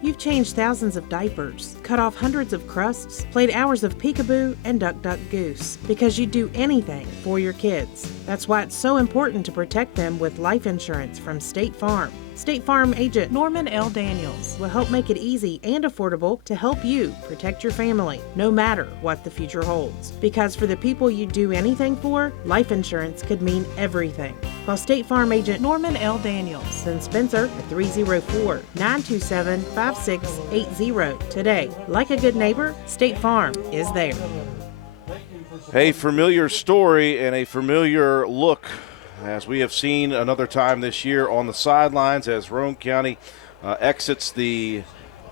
You've changed thousands of diapers, cut off hundreds of crusts, played hours of peekaboo and duck duck goose, because you'd do anything for your kids. That's why it's so important to protect them with life insurance from State Farm. State Farm agent Norman L. Daniels will help make it easy and affordable to help you protect your family, no matter what the future holds. Because for the people you do anything for, life insurance could mean everything. Call State Farm agent Norman L. Daniels in Spencer at 304-927-5680 today. Like a good neighbor, State Farm is there. A familiar story and a familiar look, as we have seen another time this year on the sidelines as Roane County exits the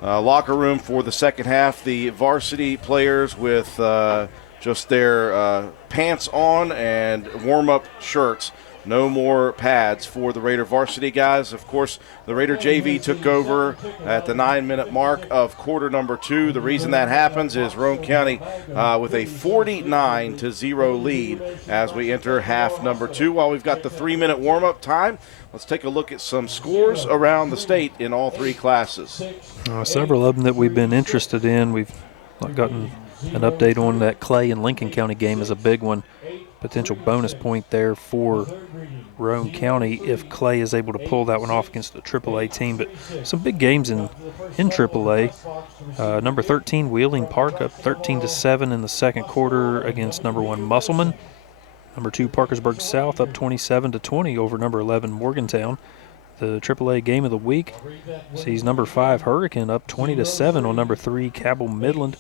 locker room for the second half. The varsity players with just their pants on and warm-up shirts. No more pads for the Raider varsity guys. Of course, the Raider JV took over at the 9-minute mark of quarter number 2. The reason that happens is Roane County with a 49-0 lead as we enter half number 2. While we've got the 3-minute warm-up time, let's take a look at some scores around the state in all 3 classes. Several of them that we've been interested in. We've gotten an update on that Clay and Lincoln County game is a big one. potential bonus point there for Roane County if Clay is able to pull that one off against the AAA team. But some big games in AAA. Number 13, Wheeling Park, up 13-7 in the second quarter against number 1, Musselman. Number 2, Parkersburg South, up 27-20 over number 11, Morgantown. The AAA game of the week sees number 5, Hurricane, up 20-7 on number 3, Cabell Midland.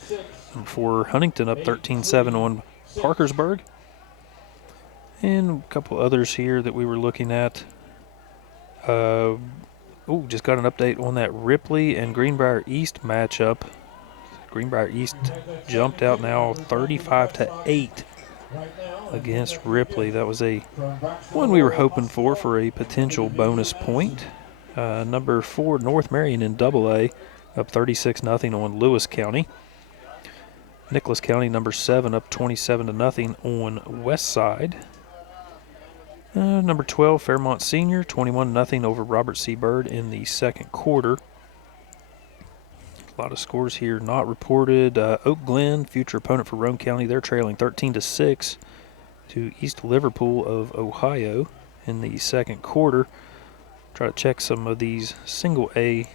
Number 4, Huntington, up 13-7 on Parkersburg. And a couple others here that we were looking at. Just got an update on that Ripley and Greenbrier East matchup. Greenbrier East jumped out now 35-8 against Ripley. That was a one we were hoping for a potential bonus point. Number 4, North Marion in AA, up 36-0 on Lewis County. Nicholas County, number 7, up 27-0 on West Side. Number 12, Fairmont Senior, 21-0 over Robert C. Byrd in the second quarter. A lot of scores here not reported. Oak Glen, future opponent for Roane County, they're trailing 13-6 to East Liverpool of Ohio in the second quarter. Try to check some of these single A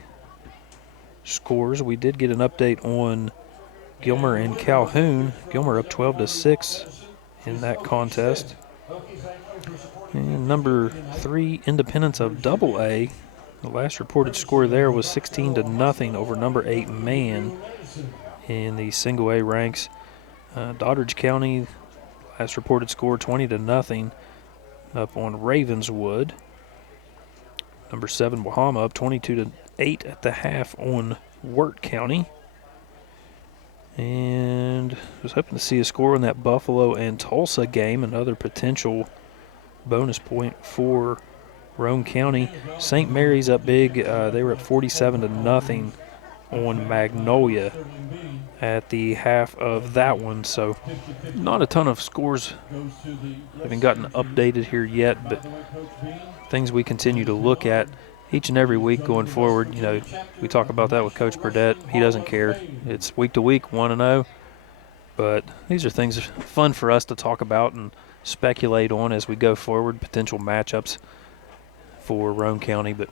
scores. We did get an update on Gilmer and Calhoun. Gilmer up 12-6 in that contest. And number 3, Independence of AA. The last reported score there was 16-0 over number 8, Man, in the single A ranks. Doddridge County, last reported score 20-0 up on Ravenswood. Number 7, Wahama, up 22-8 at the half on Wirt County. And I was hoping to see a score on that Buffalo and Tulsa game, another potential bonus point for Roane County. St. Mary's up big. They were up 47-0 on Magnolia at the half of that one. So not a ton of scores haven't gotten updated here yet, but things we continue to look at each and every week going forward. You know, we talk about that with Coach Burdett. He doesn't care. It's week to week, 1-0. But these are things fun for us to talk about and speculate on as we go forward, potential matchups for Roane County. But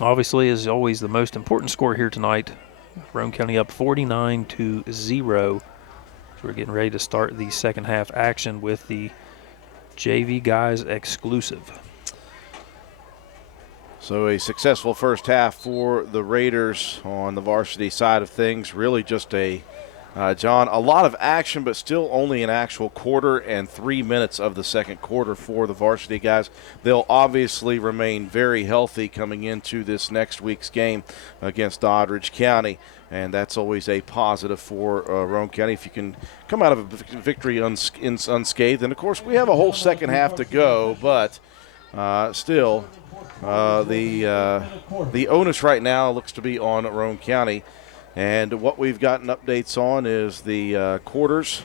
obviously, as always, the most important score here tonight, Roane County up 49-0. So we're getting ready to start the second half action with the JV guys exclusive. So a successful first half for the Raiders on the varsity side of things. Really just John, a lot of action, but still only an actual quarter and 3 minutes of the second quarter for the varsity guys. They'll obviously remain very healthy coming into this next week's game against Doddridge County, and that's always a positive for Roane County if you can come out of a victory unscathed. And, of course, we have a whole second half to go, but still the onus right now looks to be on Roane County. And what we've gotten updates on is the quarters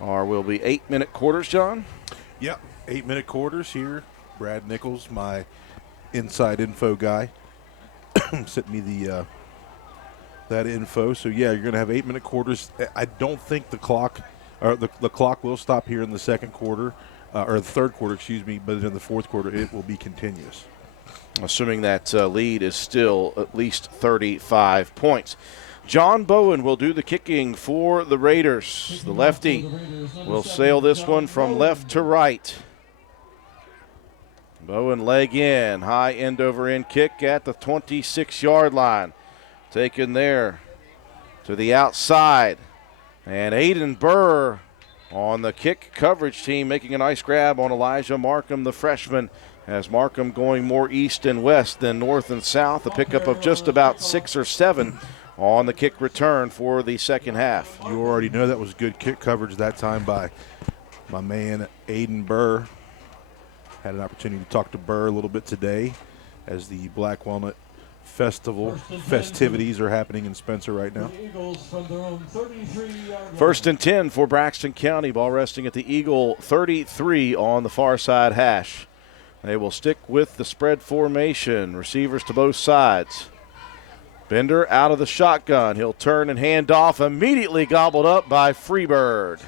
will be 8-minute quarters, John? Yep, 8-minute quarters here. Brad Nichols, my inside info guy, sent me that info. So, yeah, you're going to have 8-minute quarters. I don't think the clock will stop here in the second quarter, or the third quarter, excuse me, but in the fourth quarter it will be continuous. Assuming that lead is still at least 35 points. John Bowen will do the kicking for the Raiders. The lefty will sail this one from left to right. Bowen leg in, high end over end kick at the 26-yard line. Taken there to the outside. And Aiden Burr on the kick coverage team making a nice grab on Elijah Markham, the freshman, as Markham going more east and west than north and south. A pickup of just about 6 or 7 on the kick return for the second half. You already know that was good kick coverage that time by my man Aiden Burr. Had an opportunity to talk to Burr a little bit today as the Black Walnut Festival festivities are happening in Spencer right now. First and 10 for Braxton County. Ball resting at the Eagle 33 on the far side hash. They will stick with the spread formation. Receivers to both sides. Bender out of the shotgun. He'll turn and hand off. Immediately gobbled up by Freebird.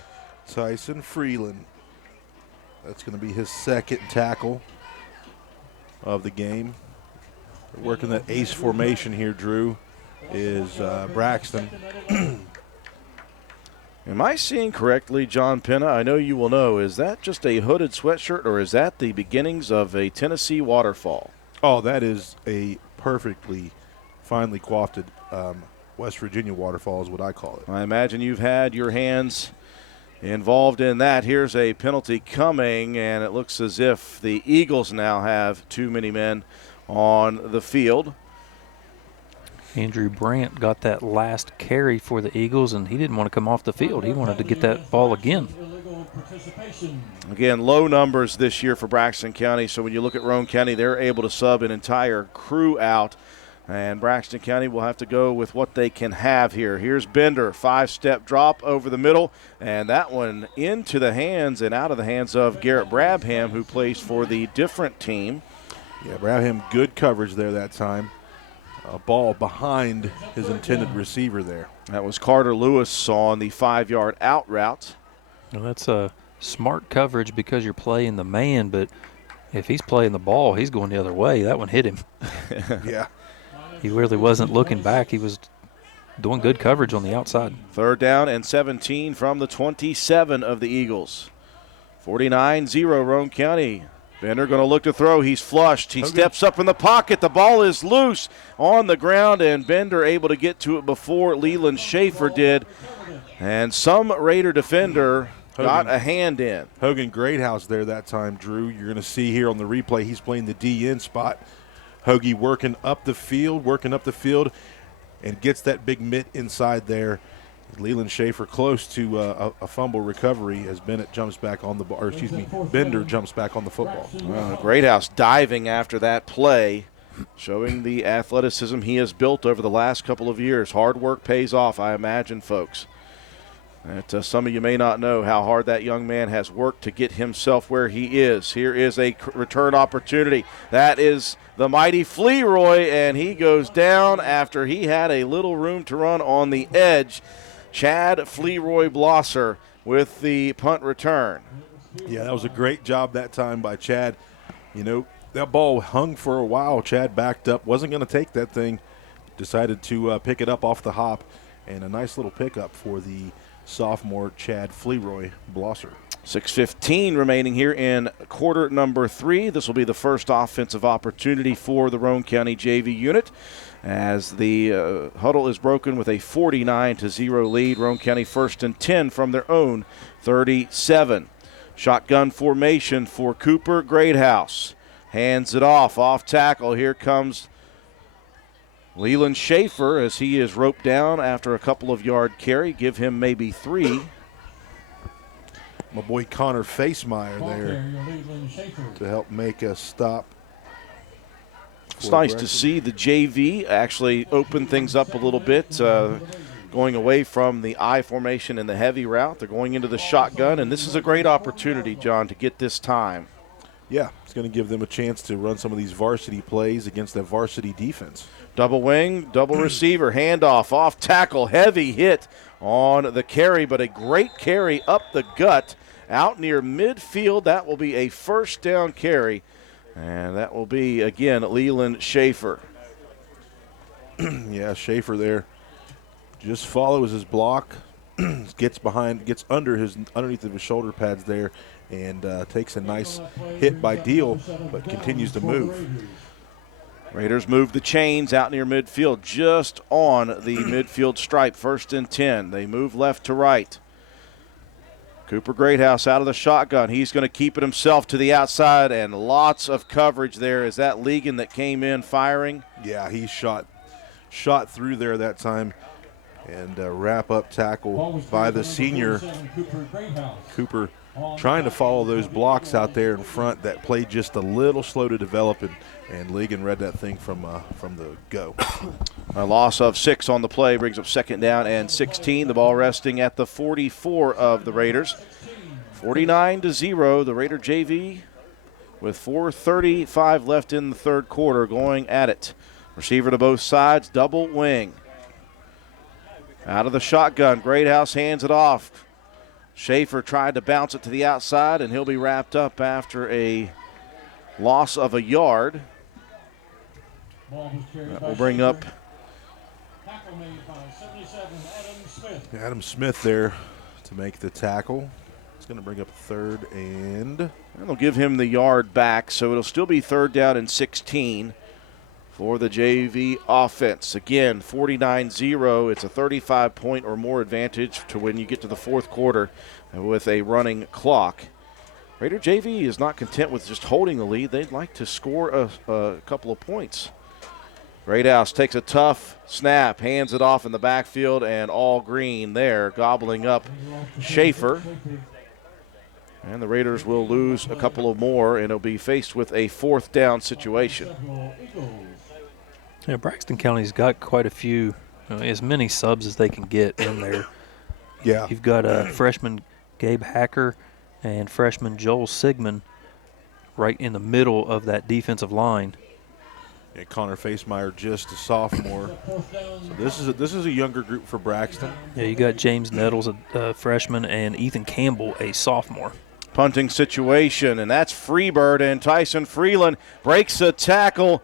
Tyson Freeland. That's going to be his second tackle of the game. They're working that ace formation here, Drew, is Braxton. Am I seeing correctly, John Penna? I know you will know. Is that just a hooded sweatshirt, or is that the beginnings of a Tennessee waterfall? Oh, that is a perfectly finely coiffed West Virginia waterfall is what I call it. I imagine you've had your hands involved in that. Here's a penalty coming, and it looks as if the Eagles now have too many men on the field. Andrew Brandt got that last carry for the Eagles, and he didn't want to come off the field. He wanted to get that ball again. Again, low numbers this year for Braxton County, so when you look at Roane County, they're able to sub an entire crew out, and Braxton County will have to go with what they can have here. Here's Bender, 5-step drop over the middle, and that one into the hands and out of the hands of Garrett Brabham, who plays for the different team. Yeah, Brabham, good coverage there that time. A ball behind his intended receiver there. That was Carter Lewis on the 5-yard out route. Well, that's a smart coverage because you're playing the man, but if he's playing the ball, he's going the other way. That one hit him. Yeah. He really wasn't looking back. He was doing good coverage on the outside. 3rd down and 17 from the 27 of the Eagles. 49-0 Roane County. Bender going to look to throw. He's flushed. He steps up in the pocket. The ball is loose on the ground, and Bender able to get to it before Leland Schaefer did. And some Raider defender got a hand in. Hogan Greathouse there that time, Drew. You're going to see here on the replay he's playing the DN spot. Hoagie working up the field, and gets that big mitt inside there. Leland Schaefer close to a fumble recovery as Bender jumps back on the football. Greathouse diving after that play, showing the athleticism he has built over the last couple of years. Hard work pays off, I imagine, folks. Some of you may not know how hard that young man has worked to get himself where he is. Here is a return opportunity. That is the mighty Fleroy, and he goes down after he had a little room to run on the edge. Chad Fleroy Blosser with the punt return. Yeah, that was a great job that time by Chad. You know, that ball hung for a while. Chad backed up, wasn't going to take that thing, decided to pick it up off the hop, and a nice little pickup for the sophomore Chad Fleroy Blosser. 6:15 remaining here in quarter number 3. This will be the first offensive opportunity for the Roane County JV unit, as the huddle is broken with a 49-0 lead. Roane County 1st and 10 from their own 37. Shotgun formation for Cooper Greathouse. Hands it off tackle. Here comes Leland Schaefer as he is roped down after a couple of yard carry. Give him maybe 3. My boy Connor Facemeyer there to help make a stop. It's nice to see the JV actually open things up a little bit, going away from the I formation and the heavy route. They're going into the shotgun, and this is a great opportunity, John, to get this time. Yeah, it's going to give them a chance to run some of these varsity plays against that varsity defense. Double wing, double receiver, handoff, off tackle, heavy hit on the carry, but a great carry up the gut out near midfield. That will be a first down carry, and that will be, again, Leland Schaefer. Yeah, Schaefer there just follows his block, gets underneath of his shoulder pads there, and takes a nice hit by Deal, but continues to move. Raiders move the chains out near midfield, just on the midfield stripe, 1st and 10. They move left to right. Cooper Greathouse out of the shotgun. He's going to keep it himself to the outside, and lots of coverage there. Is that Ligon that came in firing? Yeah, he shot through there that time, and wrap-up tackle by the senior. Cooper trying to follow those blocks out there in front that played just a little slow to develop, and Ligon read that thing from the go. A loss of 6 on the play brings up 2nd down and 16. The ball resting at the 44 of the Raiders. 49-0, the Raider JV with 4:35 left in the 3rd quarter, going at it. Receiver to both sides, double wing. Out of the shotgun, Greathouse hands it off. Schaefer tried to bounce it to the outside, and he'll be wrapped up after a loss of a yard. That will bring up Adam Smith there to make the tackle. It's going to bring up third and they'll give him the yard back, so it'll still be 3rd down and 16 for the JV offense. Again, 49-0. It's a 35-point or more advantage to when you get to the 4th quarter with a running clock. Raider JV is not content with just holding the lead. They'd like to score a couple of points. Greathouse takes a tough snap, hands it off in the backfield, and all green there, gobbling up Schaefer. And the Raiders will lose a couple of more, and it'll be faced with a 4th down situation. Yeah, Braxton County's got quite a few, as many subs as they can get in there. Yeah. You've got freshman Gabe Hacker and freshman Joel Sigmund right in the middle of that defensive line. Yeah, Connor Facemeyer just a sophomore. So this is a younger group for Braxton. Yeah, you got James Nettles, a freshman, and Ethan Campbell, a sophomore. Punting situation, and that's Freebird, and Tyson Freeland breaks a tackle,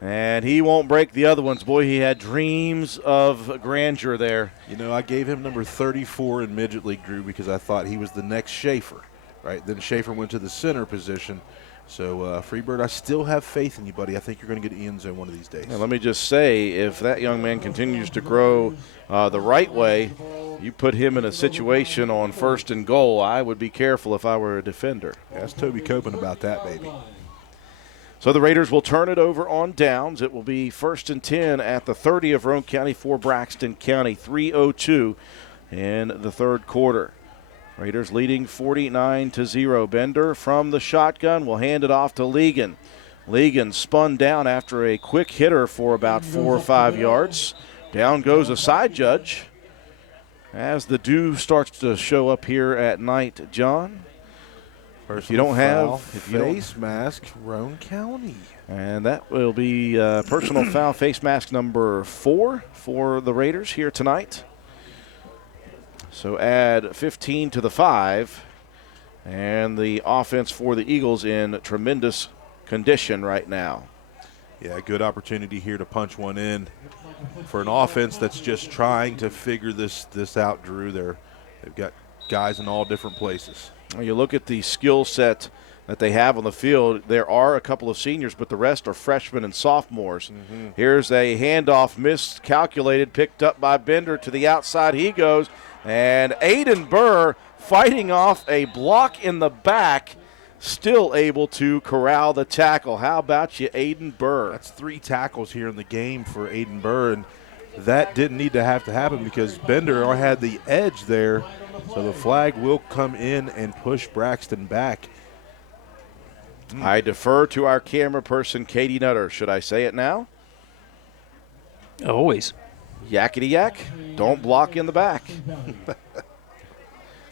and he won't break the other ones. Boy, he had dreams of grandeur there. You know, I gave him number 34 in Midget League, Drew, because I thought he was the next Schaefer, right? Then Schaefer went to the center position. So, Freebird, I still have faith in you, buddy. I think you're going to get Ian's in one of these days. Yeah, let me just say, if that young man continues to grow the right way, you put him in a situation on 1st and goal, I would be careful if I were a defender. Yeah, that's Toby Copen about that, baby. So the Raiders will turn it over on downs. It will be 1st and 10 at the 30 of Roane County for Braxton County, 3:02 in the 3rd quarter. Raiders leading 49-0. Bender from the shotgun will hand it off to Legan. Legan spun down after a quick hitter for about 4 or 5 yards. Down goes a side judge as the dew starts to show up here at night, John. If you don't have face mask, Roane County. And that will be personal foul face mask number 4 for the Raiders here tonight. So add 15 to the 5, and the offense for the Eagles in tremendous condition right now. Yeah, good opportunity here to punch one in for an offense that's just trying to figure this out, Drew. They've got guys in all different places. When you look at the skill set that they have on the field, there are a couple of seniors, but the rest are freshmen and sophomores. Mm-hmm. Here's a handoff miscalculated, picked up by Bender to the outside. He goes. And Aiden Burr fighting off a block in the back, still able to corral the tackle. How about you, Aiden Burr? That's 3 tackles here in the game for Aiden Burr, and that didn't need to happen because Bender had the edge there. So the flag will come in and push Braxton back. I defer to our camera person, Katie Nutter. Should I say it now? Always. Yakety yak, don't block in the back.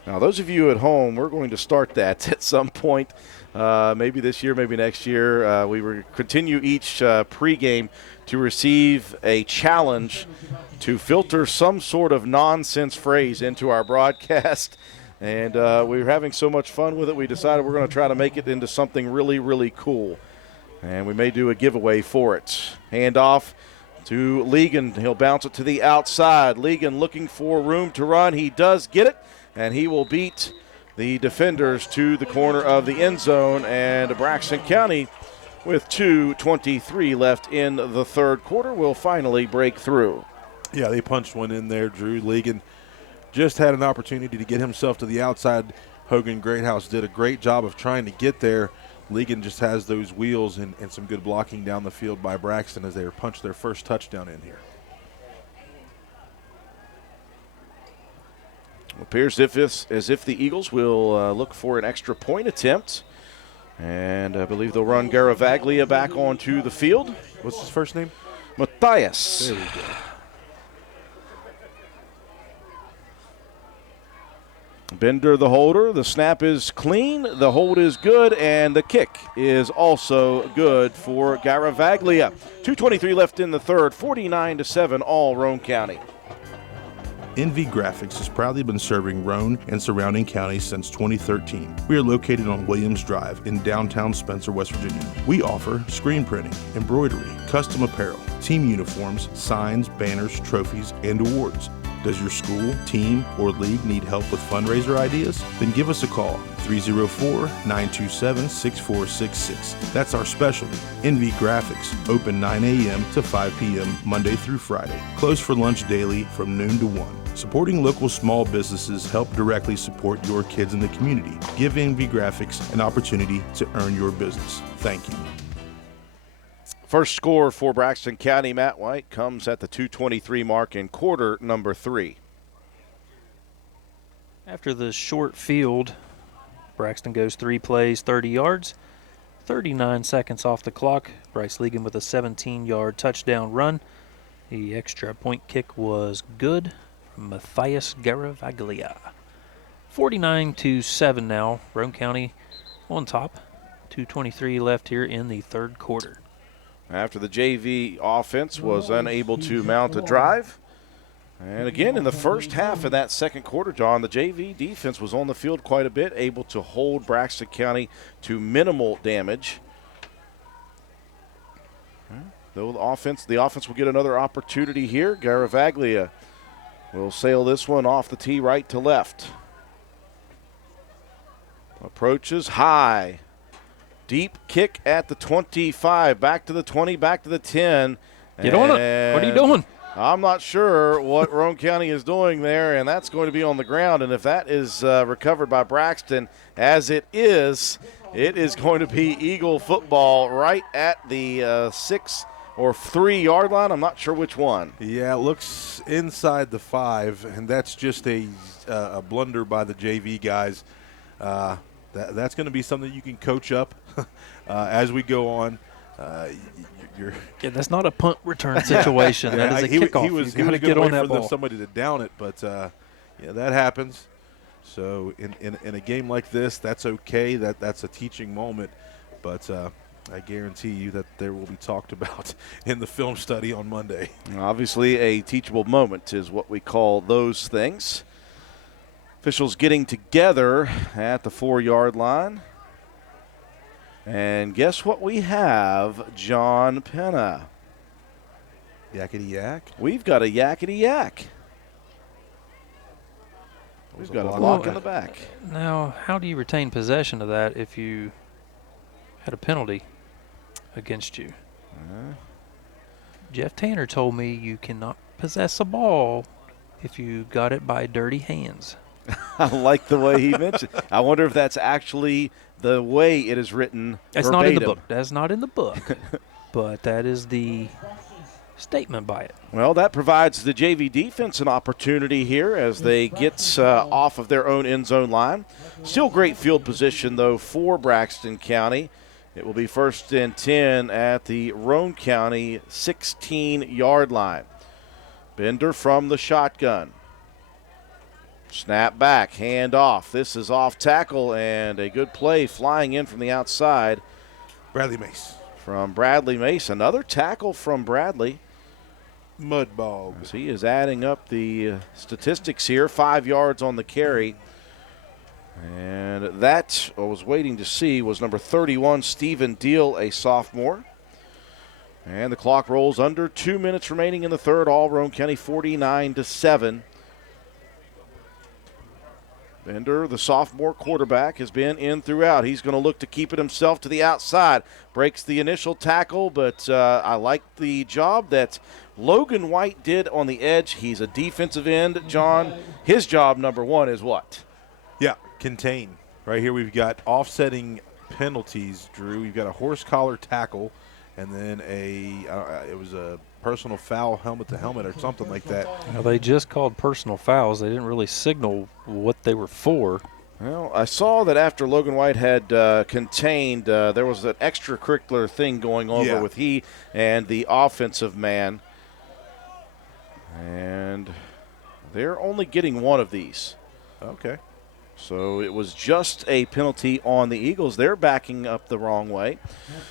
Now, those of you at home, we're going to start that at some point, maybe this year, maybe next year. We will continue each pregame to receive a challenge to filter some sort of nonsense phrase into our broadcast. And we were having so much fun with it, we decided we're going to try to make it into something really, really cool. And we may do a giveaway for it. Handoff to Legan. He'll bounce it to the outside. Legan looking for room to run. He does get it, and he will beat the defenders to the corner of the end zone. And Braxton County, with 2:23 left in the 3rd quarter, will finally break through. Yeah, they punched one in there, Drew. Legan just had an opportunity to get himself to the outside. Hogan Greathouse did a great job of trying to get there. Legan just has those wheels and some good blocking down the field by Braxton as they punched their first touchdown in here. It appears as if the Eagles will look for an extra point attempt. And I believe they'll run Garavaglia back onto the field. What's his first name? Matthias. There we go. Bender the holder. The snap is clean. The hold is good. And the kick is also good for Garavaglia. 2:23 left in the 3rd. 49-7 all Roane County. NV Graphics has proudly been serving Roane and surrounding counties since 2013. We are located on Williams Drive in downtown Spencer, West Virginia. We offer screen printing, embroidery, custom apparel, team uniforms, signs, banners, trophies, and awards. Does your school, team, or league need help with fundraiser ideas? Then give us a call, 304-927-6466. That's our specialty. NV Graphics, open 9 a.m. to 5 p.m. Monday through Friday. Closed for lunch daily from noon to 1. Supporting local small businesses help directly support your kids in the community. Give NV Graphics an opportunity to earn your business. Thank you. First score for Braxton County, Matt White, comes at the 2:23 mark in quarter number 3. After the short field, Braxton goes 3 plays, 30 yards, 39 seconds off the clock. Bryce Legan with a 17-yard touchdown run. The extra point kick was good from Matthias Garavaglia. 49-7 now. Roane County on top. 2:23 left here in the third quarter. After the JV offense was unable to mount a drive. And again, in the first half of that second quarter, John, the JV defense was on the field quite a bit, able to hold Braxton County to minimal damage. Though the offense will get another opportunity here. Garavaglia will sail this one off the tee right to left. Approaches high. Deep kick at the 25, back to the 20, back to the 10. Get on it. What are you doing? I'm not sure what Roane County is doing there, and that's going to be on the ground. And if that is recovered by Braxton, as it is going to be Eagle football right at the 6 or 3 yard line. I'm not sure which one. Yeah, it looks inside the 5, and that's just a blunder by the JV guys. That's going to be something you can coach up as we go on. That's not a punt return situation. That is a kickoff. He was going to get on that ball. Somebody to down it, but that happens. So in a game like this, that's okay. That's a teaching moment, but I guarantee you that there will be talked about in the film study on Monday. Obviously, a teachable moment is what we call those things. Officials getting together at the 4 yard line. And guess what we have, John Penna? Yakety yak? We've got a yakety yak. We've got a block in the back. Now, how do you retain possession of that if you had a penalty against you? Jeff Tanner told me you cannot possess a ball if you got it by dirty hands. I like the way he mentioned. I wonder if that's actually the way it is written. That's verbatim. not in the book. That's not in the book. But that is the statement by it. Well, that provides the JV defense an opportunity here as they get off of their own end zone line. Still great field position, though, for Braxton County. It will be 1st and 10 at the Roane County 16-yard line. Bender from the shotgun. Snap back, hand off. This is off tackle and a good play flying in from the outside. Bradley Mace. From Bradley Mace. Another tackle from Bradley. Mudbog. He is adding up the statistics here. 5 yards on the carry. And that I was waiting to see was number 31, Stephen Deal, a sophomore. And the clock rolls under 2 minutes remaining in the third. All Roane County 49-7. Bender, the sophomore quarterback, has been in throughout. He's going to look to keep it himself to the outside. Breaks the initial tackle, but I like the job that Logan White did on the edge. He's a defensive end, John. His job, number one, is what? Yeah, contain. Right here we've got offsetting penalties, Drew. You've got a horse collar tackle, and then it was a personal foul, helmet to helmet, or something like that. Now, they just called personal fouls. They didn't really signal what they were for. Well, I saw that after Logan White had contained, there was an extracurricular thing going over with he and the offensive man. And they're only getting one of these. Okay. So it was just a penalty on the Eagles. They're backing up the wrong way.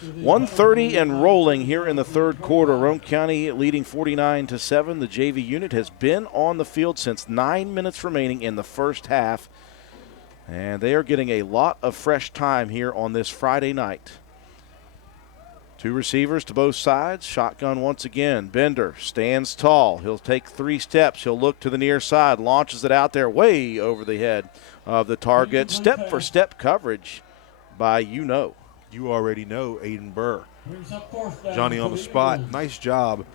1:30 and rolling here in the third quarter. Roane County leading 49-7. The JV unit has been on the field since 9 minutes remaining in the first half. And they are getting a lot of fresh time here on this Friday night. Two receivers to both sides. Shotgun once again. Bender stands tall. He'll take 3 steps. He'll look to the near side. Launches it out there way over the head of the target. Step-for-step coverage by You already know, Aiden Burr. Johnny on the spot. Nice job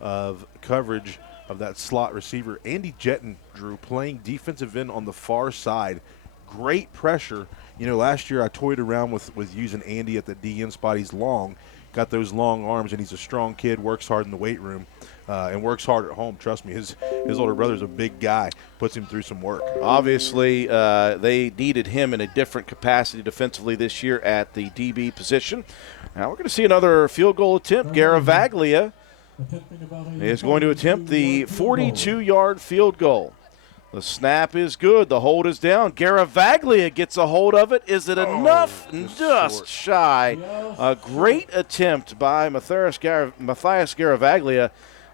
of coverage of that slot receiver. Andy Jetton, Drew, playing defensive end on the far side. Great pressure. Last year I toyed around with using Andy at the DN spot. He's long. Got those long arms, and he's a strong kid, works hard in the weight room, and works hard at home. Trust me, his older brother's a big guy, puts him through some work. Obviously, they needed him in a different capacity defensively this year at the DB position. Now we're going to see another field goal attempt. Garavaglia is going to attempt the 42-yard field goal. The snap is good. The hold is down. Garavaglia gets a hold of it. Is it enough? Just shy. A great attempt by Matthias Garavaglia.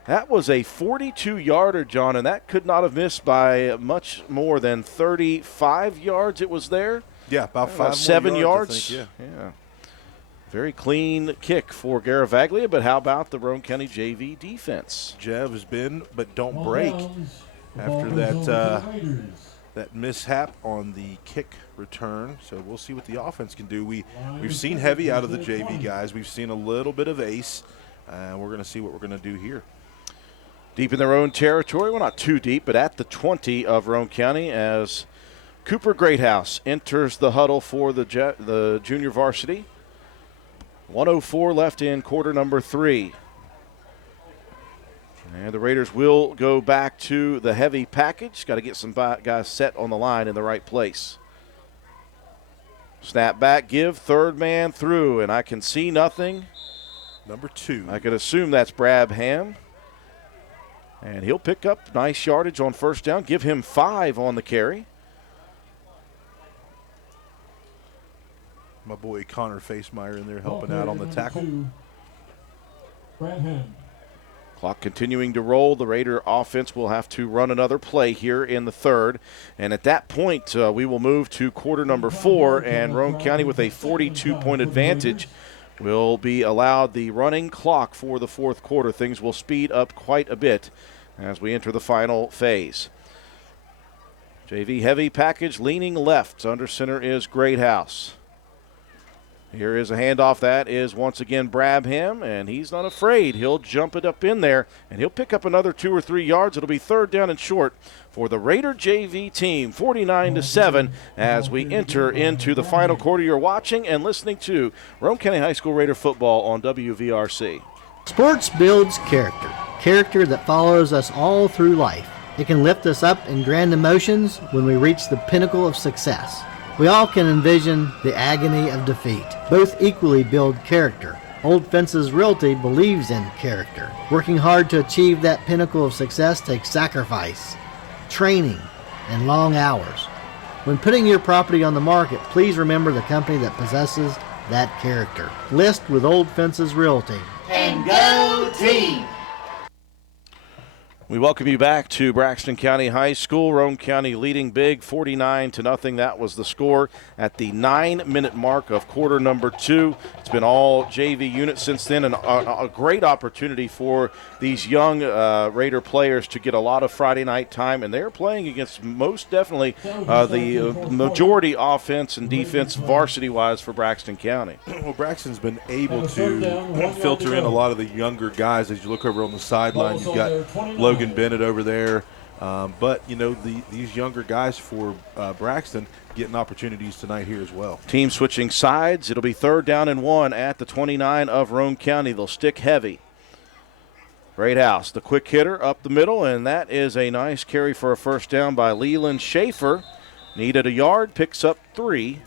That was a 42-yarder, John, and that could not have missed by much more than 35 yards. It was there. Yeah, about 7 yards. I think, yeah. Very clean kick for Garavaglia, but how about the Roane County JV defense? Jev's been, but don't break. After that mishap on the kick return. So we'll see what the offense can do. We've seen heavy out of the JV guys. We've seen a little bit of ace. We're going to see what we're going to do here. Deep in their own territory. Well, not too deep, but at the 20 of Roane County as Cooper Greathouse enters the huddle for the junior varsity. 1:04 left in quarter number 3. And the Raiders will go back to the heavy package. Got to get some guys set on the line in the right place. Snap back, give, third man through, and I can see nothing. Number 2. I could assume that's Brabham. And he'll pick up nice yardage on first down. Give him 5 on the carry. My boy Connor Facemeyer in there helping out on the tackle. Brabham. Clock continuing to roll. The Raider offense will have to run another play here in the third. And at that point, we will move to quarter number 4, and Roane County with a 42-point advantage will be allowed the running clock for the fourth quarter. Things will speed up quite a bit as we enter the final phase. JV heavy package leaning left. Under center is Greathouse. Here is a handoff. That is once again Brabham, and he's not afraid. He'll jump it up in there, and he'll pick up another 2 or 3 yards. It'll be third down and short for the Raider JV team, 49-7, as we enter into the final quarter. You're watching and listening to Roane County High School Raider football on WVRC. Sports builds character that follows us all through life. It can lift us up in grand emotions when we reach the pinnacle of success. We all can envision the agony of defeat. Both equally build character. Old Fences Realty believes in character. Working hard to achieve that pinnacle of success takes sacrifice, training, and long hours. When putting your property on the market, please remember the company that possesses that character. List with Old Fences Realty. And go team! We welcome you back to Braxton County High School. Roane County leading big, 49-0. That was the score at the 9-minute mark of quarter number 2. It's been all JV units since then, and a great opportunity for these young Raider players to get a lot of Friday night time, and they're playing against most definitely the majority offense and defense varsity-wise for Braxton County. Well, Braxton's been able to filter in a lot of the younger guys. As you look over on the sideline, you've got Logan Bennett over there. But, these younger guys for Braxton getting opportunities tonight here as well. Team switching sides. It'll be third down and 1 at the 29 of Roane County. They'll stick heavy. Greathouse, the quick hitter up the middle, and that is a nice carry for a first down by Leland Schaefer. Needed a yard, picks up 3.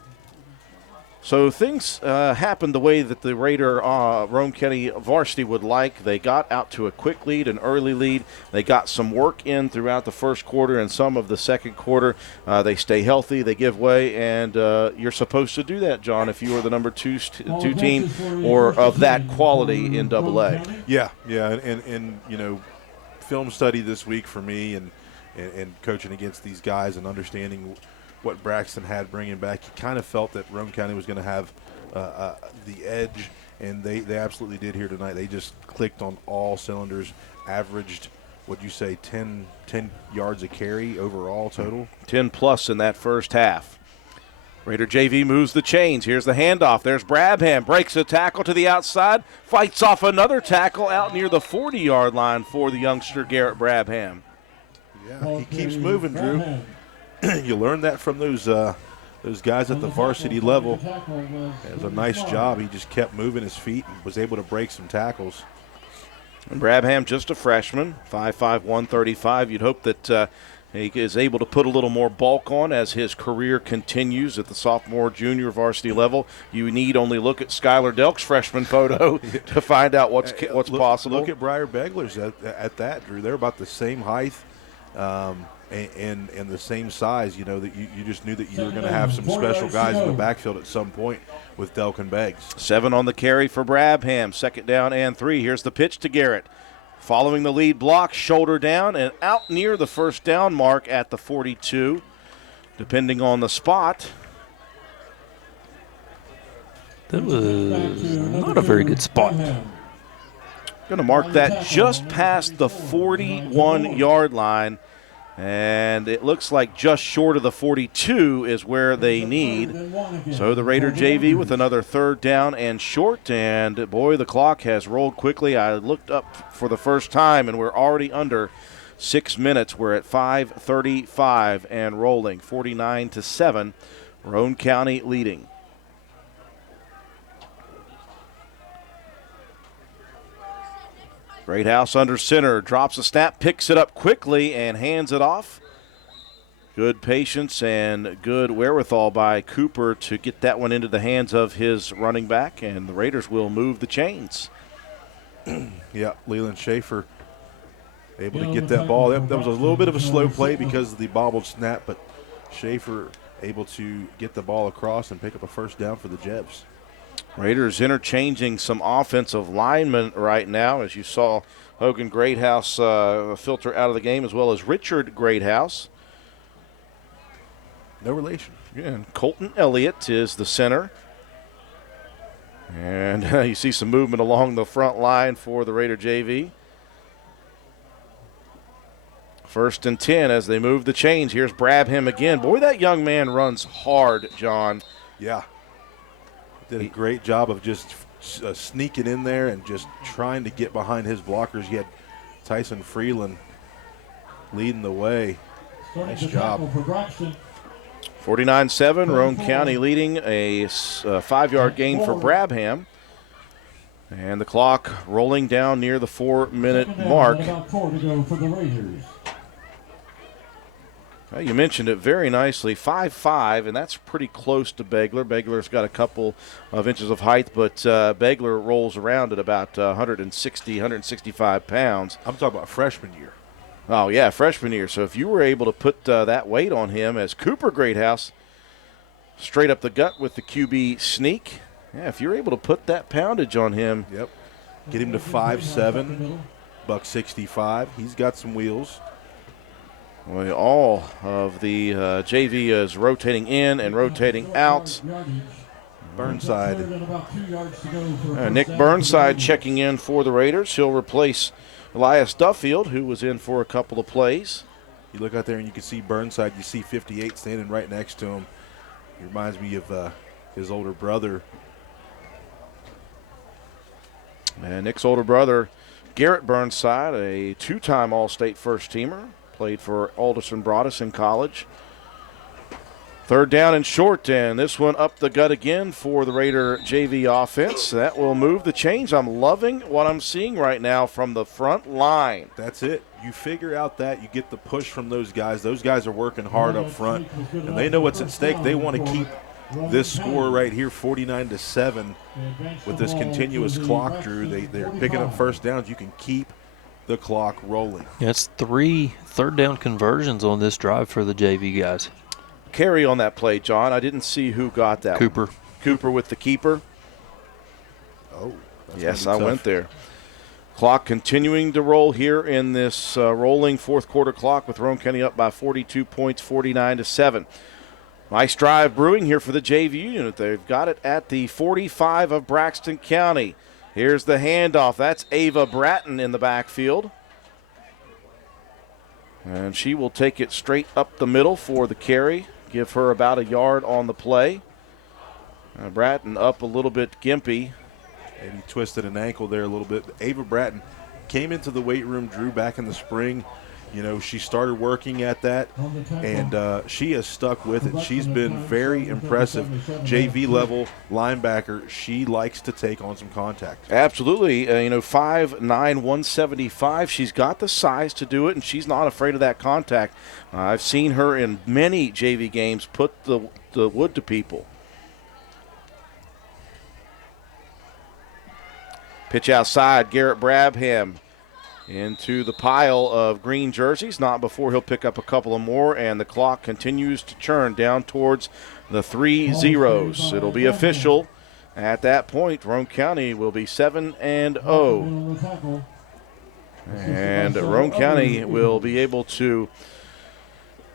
So things happened the way that the Raider Roane County Varsity would like. They got out to a quick lead, an early lead. They got some work in throughout the first quarter and some of the second quarter. They stay healthy, they give way, and you're supposed to do that, John, if you are the number two team or of that quality in AA. Yeah, and you know, film study this week for me and coaching against these guys and understanding what Braxton had bringing back, you kind of felt that Roane County was going to have the edge, and they absolutely did here tonight. They just clicked on all cylinders, averaged, what'd you say, 10 yards a carry overall total? 10 plus in that first half. Raider JV moves the chains. Here's the handoff. There's Brabham. Breaks a tackle to the outside. Fights off another tackle out near the 40-yard line for the youngster Garrett Brabham. Yeah, he keeps moving, Drew. You learn that from those guys at the varsity level. It was a nice job. He just kept moving his feet and was able to break some tackles. And Brabham, just a freshman, 5'5", 135. You'd hope that he is able to put a little more bulk on as his career continues at the sophomore, junior varsity level. You need only look at Skylar Delk's freshman photo to find out what's possible. Look at Briar Begler's at that, Drew. They're about the same height. And the same size, you know, that you just knew that you were going to have some special guys in the backfield at some point with Delk and Beggs. 7 on the carry for Brabham. 2nd down and 3. Here's the pitch to Garrett. Following the lead block, shoulder down and out near the first down mark at the 42. Depending on the spot. That was not a very good spot. Going to mark that just past the 41-yard line. And it looks like just short of the 42 is where they need. So the Raider JV with another 3rd down and short. And, boy, the clock has rolled quickly. I looked up for the first time, and we're already under 6 minutes. We're at 5:35 and rolling, 49-7. Roane County leading. Greathouse under center, drops a snap, picks it up quickly, and hands it off. Good patience and good wherewithal by Cooper to get that one into the hands of his running back, and the Raiders will move the chains. Yeah, Leland Schaefer able to get that ball. That was a little bit of a slow play because of the bobbled snap, but Schaefer able to get the ball across and pick up a 1st down for the Jebs. Raiders interchanging some offensive linemen right now, as you saw Hogan Greathouse filter out of the game, as well as Richard Greathouse. No relation. Yeah, and Colton Elliott is the center. And you see some movement along the front line for the Raider JV. 1st and 10 as they move the chains. Here's Brabham again. Boy, that young man runs hard, John. Yeah. Did a great job of just sneaking in there and just trying to get behind his blockers. He had Tyson Freeland leading the way. Nice job. 49-7, Roane County leading, a 5-yard gain for Brabham. And the clock rolling down near the 4-minute mark. About 4 to go for the Raiders. Well, you mentioned it very nicely, 5'5", and that's pretty close to Begler. Begler's got a couple of inches of height, but Begler rolls around at about 160, 165 pounds. I'm talking about freshman year. Oh, yeah, freshman year. So if you were able to put that weight on him as Cooper Greathouse, straight up the gut with the QB sneak, yeah, if you're able to put that poundage on him. Yep. Get him to 5'7", $165. He's got some wheels. Well, all of the JV is rotating in and rotating out. Burnside. Nick Burnside checking in for the Raiders. He'll replace Elias Duffield, who was in for a couple of plays. You look out there and you can see Burnside. You see 58 standing right next to him. He reminds me of his older brother. And Nick's older brother, Garrett Burnside, a 2-time All-State first-teamer. Played for Alderson Broadus in college. 3rd down and short, and this one up the gut again for the Raider JV offense. That will move the chains. I'm loving what I'm seeing right now from the front line. That's it. You figure out that. You get the push from those guys. Those guys are working hard up front, and they know what's at stake. They want to keep this score right here, 49-7, with this continuous clock, Drew, they're picking up first downs. You can keep the clock rolling. That's 3 third-down conversions on this drive for the JV guys. Carry on that play, John. I didn't see who got that Cooper. one. Cooper with the keeper. Oh, yes, I went there. Clock continuing to roll here in this rolling fourth quarter clock with Roane County up by 42 points, 49-7. Nice drive brewing here for the JV unit. They've got it at the 45 of Braxton County. Here's the handoff. That's Ava Bratton in the backfield. And she will take it straight up the middle for the carry. Give her about a yard on the play. Bratton up a little bit gimpy. Maybe twisted an ankle there a little bit. Ava Bratton came into the weight room, Drew, back in the spring. You know, she started working at that, and she has stuck with it. She's been very impressive. JV level linebacker. She likes to take on some contact. Absolutely. 5'9", 175. She's got the size to do it, and she's not afraid of that contact. I've seen her in many JV games put the wood to people. Pitch outside, Garrett Brabham into the pile of green jerseys. Not before he'll pick up a couple of more, and the clock continues to churn down towards the 3 zeros. It'll be official. At that point, Roane County will be 7-0. And Roane County will be able to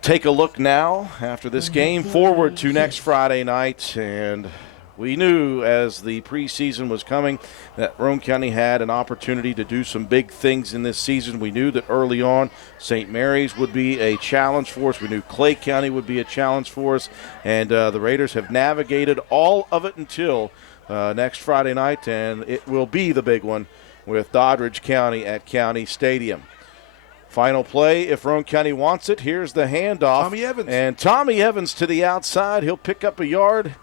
take a look now after this game forward to next Friday night. And we knew as the preseason was coming that Roane County had an opportunity to do some big things in this season. We knew that early on St. Mary's would be a challenge for us. We knew Clay County would be a challenge for us. And the Raiders have navigated all of it until next Friday night, and it will be the big one with Doddridge County at County Stadium. Final play, if Roane County wants it, here's the handoff. Tommy Evans. And Tommy Evans to the outside. He'll pick up a yard.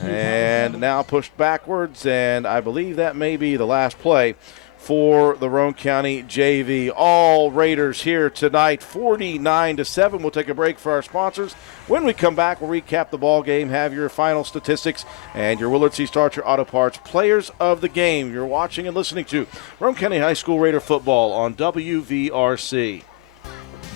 And now pushed backwards, and I believe that may be the last play for the Roane County JV. All Raiders here tonight, 49-7. We'll take a break for our sponsors. When we come back, we'll recap the ball game, have your final statistics, and your Willard C. Starcher Auto Parts Players of the Game. You're watching and listening to Roane County High School Raider football on WVRC.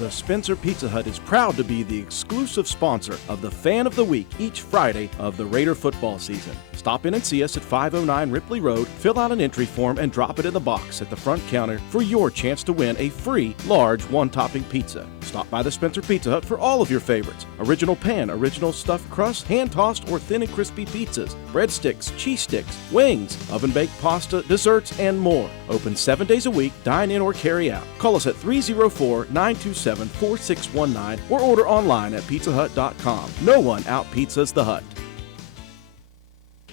The Spencer Pizza Hut is proud to be the exclusive sponsor of the Fan of the Week each Friday of the Raider football season. Stop in and see us at 509 Ripley Road, fill out an entry form, and drop it in the box at the front counter for your chance to win a free large one-topping pizza. Stop by the Spencer Pizza Hut for all of your favorites. Original pan, original stuffed crust, hand-tossed or thin and crispy pizzas, breadsticks, cheese sticks, wings, oven-baked pasta, desserts, and more. Open 7 days a week, dine in or carry out. Call us at 304-927-4619 or order online at pizzahut.com. No one out-pizzas the Hut.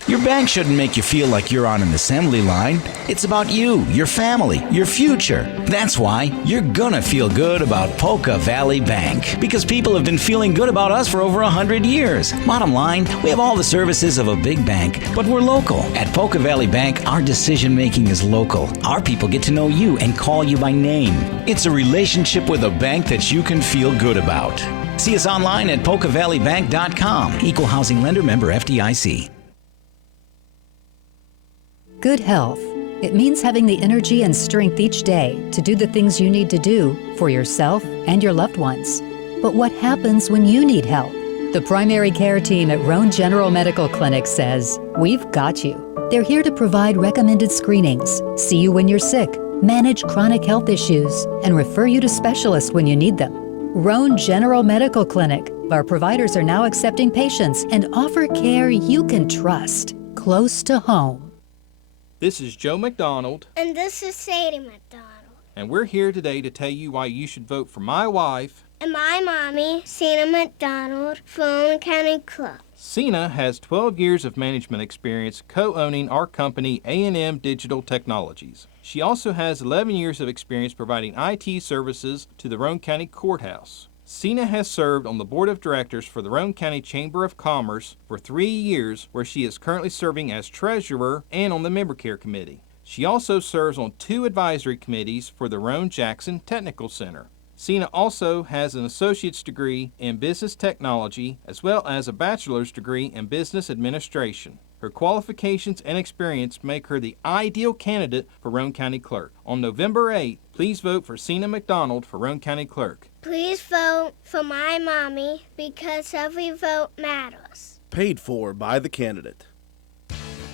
Your bank shouldn't make you feel like you're on an assembly line. It's about you, your family, your future. That's why you're gonna feel good about Polka Valley Bank, because people have been feeling good about us for over 100 years. Bottom line, we have all the services of a big bank, but we're local. At Polka Valley Bank, our decision-making is local. Our people get to know you and call you by name. It's a relationship with a bank that you can feel good about. See us online at polkavalleybank.com. Equal housing lender, member FDIC. Good health. It means having the energy and strength each day to do the things you need to do for yourself and your loved ones. But what happens when you need help? The primary care team at Roane General Medical Clinic says, "We've got you." They're here to provide recommended screenings, see you when you're sick, manage chronic health issues, and refer you to specialists when you need them. Roane General Medical Clinic. Our providers are now accepting patients and offer care you can trust, close to home. This is Joe McDonald, And this is Sadie McDonald. and we're here today to tell you why you should vote for my wife. And my mommy, Sina McDonald, for Roane County Club. Sina has 12 years of management experience co-owning our company A&M Digital Technologies. She also has 11 years of experience providing IT services to the Roane County Courthouse. Sina has served on the board of directors for the Roane County Chamber of Commerce for 3 years, where she is currently serving as treasurer and on the member care committee. She also serves on 2 advisory committees for the Roane Jackson Technical Center. Cena also has an associate's degree in business technology as well as a bachelor's degree in business administration. Her qualifications and experience make her the ideal candidate for Roane County Clerk. On November 8th, please vote for Cena McDonald for Roane County Clerk. Please vote for my mommy because every vote matters. Paid for by the candidate.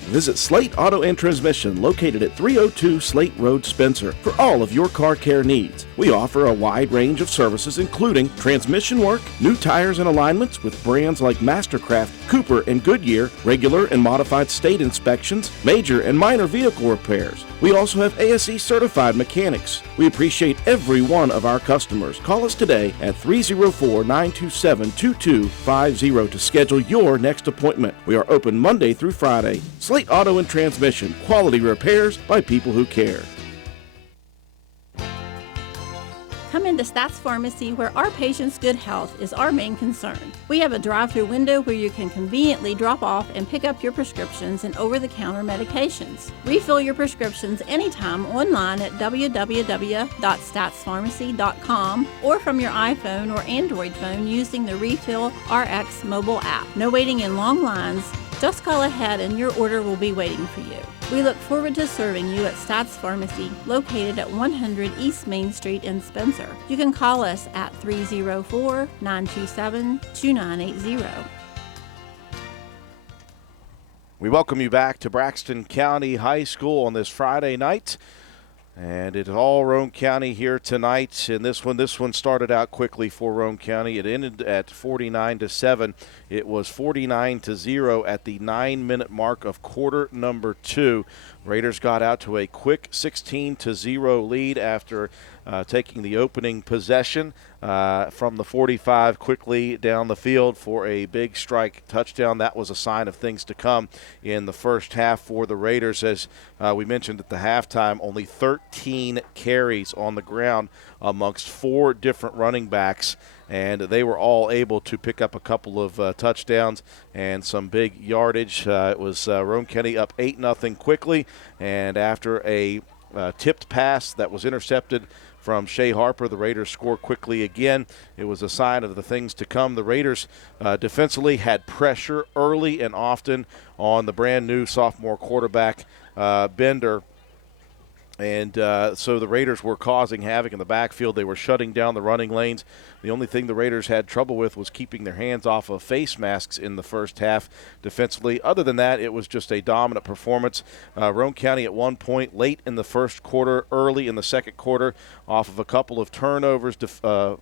Visit Slate Auto and Transmission, located at 302 Slate Road, Spencer, for all of your car care needs. We offer a wide range of services, including transmission work, new tires and alignments with brands like Mastercraft, Cooper, and Goodyear, regular and modified state inspections, major and minor vehicle repairs. We also have ASE certified mechanics. We appreciate every one of our customers. Call us today at 304-927-2250 to schedule your next appointment. We are open Monday through Friday. Slate Auto and Transmission, quality repairs by people who care. Come into Stats Pharmacy, where our patients' good health is our main concern. We have a drive-through window where you can conveniently drop off and pick up your prescriptions and over-the-counter medications. Refill your prescriptions anytime online at www.statspharmacy.com or from your iPhone or Android phone using the Refill RX mobile app. No waiting in long lines. Just call ahead and your order will be waiting for you. We look forward to serving you at Stats Pharmacy, located at 100 East Main Street in Spencer. You can call us at 304-927-2980. We welcome you back to Braxton County High School on this Friday night. And it's all Roane County here tonight. And this one started out quickly for Roane County. It ended at 49-7. It was 49-0 at the 9-minute mark of quarter number 2. Raiders got out to a quick 16-0 lead after taking the opening possession from the 45 quickly down the field for a big strike touchdown. That was a sign of things to come in the first half for the Raiders. As we mentioned at the halftime, only 13 carries on the ground amongst 4 different running backs, and they were all able to pick up a couple of touchdowns and some big yardage. It was Roane County up 8-0 quickly, and after a tipped pass that was intercepted from Shea Harper, the Raiders score quickly again. It was a sign of the things to come. The Raiders defensively had pressure early and often on the brand-new sophomore quarterback, Bender. And so the Raiders were causing havoc in the backfield. They were shutting down the running lanes. The only thing the Raiders had trouble with was keeping their hands off of face masks in the first half defensively. Other than that, it was just a dominant performance. Roane County at one point late in the first quarter, early in the second quarter, off of a couple of turnovers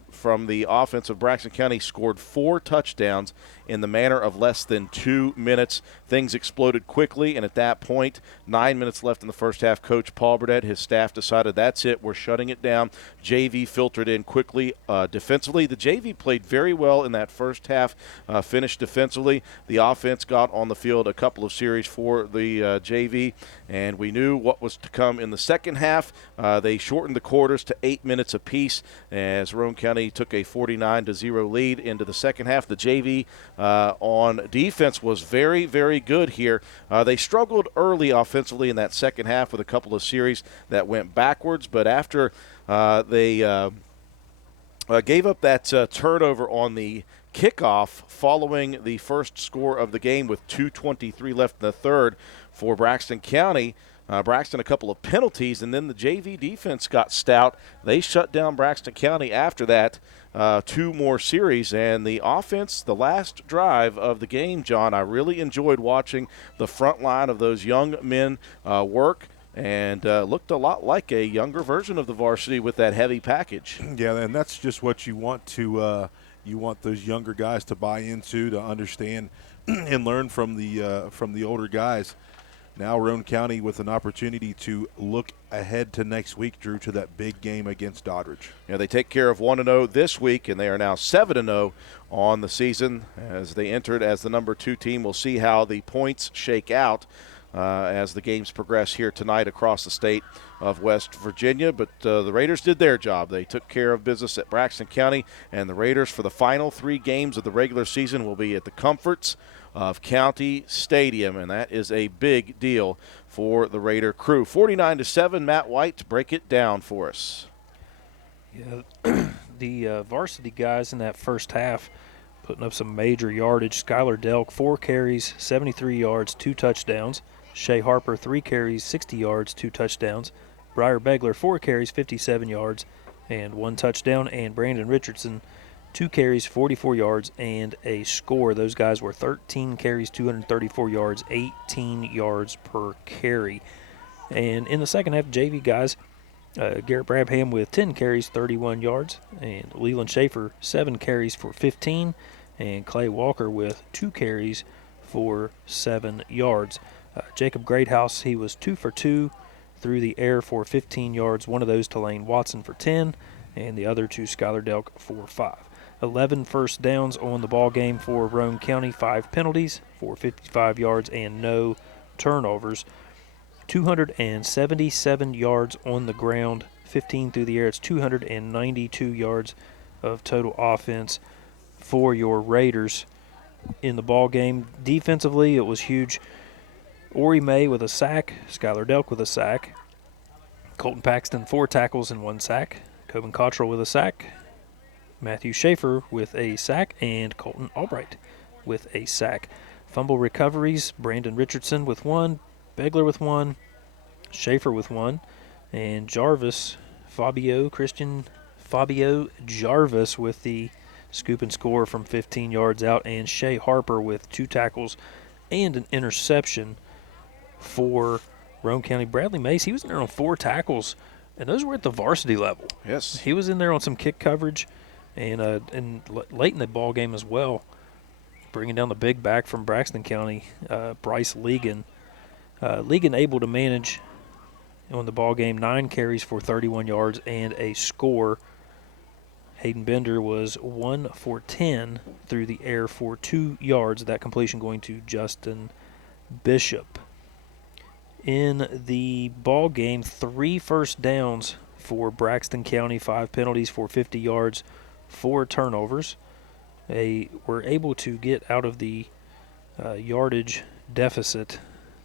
from the offense of Braxton County, scored 4 touchdowns in the manner of less than 2 minutes. Things exploded quickly, and at that point, 9 minutes left in the first half, Coach Paul Burdett, his staff decided that's it, we're shutting it down. JV filtered in quickly defensively. The JV played very well in that first half, finished defensively. The offense got on the field a couple of series for the JV, and we knew what was to come in the second half. They shortened the quarters to 8 minutes apiece as Roane County took a 49-0 lead into the second half. The JV on defense was very, very good here. They struggled early offensively in that second half with a couple of series that went backwards, but after they gave up that turnover on the kickoff following the first score of the game with 2:23 left in the third for Braxton County. Braxton a couple of penalties, and then the JV defense got stout. They shut down Braxton County after that, 2 more series. And the offense, the last drive of the game, John, I really enjoyed watching the front line of those young men work. And looked a lot like a younger version of the varsity with that heavy package. Yeah, and that's just what you want to you want those younger guys to buy into, to understand and learn from the older guys. Now Roane County with an opportunity to look ahead to next week, Drew, to that big game against Doddridge. Yeah, they take care of 1-0 this week, and they are now 7-0 on the season as they entered as the number 2 team. We'll see how the points shake out as the games progress here tonight across the state of West Virginia. But the Raiders did their job. They took care of business at Braxton County, and the Raiders for the final 3 games of the regular season will be at the comforts of County Stadium, and that is a big deal for the Raider crew. 49-7, Matt White to break it down for us. Yeah, the varsity guys in that first half putting up some major yardage. Skylar Delk, 4 carries, 73 yards, 2 touchdowns. Shea Harper, 3 carries, 60 yards, 2 touchdowns. Briar Begler, 4 carries, 57 yards, and 1 touchdown. And Brandon Richardson, 2 carries, 44 yards, and a score. Those guys were 13 carries, 234 yards, 18 yards per carry. And in the second half, JV guys, Garrett Brabham with 10 carries, 31 yards, and Leland Schaefer, 7 carries for 15, and Clay Walker with 2 carries for 7 yards. Jacob Greathouse, he was 2 for 2 through the air for 15 yards, one of those to Lane Watson for 10, and the other to Skylar Delk for 5. 11 first downs on the ball game for Roane County, 5 penalties for 55 yards and no turnovers. 277 yards on the ground, 15 through the air. It's 292 yards of total offense for your Raiders in the ball game. Defensively, it was huge. Ori May with a sack, Skylar Delk with a sack, Colton Paxton 4 tackles and 1 sack, Coben Cottrell with a sack, Matthew Schaefer with a sack, and Colton Albright with a sack. Fumble recoveries, Brandon Richardson with 1, Begler with 1, Schaefer with 1, and Christian Fabio Jarvis with the scoop and score from 15 yards out, and Shea Harper with 2 tackles and an interception for Roane County. Bradley Mace, he was in there on 4 tackles, and those were at the varsity level. Yes. He was in there on some kick coverage, and late in the ball game as well, bringing down the big back from Braxton County, Bryce Legan. Legan able to manage on the ball game, 9 carries for 31 yards and a score. Hayden Bender was 1 for 10 through the air for 2 yards. That completion going to Justin Bishop. In the ball game, 3 first downs for Braxton County, 5 penalties for 50 yards, 4 turnovers. They were able to get out of the yardage deficit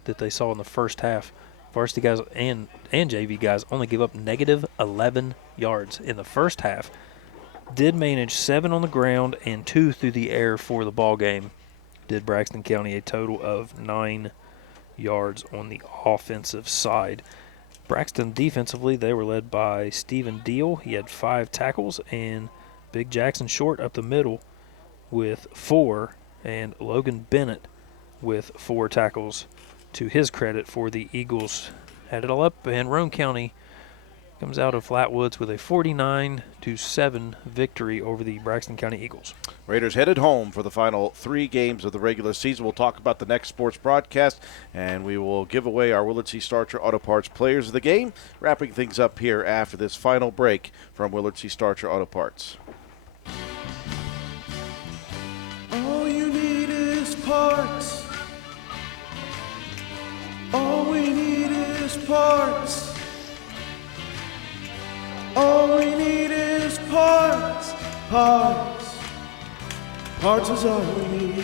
that they saw in the first half. Varsity guys and JV guys only gave up negative 11 yards in the first half. Did manage 7 on the ground and 2 through the air for the ball game. Did Braxton County a total of 9 yards on the offensive side. Braxton defensively, they were led by Stephen Deal. He had 5 tackles, and Big Jackson Short up the middle with 4, and Logan Bennett with 4 tackles to his credit for the Eagles. Had it all up, and Roane County comes out of Flatwoods with a 49-7 victory over the Braxton County Eagles. Raiders headed home for the final 3 games of the regular season. We'll talk about the next sports broadcast, and we will give away our Willard C. Starcher Auto Parts Players of the Game, wrapping things up here after this final break from Willard C. Starcher Auto Parts. All you need is parts. All we need is parts. All we need is parts. Parts. Parts is all we need.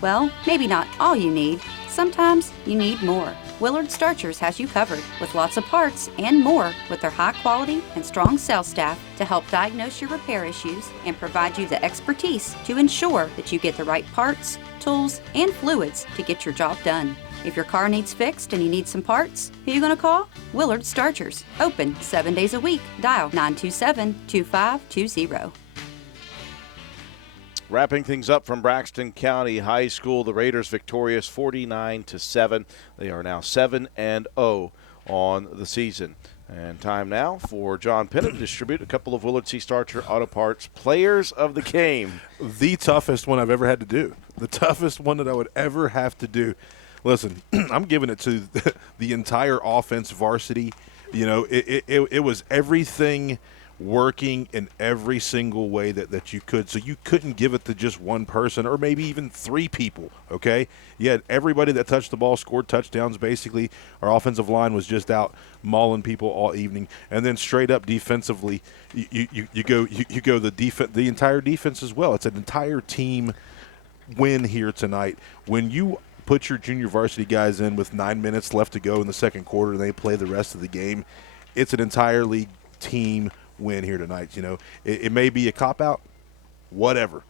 Well, maybe not all you need. Sometimes you need more. Willard Starchers has you covered with lots of parts and more with their high quality and strong sales staff to help diagnose your repair issues and provide you the expertise to ensure that you get the right parts, tools, and fluids to get your job done. If your car needs fixed and you need some parts, who are you going to call? Willard Starchers. Open 7 days a week. Dial 927-2520. Wrapping things up from Braxton County High School, the Raiders victorious 49-7. They are now 7-0 on the season. And time now for John Pennant to distribute a couple of Willard C. Starcher Auto Parts Players of the Game. The toughest one I've ever had to do. The toughest one that I would ever have to do. Listen, I'm giving it to the entire offense, varsity. You know, it was everything working in every single way that you could. So you couldn't give it to just one person or maybe even 3 people, okay? You had everybody that touched the ball scored touchdowns, basically. Our offensive line was just out mauling people all evening. And then straight up defensively, you go the entire defense as well. It's an entire team win here tonight. When you put your junior varsity guys in with 9 minutes left to go in the second quarter and they play the rest of the game, it's an entirely team win here tonight. You know, it may be a cop-out, whatever.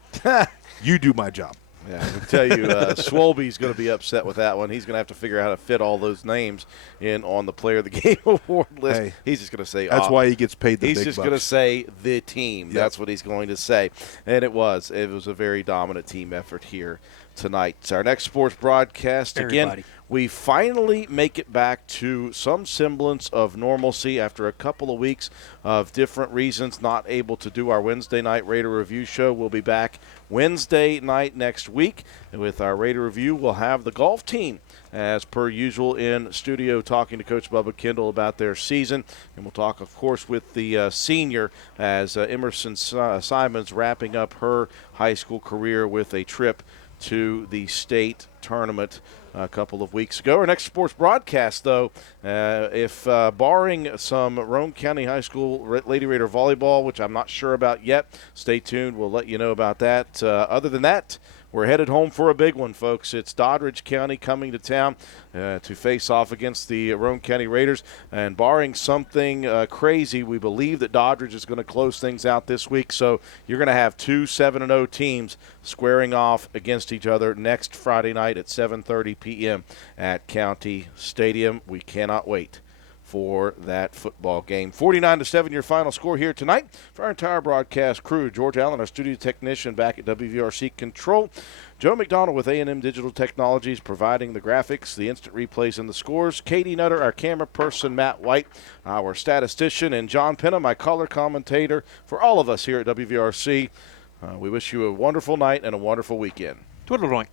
You do my job. Yeah, I can tell you, Swolby's going to be upset with that one. He's going to have to figure out how to fit all those names in on the Player of the Game award list. Hey, he's just going to say, that's why he gets paid the big bucks. He's just going to say the team. Yep. That's what he's going to say. And it was a very dominant team effort here tonight. It's our next sports broadcast. Again, we finally make it back to some semblance of normalcy after a couple of weeks of different reasons not able to do our Wednesday night Raider Review show. We'll be back Wednesday night next week. And with our Raider Review, we'll have the golf team, as per usual, in studio talking to Coach Bubba Kendall about their season. And we'll talk, of course, with the senior as Emerson Simons wrapping up her high school career with a trip to the state tournament a couple of weeks ago. Our next sports broadcast, though, if barring some Roane County High School Lady Raider volleyball, which I'm not sure about yet, stay tuned. We'll let you know about that. Other than that, we're headed home for a big one, folks. It's Doddridge County coming to town to face off against the Roane County Raiders. And barring something crazy, we believe that Doddridge is going to close things out this week. So you're going to have 2 7-0 teams squaring off against each other next Friday night at 7:30 p.m. at County Stadium. We cannot wait for that football game. 49-7 your final score here tonight. For our entire broadcast crew, George Allen, our studio technician back at WVRC Control, Joe McDonald with A&M Digital Technologies providing the graphics, the instant replays, and the scores, Katie Nutter, our camera person, Matt White, our statistician, and John Penna, my color commentator. For all of us here at WVRC, we wish you a wonderful night and a wonderful weekend. Twiddle-doink.